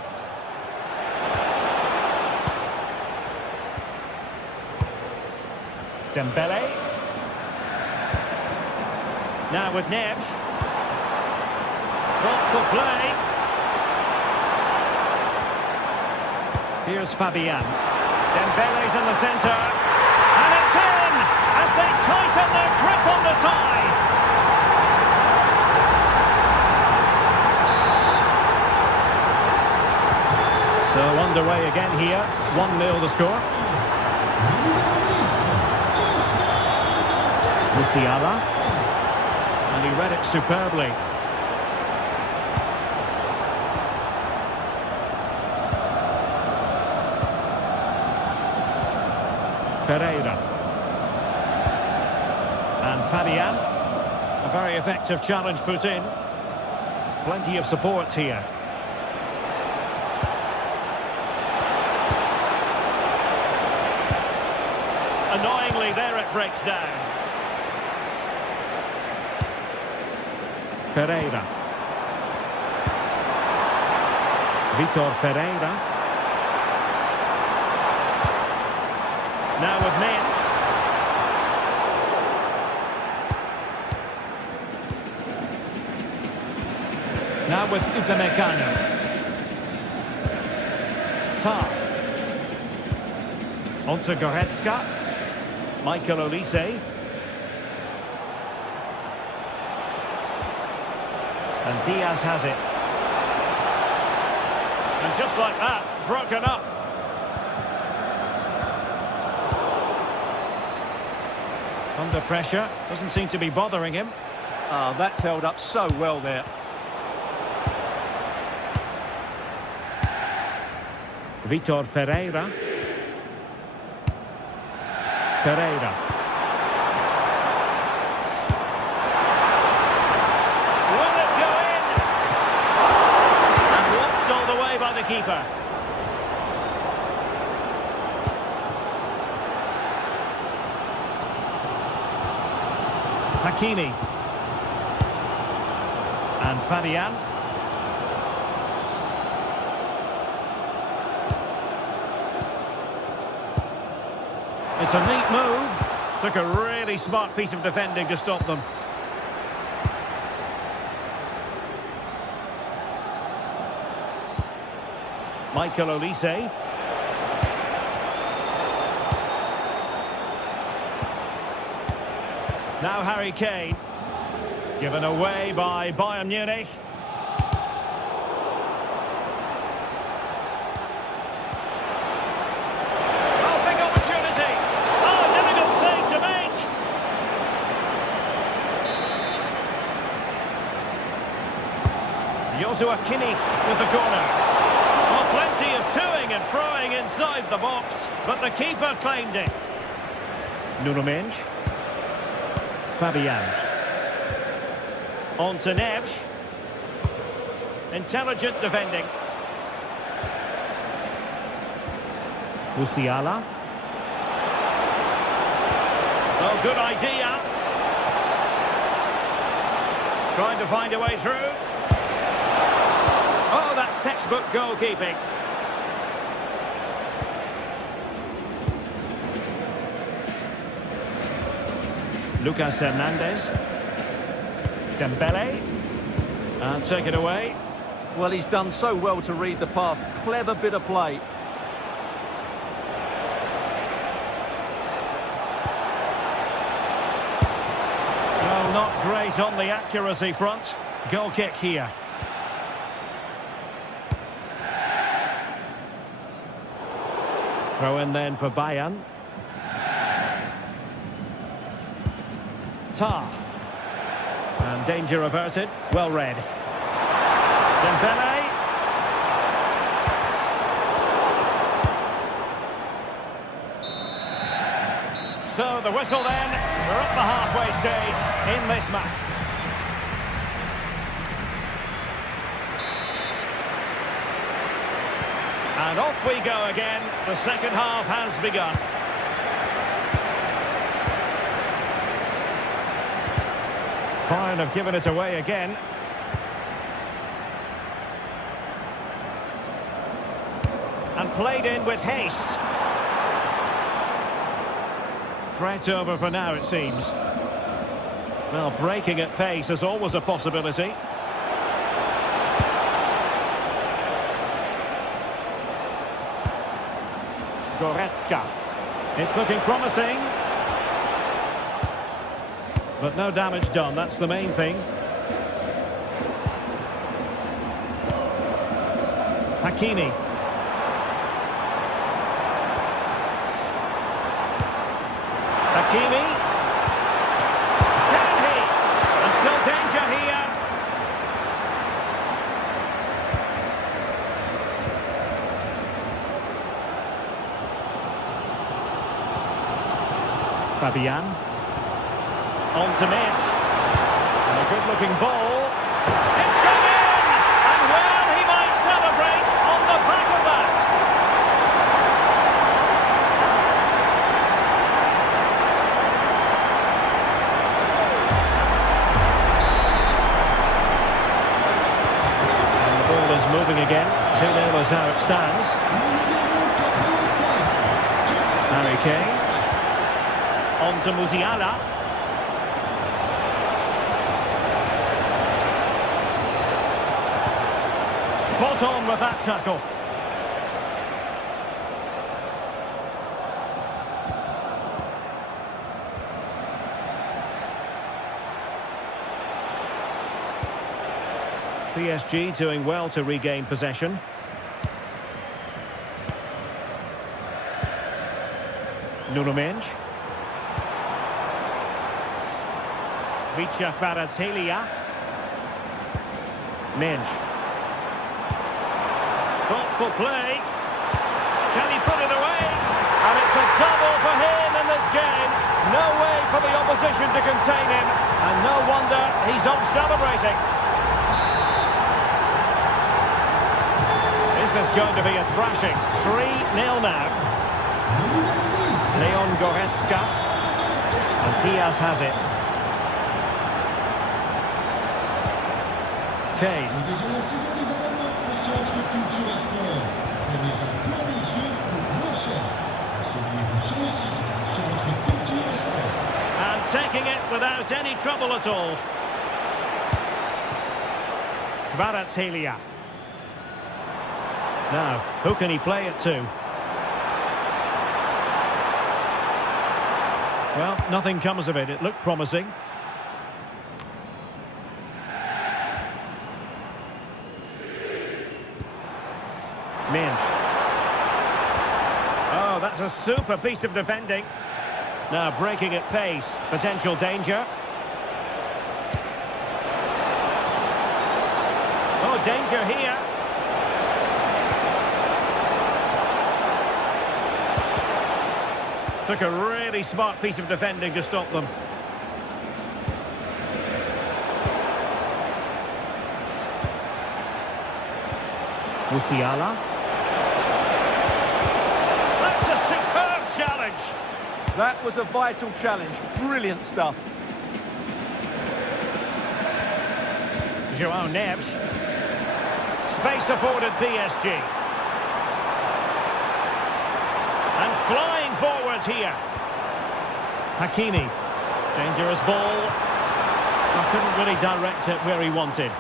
Dembele. Now with Neves. Thoughtful play. Here's Fabian. Dembele's in the centre. And it's in as they tighten their grip on the tie. So underway again here. 1-0 the score. Musiala. And he read it superbly. Ferreira. And Fabian. A very effective challenge put in. Plenty of support here. eventually there it breaks down. Ferreira. Vitor Ferreira. Now with Minch. Now with Upamecano. Tar. On to Goretzka. Michael Olise. And Diaz has it. And just like that, broken up. Under pressure, doesn't seem to be bothering him. Oh, that's held up so well there. Vitor Ferreira. Ferreira. Will it go in? And watched all the way by the keeper. Hakimi. And Fabian. It's a neat move. Took a really smart piece of defending to stop them. Michael Olise. Now Harry Kane. Given away by Bayern Munich. Joshua Kimmich with the corner. Well, plenty of toing and throwing inside the box, but the keeper claimed it. Nuno Mendes. Fabian. On to Neves. Intelligent defending. Musiala. Oh, good idea. Trying to find a way through. Oh, that's textbook goalkeeping. Lucas Hernandez. Dembele. And take it away. Well, he's done so well to read the pass. Clever bit of play. Well, not great on the accuracy front. Goal kick here. Throw in then for Bayern. Tar. And danger averted. Well read. Dembele. So the whistle then. We're at the halfway stage in this match. And off we go again. The second half has begun. Bayern have given it away again. And played in with haste. Threat over for now, it seems. Well, breaking at pace is always a possibility. Goretzka. It's looking promising. But no damage done, that's the main thing. Hakimi. Hakimi. Can he? And still danger here. Fabian. On to Mitch. And a good-looking ball. It's gone in! And well, he might celebrate on the back of that. is moving again. 2-0 is how it stands. Harry Kane. On to Musiala. Spot on with that tackle. PSG doing well to regain possession. MÜNICH. Vicha Kvaratskhelia. Minch. Thoughtful play. Can he put it away? And it's a double for him in this game. No way for the opposition to contain him. And no wonder he's off celebrating. This is going to be a thrashing. 3-0 now. Leon Goretzka. And Diaz has it. Kane. And taking it without any trouble at all. Kvaratskhelia. Now, who can he play it to? Well, nothing comes of it. It looked promising. Minch. Oh, that's a super piece of defending. Now breaking at pace. Potential danger. Oh, danger here. Took a really smart piece of defending to stop them. Musiala. That's a superb challenge. That was a vital challenge. Brilliant stuff. João Neves. Space afforded PSG. And flying forwards here. Hakimi. Dangerous ball. I couldn't really direct it where he wanted.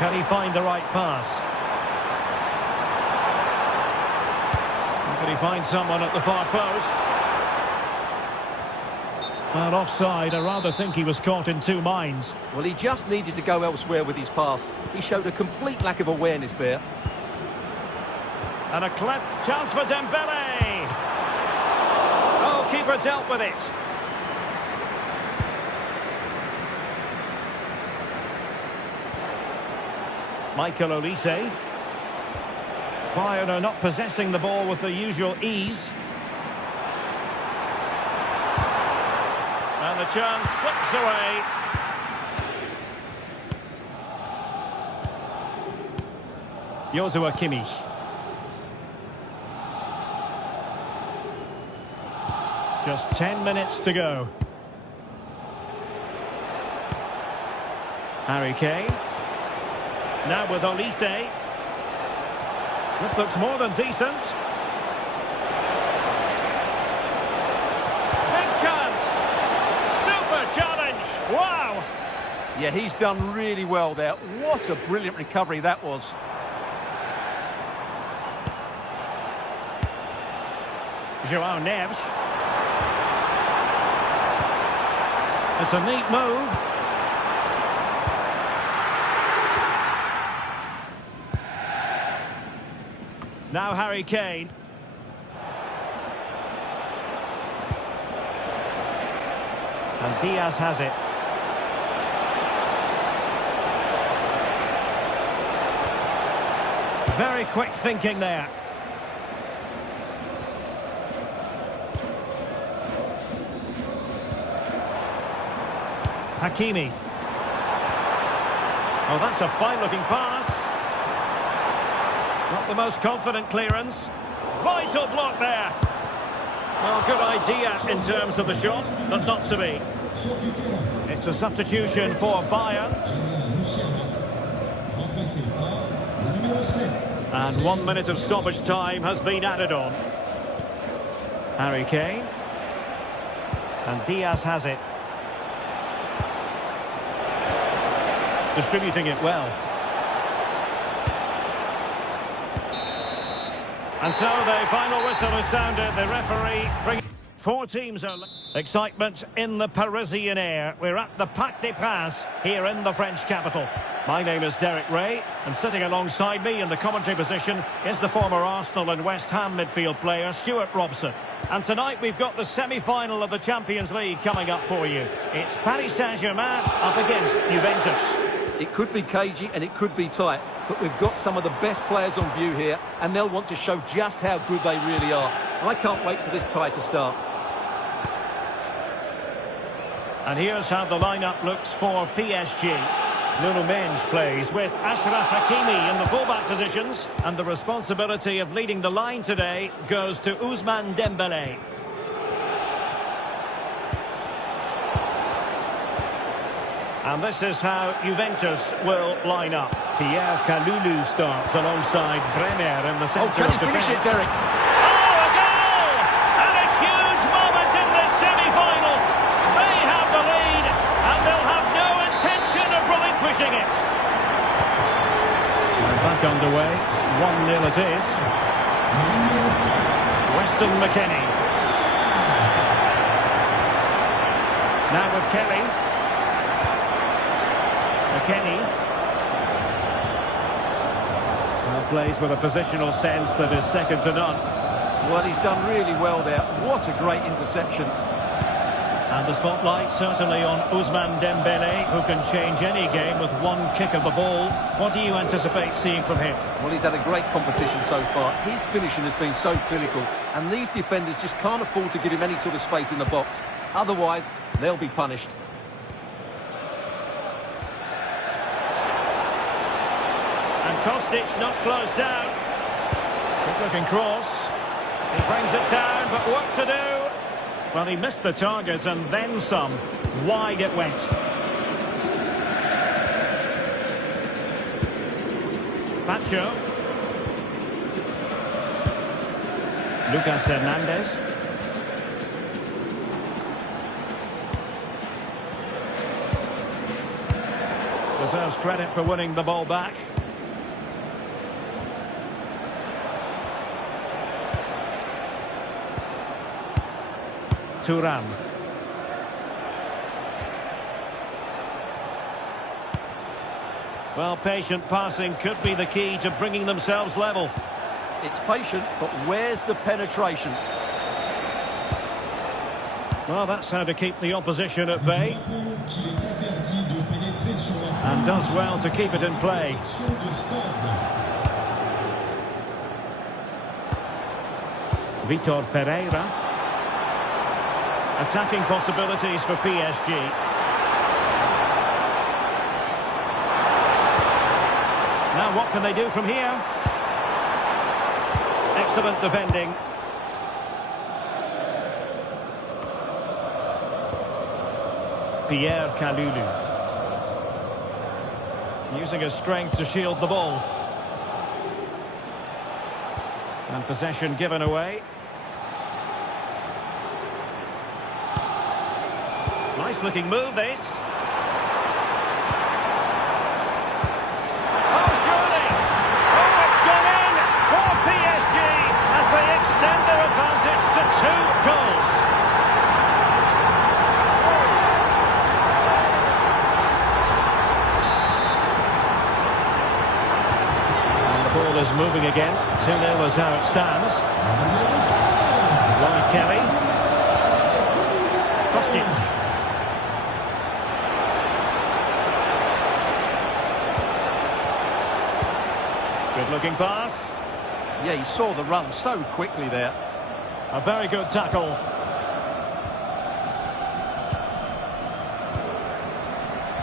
Can he find the right pass? Can he find someone at the far post? Well, offside. I rather think he was caught in two minds. Well, he just needed to go elsewhere with his pass. He showed a complete lack of awareness there. And a cleft chance for Dembele. Oh, keeper dealt with it. Michael Olise. Bayern are not possessing the ball with the usual ease. And the chance slips away. Joshua Kimmich. Just 10 minutes to go. Harry Kane. Now with Olise. This looks more than decent. Big chance. Super challenge. Wow. Yeah, he's done really well there. What a brilliant recovery that was. João Neves. It's a neat move. Now Harry Kane. And Diaz has it. Very quick thinking there. Hakimi. Oh, that's a fine-looking pass. Not the most confident clearance. vital block there. Well, good idea in terms of the shot, but not to be. It's a substitution for Bayern. And 1 minute of stoppage time has been added on. Harry Kane. And Diaz has it. Distributing it well. And so the final whistle is sounded. The referee brings... 4 teams are... Excitement in the Parisian air. We're at the Parc des Princes here in the French capital. My name is Derek Ray, and sitting alongside me in the commentary position is the former Arsenal and West Ham midfield player Stuart Robson. And tonight we've got the semi-final of the Champions League coming up for you. It's Paris Saint-Germain up against Juventus. It could be cagey and it could be tight, but we've got some of the best players on view here, and they'll want to show just how good they really are. I can't wait for this tie to start. And here's how the lineup looks for PSG. Nuno Mendes plays with Achraf Hakimi in the fullback positions, and the responsibility of leading the line today goes to Ousmane Dembélé. And this is how Juventus will line up. Pierre Kalulu starts alongside Bremer in the centre of defence. Can he finish it, Derek? Oh, a goal! And a huge moment in this semi-final. They have the lead, and they'll have no intention of relinquishing it. And back underway. 1-0 it is. Weston McKennie. Now with Kelly. McKennie. Well, plays with a positional sense that is second to none. Well, he's done really well there. What a great interception. And the spotlight certainly on Ousmane Dembélé, who can change any game with one kick of the ball. What do you anticipate seeing from him? Well, he's had a great competition so far. His finishing has been so clinical, and these defenders just can't afford to give him any sort of space in the box. Otherwise, they'll be punished. And Kostic not closed down. Good looking cross. He brings it down, but what to do? Well, he missed the target and then some. Wide it went. Pacho. Lucas Hernandez. Deserves credit for winning the ball back. Thuram. Well, patient passing could be the key to bringing themselves level. It's patient, but where's the penetration? Well, that's how to keep the opposition at bay. And does well to keep it in play. Vitor Ferreira. Attacking possibilities for PSG. Now what can they do from here? Excellent defending. Pierre Kalulu. Using his strength to shield the ball. And possession given away. Nice looking move, this. Oh, surely! Oh, it's gone in for PSG as they extend their advantage to 2 goals. And the ball is moving again. 2-0 is how it stands. Wide Kelly. Kostic. Good-looking pass. Yeah, he saw the run so quickly there. A very good tackle.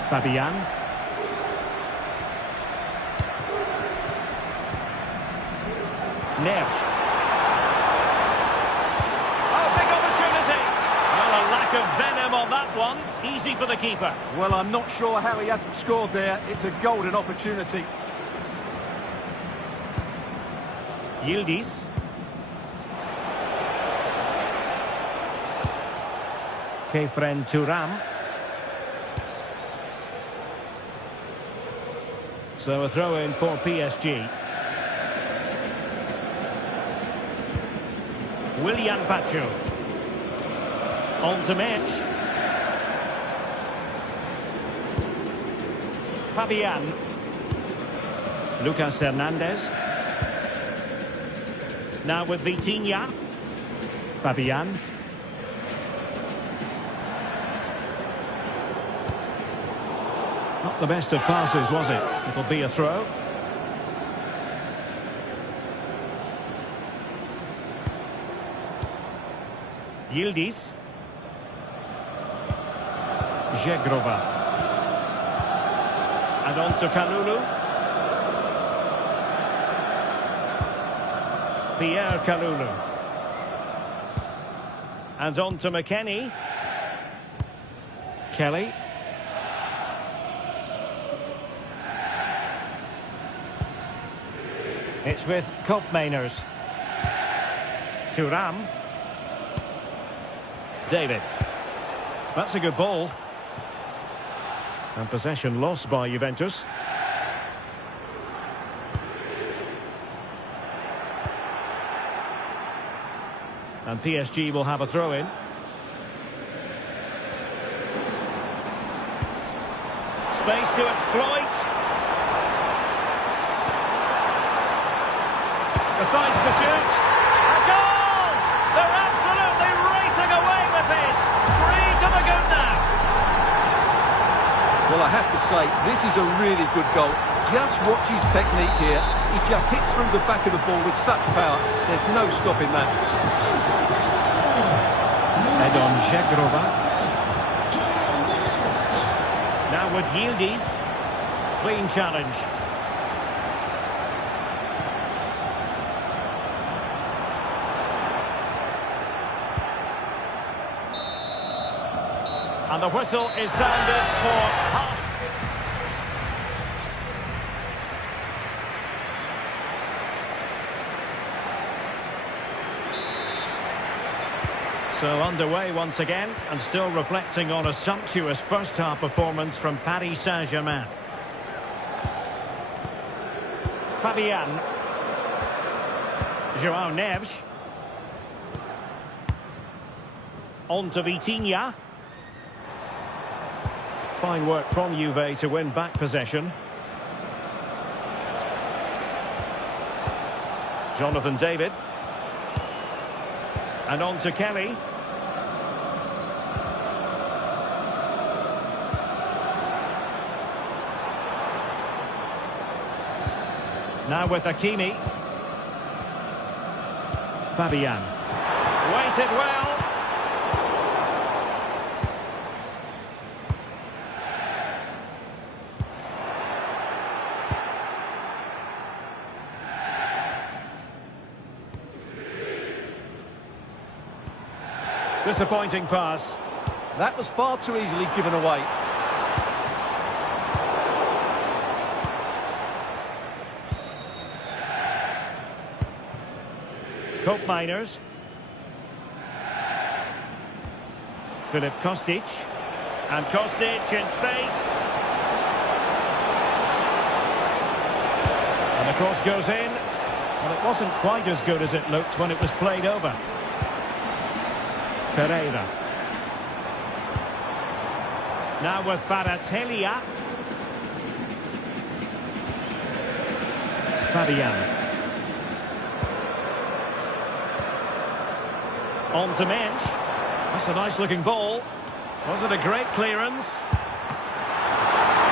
Fabian. Neves. that one. Easy for the keeper. Well, I'm not sure how he hasn't scored there. It's a golden opportunity. Yildiz. Kefren Thuram. So a throw in for PSG. Willian Pacho. On to Mensch. Fabian. Lucas Hernandez. Now with Vitinha. Fabian. Not the best of passes, was it? It'll be a throw. Yildiz. Zegrova. And on to Kalulu. Pierre Kalulu. And on to McKennie. Kelly. It's with Koopmeiners. Thuram. David. That's a good ball. And possession lost by Juventus. And PSG will have a throw-in. Space to exploit. Decides to shoot. A goal! They're absolutely racing away with this. 3 to the good now. Well, I have to say, this is a really good goal. Just watch his technique here. He just hits through the back of the ball with such power. There's no stopping that. Edon Zegrova. Now with Yildiz. Clean challenge. And the whistle is sounded for half. So underway once again, and still reflecting on a sumptuous first-half performance from Paris Saint-Germain. Fabian. João Neves. On to Vitinha. Fine work from Juve to win back possession. Jonathan David. And on to Kelly. Now with Hakimi. Fabian. Waited well. Disappointing pass. That was far too easily given away. Koopmeiners. Filip Kostic. And Kostic in space. And the cross goes in. Well, it wasn't quite as good as it looked when it was played over. Pereira. Now with Baratelia. Fabian. On to Mensch. That's a nice looking ball. Was it a great clearance?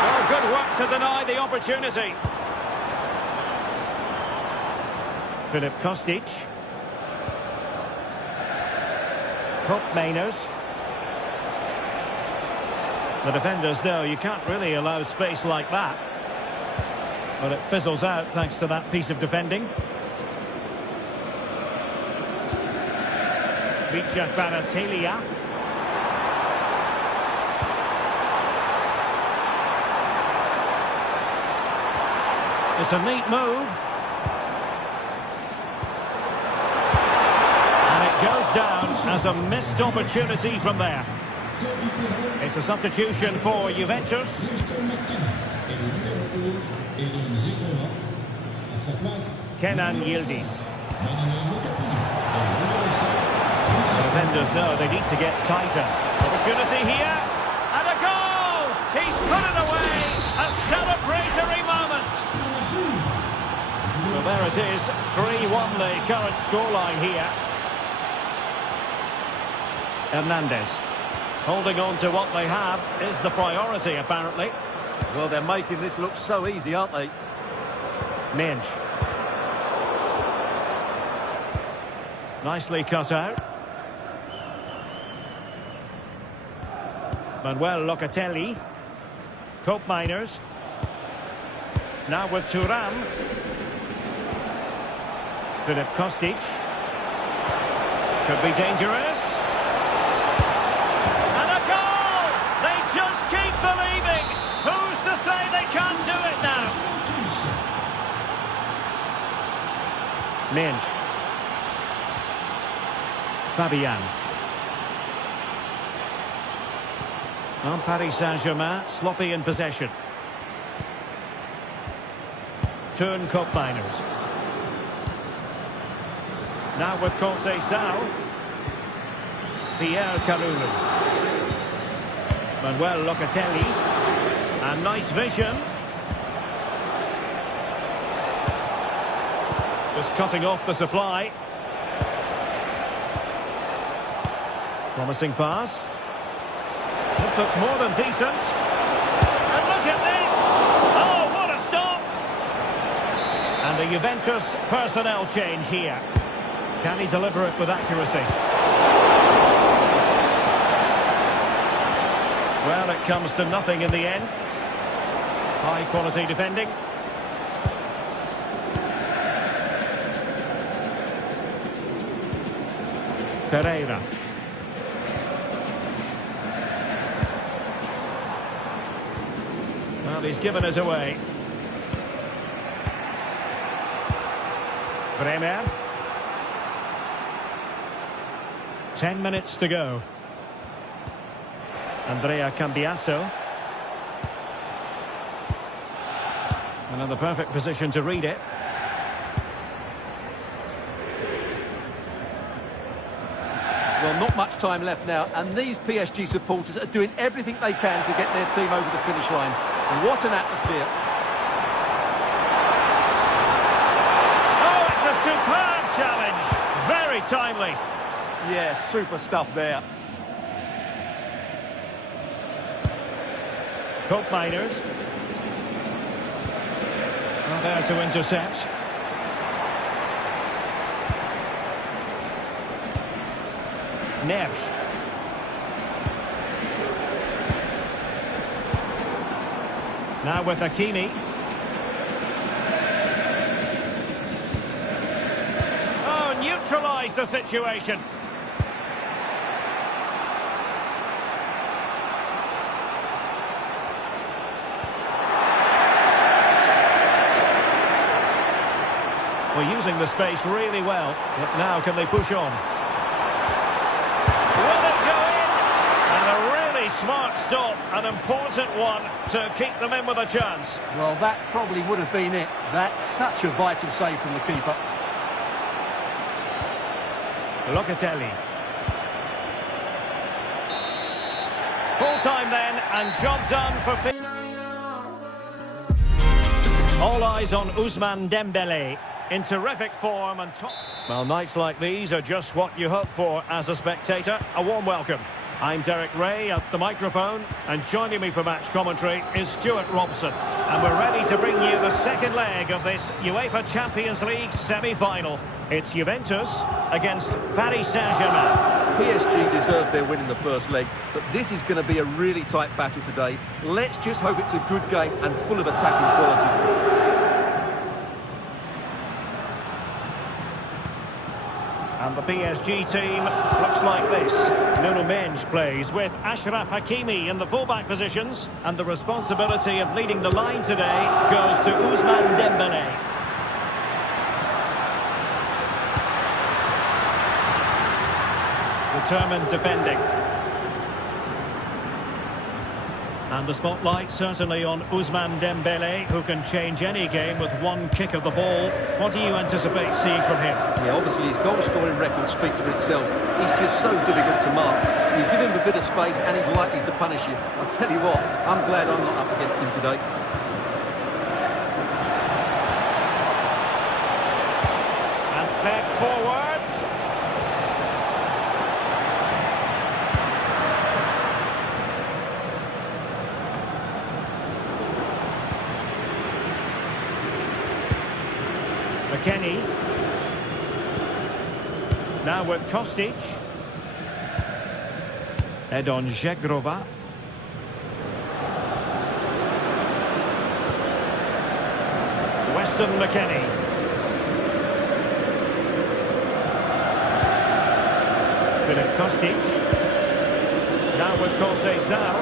Oh, good work to deny the opportunity. Filip Kostic. Koopmeiners. The defenders know you can't really allow space like that. But it fizzles out thanks to that piece of defending. Vicha Baratelia. It's a neat move. And it goes down as a missed opportunity from there. It's a substitution for Juventus. Kenan Yildiz. The defenders know they need to get tighter. Opportunity here. And a goal! He's put it away! A celebratory moment! So there it is. 3-1 the current scoreline here. Hernandez. Holding on to what they have is the priority, apparently. Well, they're making this look so easy, aren't they? Minge. Nicely cut out. Manuel Locatelli. Cope Miners. Now with Thuram. Filip Kostic. Could be dangerous. And a goal! They just keep believing. Who's to say they can't do it now? Minge. Fabian. On Paris Saint-Germain, sloppy in possession. Turn Cope Miners. Now with Conceição. Pierre Kalulu. Manuel Locatelli. And nice vision. Just cutting off the supply. Promising pass. This looks more than decent. And look at this! Oh, what a stop! And a Juventus personnel change here. Can he deliver it with accuracy? Well, it comes to nothing in the end. High quality defending. Ferreira. Well, he's given us away. Bremer. 10 minutes to go. Andrea Cambiasso. Another perfect position to read it. Well, not much time left now, and these PSG supporters are doing everything they can to get their team over the finish line. And what an atmosphere. Oh, it's a superb challenge. Very timely. Yeah, super stuff there. Cope Miners. Well, there to intercept. Neves. Now with Hakimi. Oh, neutralised the situation. We're using the space really well, but now can they push on? Will it go in? And a really smart stop, an important one to keep them in with a chance. Well, that probably would have been it. That's such a vital save from the keeper. Locatelli. Full time then, and job done for... All eyes on Ousmane Dembélé. In terrific form and top... Well, nights like these are just what you hope for as a spectator. A warm welcome. I'm Derek Ray at the microphone, and joining me for match commentary is Stuart Robson. And we're ready to bring you the second leg of this UEFA Champions League semi-final. It's Juventus against Paris Saint-Germain. PSG deserved their win in the first leg, but this is going to be a really tight battle today. Let's just hope it's a good game and full of attacking quality. And the PSG team looks like this. Nuno Mendes plays with Achraf Hakimi in the fullback positions. And the responsibility of leading the line today goes to Ousmane Dembélé. Determined defending. And the spotlight certainly on Ousmane Dembélé, who can change any game with one kick of the ball. What do you anticipate seeing from him? Yeah, obviously his goal-scoring record speaks for itself. He's just so difficult to mark. You give him a bit of space and he's likely to punish you. I'll tell you what, I'm glad I'm not up against him today. And fed forwards. McKennie. Now with Kostic. Edon Žegrova. Weston McKennie. Philip Kostic. Now with Conceição.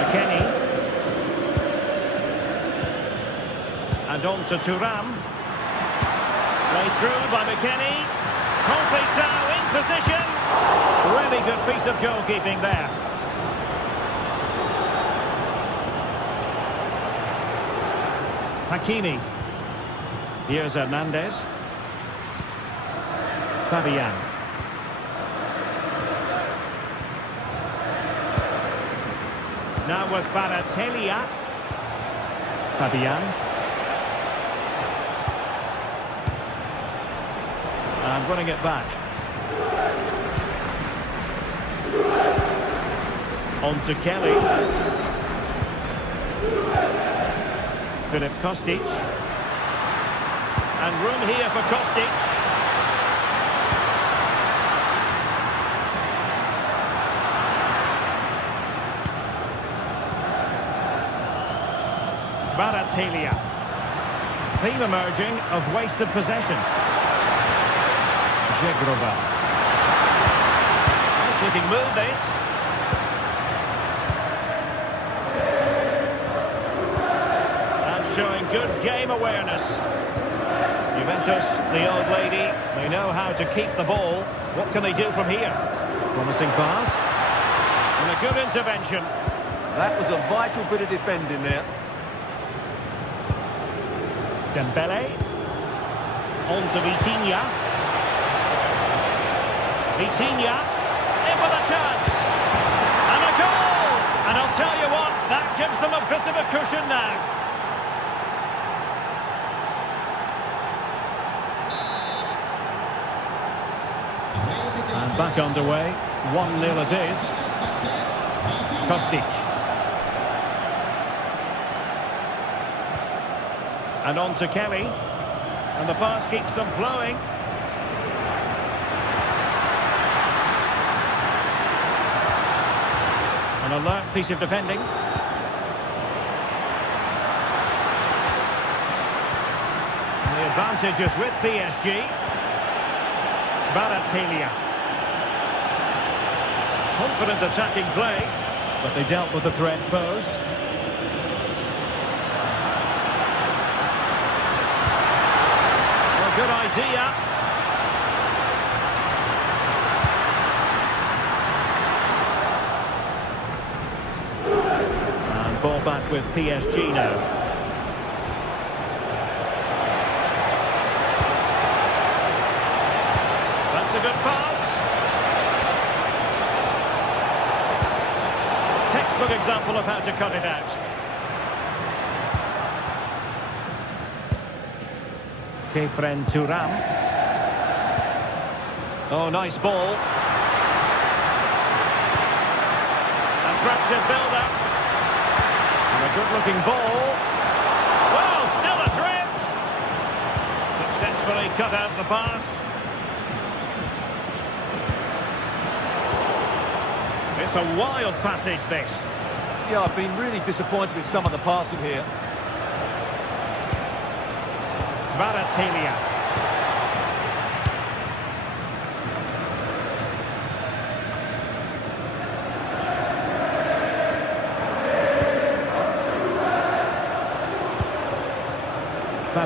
McKennie. And on to Thuram. Played through by McKennie. Conceição in position. Really good piece of goalkeeping there. Hakimi. Here's Hernandez. Fabian. Now with Balotelli. Fabian. And running it back. On to Kelly. Philip Kostic. And room here for Kostic. Balotelli. Theme emerging of wasted possession. Žegrova. Nice looking move this. And showing good game awareness. Juventus, the old lady, they know how to keep the ball. What can they do from here? Promising pass. And a good intervention. That was a vital bit of defending there. Dembélé. On to Vitinha. Vitinha, in with a chance, and a goal! And I'll tell you what, that gives them a bit of a cushion now. And back underway, 1-0 it is. Kostic. And on to Kelly, and the pass keeps them flowing. An alert piece of defending. And the advantage is with PSG. Balotelli. Confident attacking play, but they dealt with the threat posed. Well, good idea. Ball back with PSG now. That's a good pass. Textbook example of how to cut it out. Kefren Thuram. Oh, nice ball. Attractive build-up. A good-looking ball. Well, still a threat. Successfully cut out the pass. It's a wild passage, this. Yeah, I've been really disappointed with some of the passing here. Balotelli.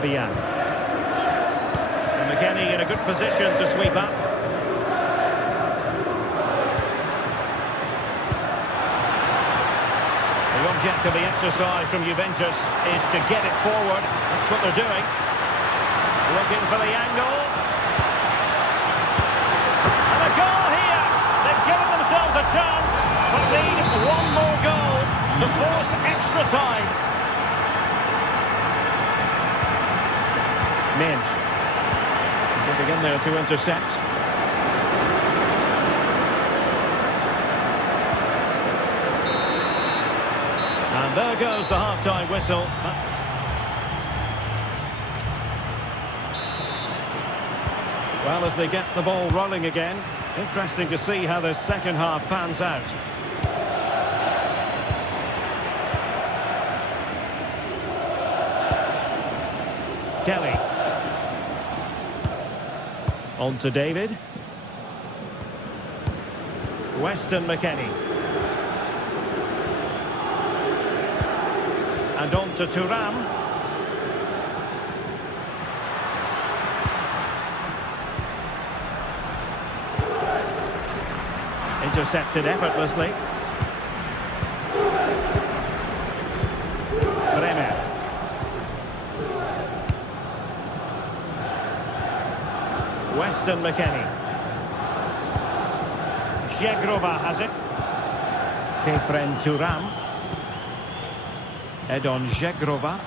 Fabian. And McKennie in a good position to sweep up. The object of the exercise from Juventus is to get it forward. That's what they're doing. Looking for the angle. And a goal here. They've given themselves a chance, but need one more goal to force extra time. Mint. Getting in there to intercept. And there goes the half-time whistle. Well, as they get the ball rolling again, interesting to see how the second half pans out. Kelly. On to David. Weston McKennie. And on to Thuram. Intercepted effortlessly. Bremer. Weston McKennie. Zegrova has it. Kefren Thuram. Edon Zegrova.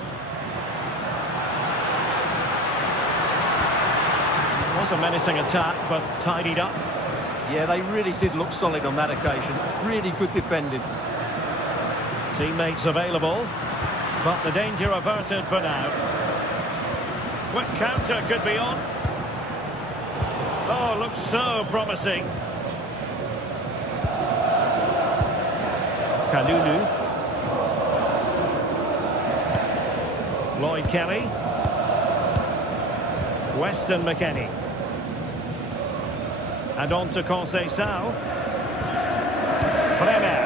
It was a menacing attack, but tidied up. Yeah, they really did look solid on that occasion. Really good defending. Teammates available, but the danger averted for now. Quick counter could be on. Oh, looks so promising. Kalulu. Lloyd Kelly. Weston McKennie. And on to Conceição. Bremer.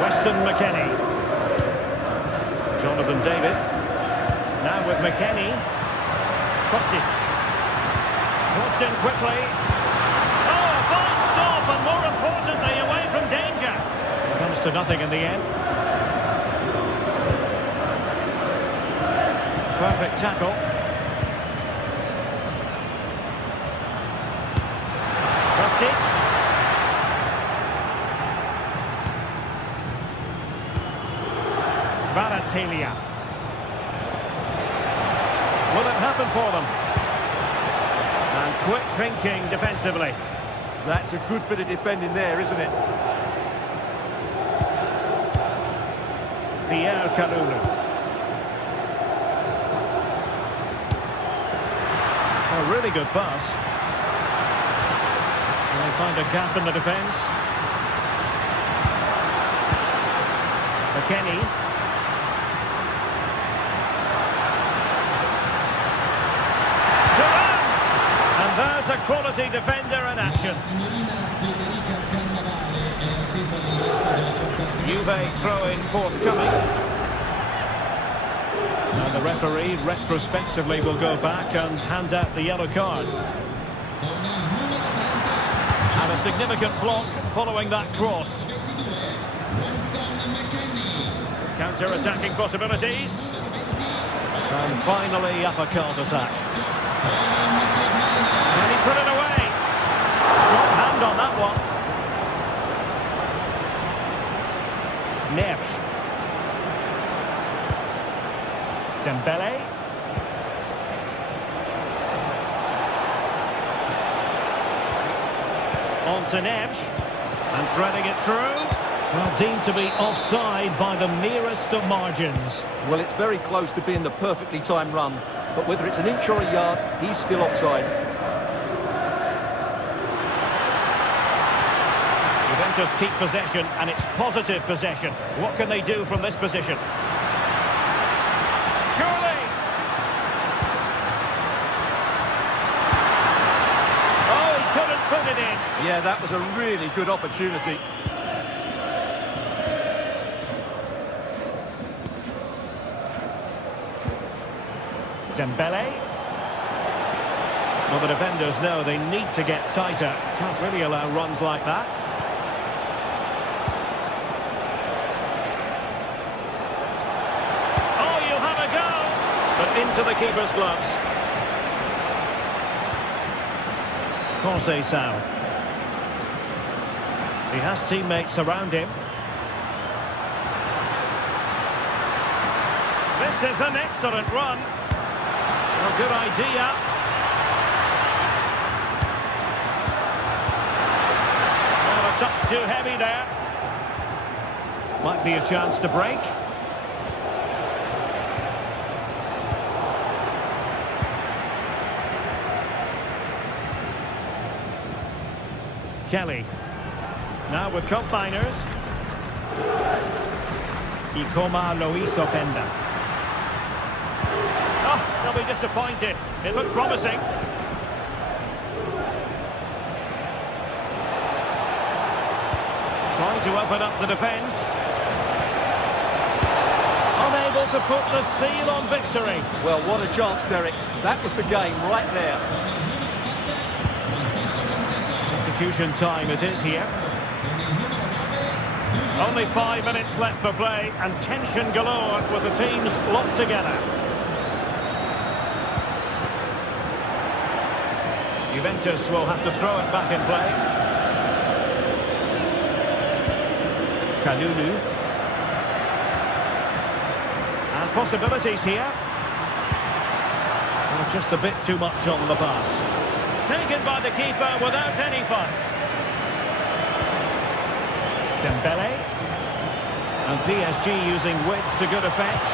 Weston McKennie. Jonathan David. Now with McKennie. Kostic. Crossed in quickly. Oh, a fine stop, and more importantly, away from danger. It comes to nothing in the end. Perfect tackle. Kostic. Kvaratskhelia. Will it happen for them? And quick thinking defensively. That's a good bit of defending there, isn't it? Pierre Kalulu. A really good pass. And they find a gap in the defence. McKennie. And there's a quality defender in action. Juve throw-in forthcoming. And the referee retrospectively will go back and hand out the yellow card. And a significant block following that cross. Counter-attacking possibilities. And finally, uppercut attack. And he put it away. Strong hand on that one. Neves. Dembele. On to Neves. And threading it through. Well, deemed to be offside by the merest of margins. Well, it's very close to being the perfectly timed run. But whether it's an inch or a yard, he's still offside. Juventus keep possession, and it's positive possession. What can they do from this position? Surely! Oh, he couldn't put it in. Yeah, that was a really good opportunity. Dembele. Well, the defenders know they need to get tighter. Can't really allow runs like that. Oh, you'll have a go! But into the keeper's gloves. Conceição. He has teammates around him. This is an excellent run. Well, good idea. Oh, a touch too heavy there. Might be a chance to break. Kelly. Now with combiners. Ikoma Loiso Penda. Oh, they'll be disappointed. It looked promising. Trying to open up the defence. Unable to put the seal on victory. Well, what a chance, Derek. That was the game right there. Substitution time it is here. Only 5 minutes left for play and tension galore with the teams locked together. Juventus will have to throw it back in play. Kalulu. And possibilities here. Well, just a bit too much on the pass. Taken by the keeper without any fuss. Dembele. And PSG using width to good effect.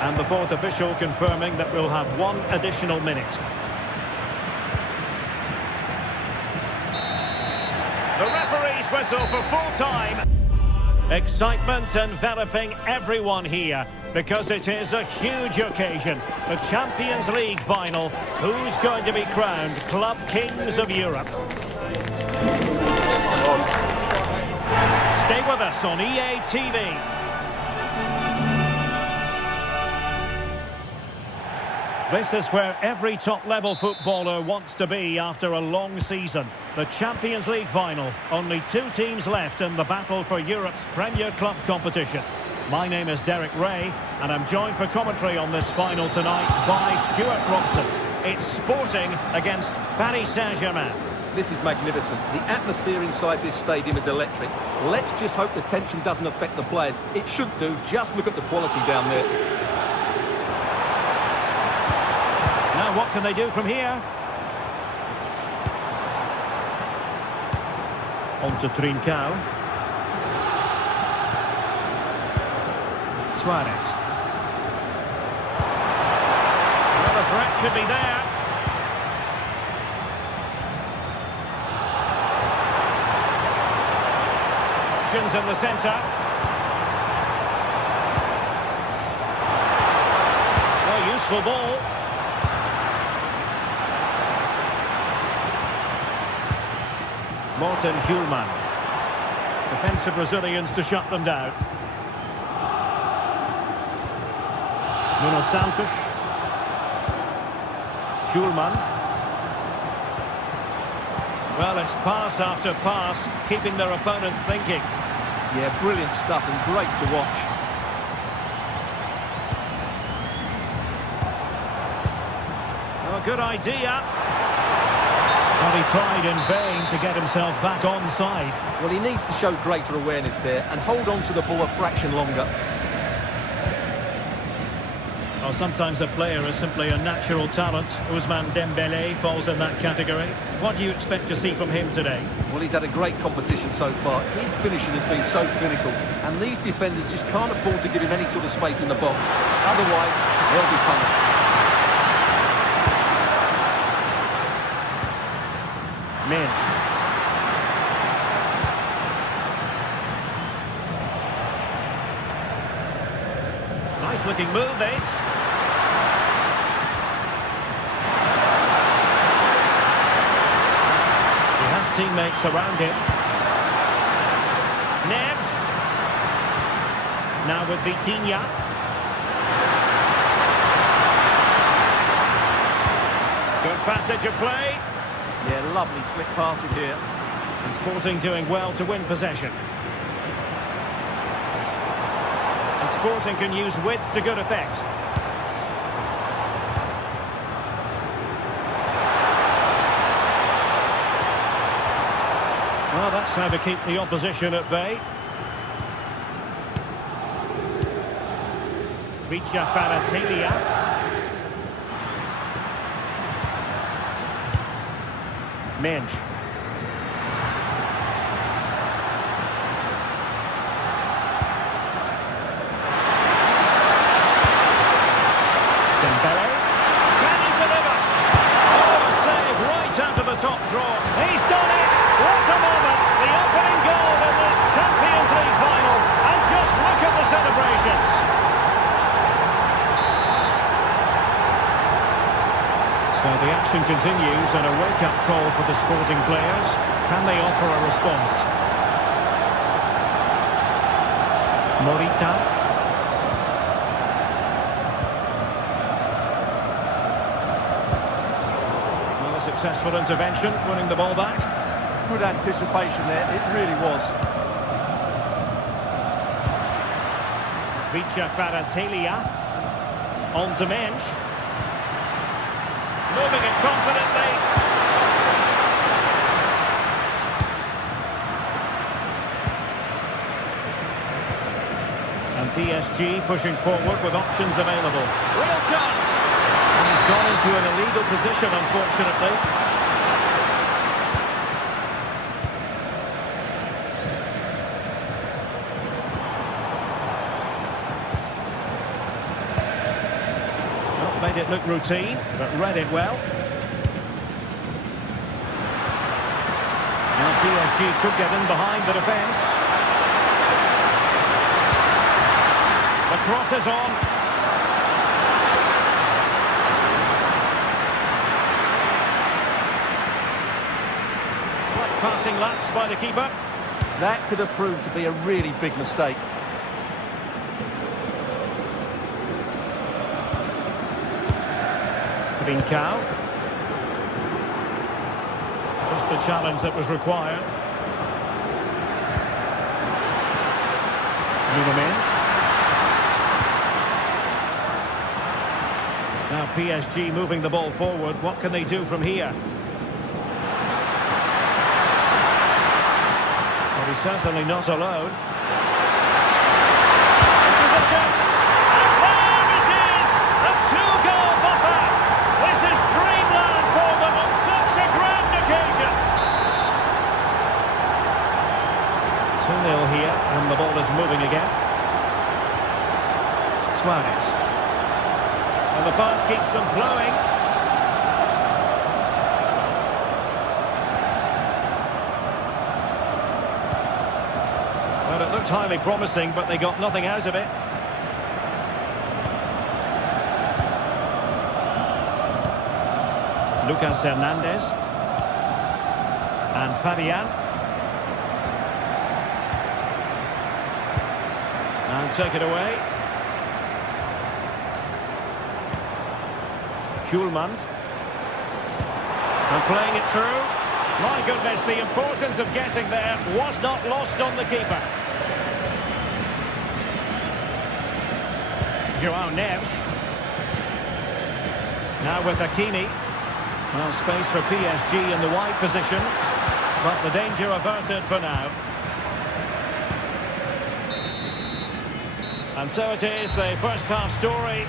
And the fourth official confirming that we'll have 1 additional minute. The referee's whistle for full time. Excitement enveloping everyone here because it is a huge occasion. The Champions League final. Who's going to be crowned Club Kings of Europe? Stay with us on EA TV. This is where every top-level footballer wants to be after a long season. The Champions League final. Only 2 teams left in the battle for Europe's Premier Club competition. My name is Derek Ray, and I'm joined for commentary on this final tonight by Stuart Robson. It's Sporting against Paris Saint-Germain. This is magnificent. The atmosphere inside this stadium is electric. Let's just hope the tension doesn't affect the players. It should do. Just look at the quality down there. Now what can they do from here? On to Trincao. Suarez. Well, the threat could be there. Options in the centre. Well, useful ball. Morten Hjulman. Defensive Brazilians to shut them down. Nuno Santos. Hjulman. Well, it's pass after pass, keeping their opponents thinking. Yeah, brilliant stuff and great to watch. Oh, good idea. But he tried in vain to get himself back onside. Well, he needs to show greater awareness there and hold on to the ball a fraction longer. Well, sometimes a player is simply a natural talent. Ousmane Dembele falls in that category. What do you expect to see from him today? Well, he's had a great competition so far. His finishing has been so clinical, and these defenders just can't afford to give him any sort of space in the box. Otherwise, they'll be punished. Minch. Nice looking move, this. teammates around him. Neves. Now with Vitinha. Good passage of play. Yeah, lovely slick passing here. And Sporting doing well to win possession. And Sporting can use width to good effect. Well, that's how to keep the opposition at bay. Vicha Kvaratskhelia. Minch. Dembele. Can he deliver? Oh, a save right out of the top draw. He's done it! What a moment! The opening goal in this Champions League final. And just look at the celebrations. So the action continues and a wake-up call for the Sporting players. Can they offer a response? Morita. Well, a successful intervention, winning the ball back. Good anticipation there, it really was. Vicha Kvaratskhelia. On to Minch. Moving it confidently. And PSG pushing forward with options available. Real chance! And he's gone into an illegal position, unfortunately. Made it look routine, but read it well. Now PSG could get in behind the defence. The cross is on. Slight passing lapse by the keeper. That could have proved to be a really big mistake. Trincao. Just the challenge that was required. Rematch. Now PSG moving the ball forward. What can they do from here? Well, he's certainly not alone. Position. And there it is! A two-goal buffer! This is dreamland for them on such a grand occasion. 2-0 here, and the ball is moving again. Suarez. And the pass keeps them flowing. Well, it looked highly promising, but they got nothing out of it. Lucas Hernandez. And Fabian. And take it away. Schulman. And playing it through. My goodness, the importance of getting there was not lost on the keeper. João Neves. Now with Hakimi. Well, space for PSG in the wide position, but the danger averted for now. And so it is, the first half story.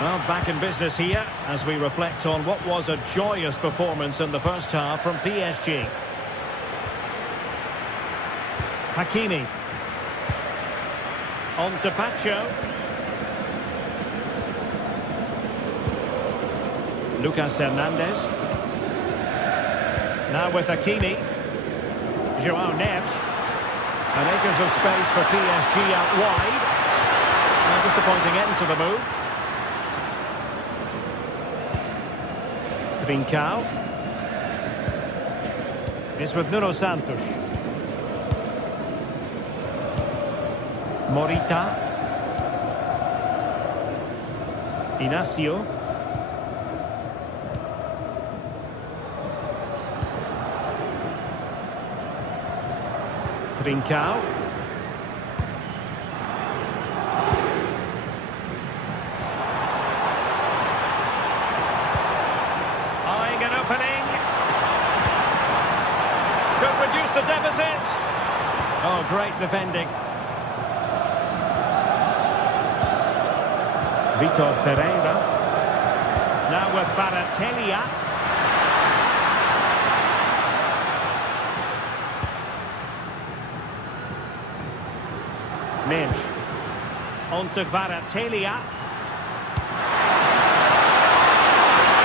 Well, back in business here as we reflect on what was a joyous performance in the first half from PSG. Hakimi. On to Pacho. Lucas Hernandez. Now with Hakimi. João Neves. And acres of space for PSG out wide. A disappointing end to the move. Trincao. It's with Nuno Santos. Morita. Inacio. Trincao. Eyeing an opening. Could reduce the deficit. Oh, great defending. Vitor Ferreira. Now with Barattaglia. Minch. On to Barattaglia.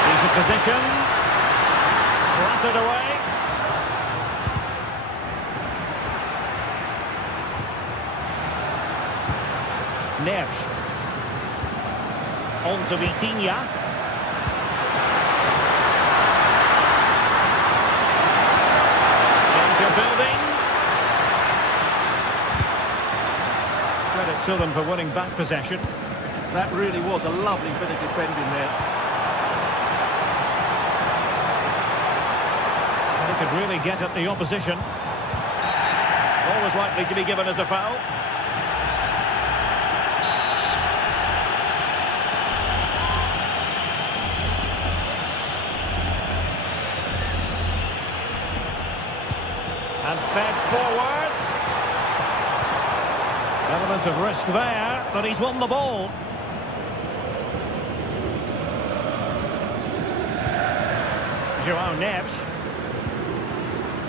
He's in position. Blasted away. Neves. On to Vitinha. Danger building. Credit to them for winning back possession. That really was a lovely bit of defending there. They could really get at the opposition. Always likely to be given as a foul. And fed forwards. Element of risk there, but he's won the ball. João Neves.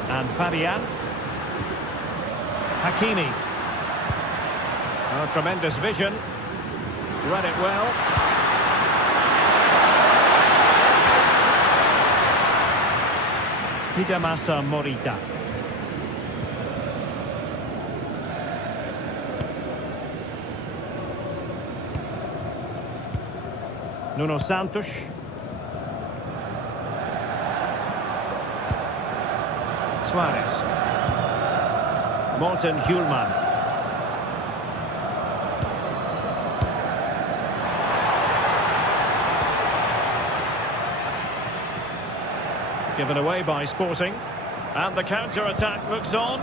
And Fabian. Hakimi. Oh, tremendous vision. Read it well. Hidemasa Morita. Nuno Santos. Suarez. Morten Hjulman. Given away by Sporting. And the counter-attack looks on.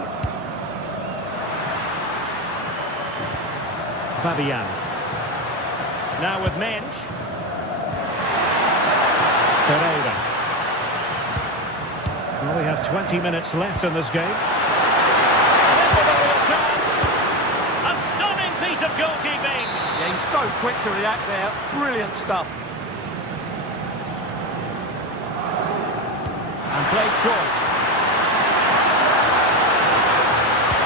Fabian. Now with Mensch. Ferreira. Well, we have 20 minutes left in this game. A stunning piece of goalkeeping. Yeah, he's so quick to react there. Brilliant stuff. And played short.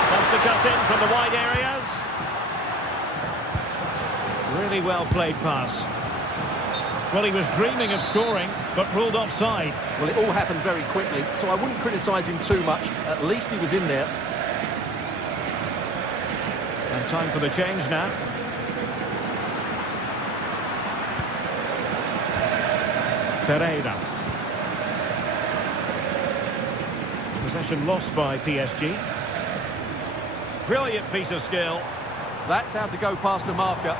Wants to cut in from the wide areas. Really well played pass. Well, he was dreaming of scoring, but ruled offside. Well, it all happened very quickly, so I wouldn't criticise him too much. At least he was in there. And time for the change now. Ferreira. Possession lost by PSG. Brilliant piece of skill. That's how to go past the marker.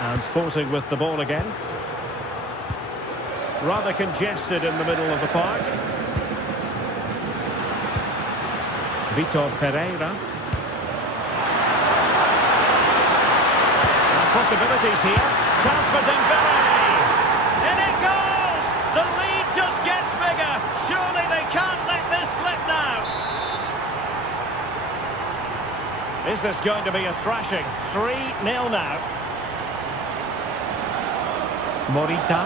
And Sporting with the ball again. Rather congested in the middle of the park. Vitor Ferreira. And possibilities here. Chance for Dembele. In it goes! The lead just gets bigger. Surely they can't let this slip now. Is this going to be a thrashing? 3-0 now. Morita.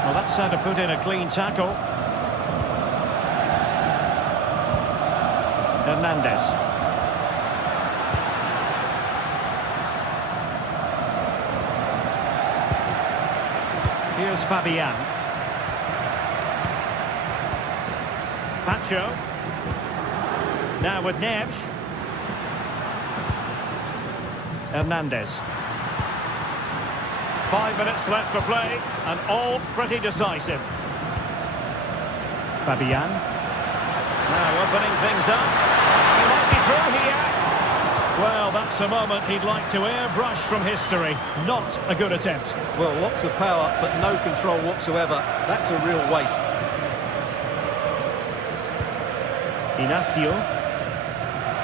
Well, that's how to put in a clean tackle. Hernandez. Here's Fabian. Pacho. Now with Neves. Hernandez. 5 minutes left for play, and all pretty decisive. Fabian. Now opening things up. He might be through here. Well, that's a moment he'd like to airbrush from history. Not a good attempt. Well, lots of power, but no control whatsoever. That's a real waste. Inacio.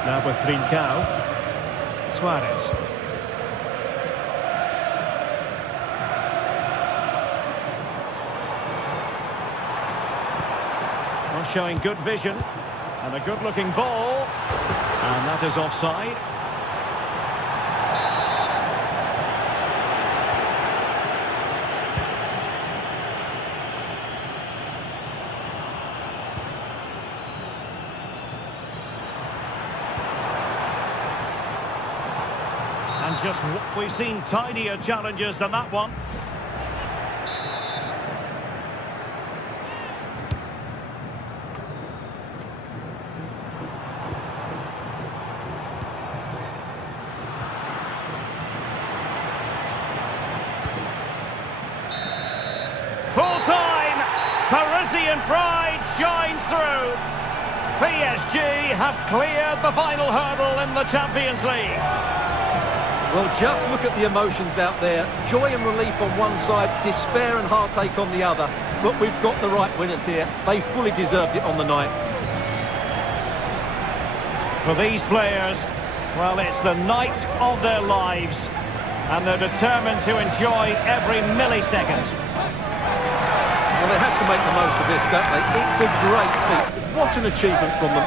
Now with Trincao. Suarez. Well, showing good vision. And a good-looking ball. And that is offside. And just we've seen tidier challenges than that one. Full-time! Parisian pride shines through. PSG have cleared the final hurdle in the Champions League. Well, just look at the emotions out there. Joy and relief on one side, despair and heartache on the other. But we've got the right winners here. They fully deserved it on the night. For these players, well, it's the night of their lives. And they're determined to enjoy every millisecond. Well, they have to make the most of this, don't they? It's a great feat. What an achievement from them.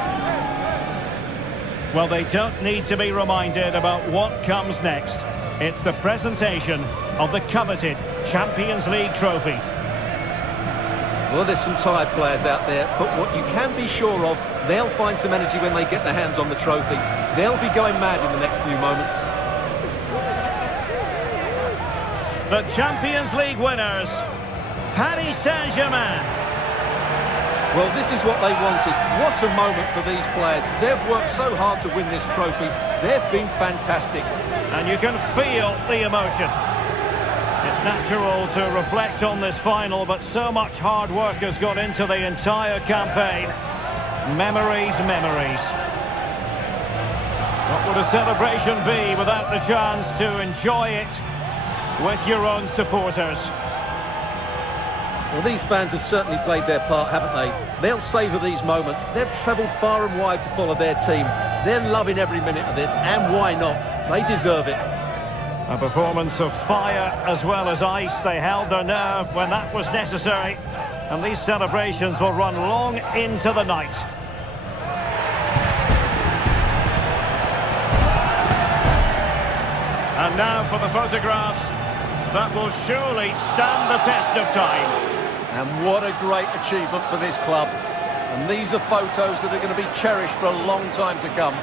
Well, they don't need to be reminded about what comes next. It's the presentation of the coveted Champions League trophy. Well, there's some tired players out there, but what you can be sure of, they'll find some energy when they get their hands on the trophy. They'll be going mad in the next few moments. The Champions League winners, Paris Saint-Germain. Well, this is what they wanted. What a moment for these players. They've worked so hard to win this trophy. They've been fantastic. And you can feel the emotion. It's natural to reflect on this final, but so much hard work has gone into the entire campaign. Memories, memories. What would a celebration be without the chance to enjoy it with your own supporters? Well, these fans have certainly played their part, haven't they? They'll savour these moments. They've travelled far and wide to follow their team. They're loving every minute of this, and why not? They deserve it. A performance of fire as well as ice. They held their nerve when that was necessary. And these celebrations will run long into the night. And now for the photographs that will surely stand the test of time. And what a great achievement for this club. And these are photos that are going to be cherished for a long time to come.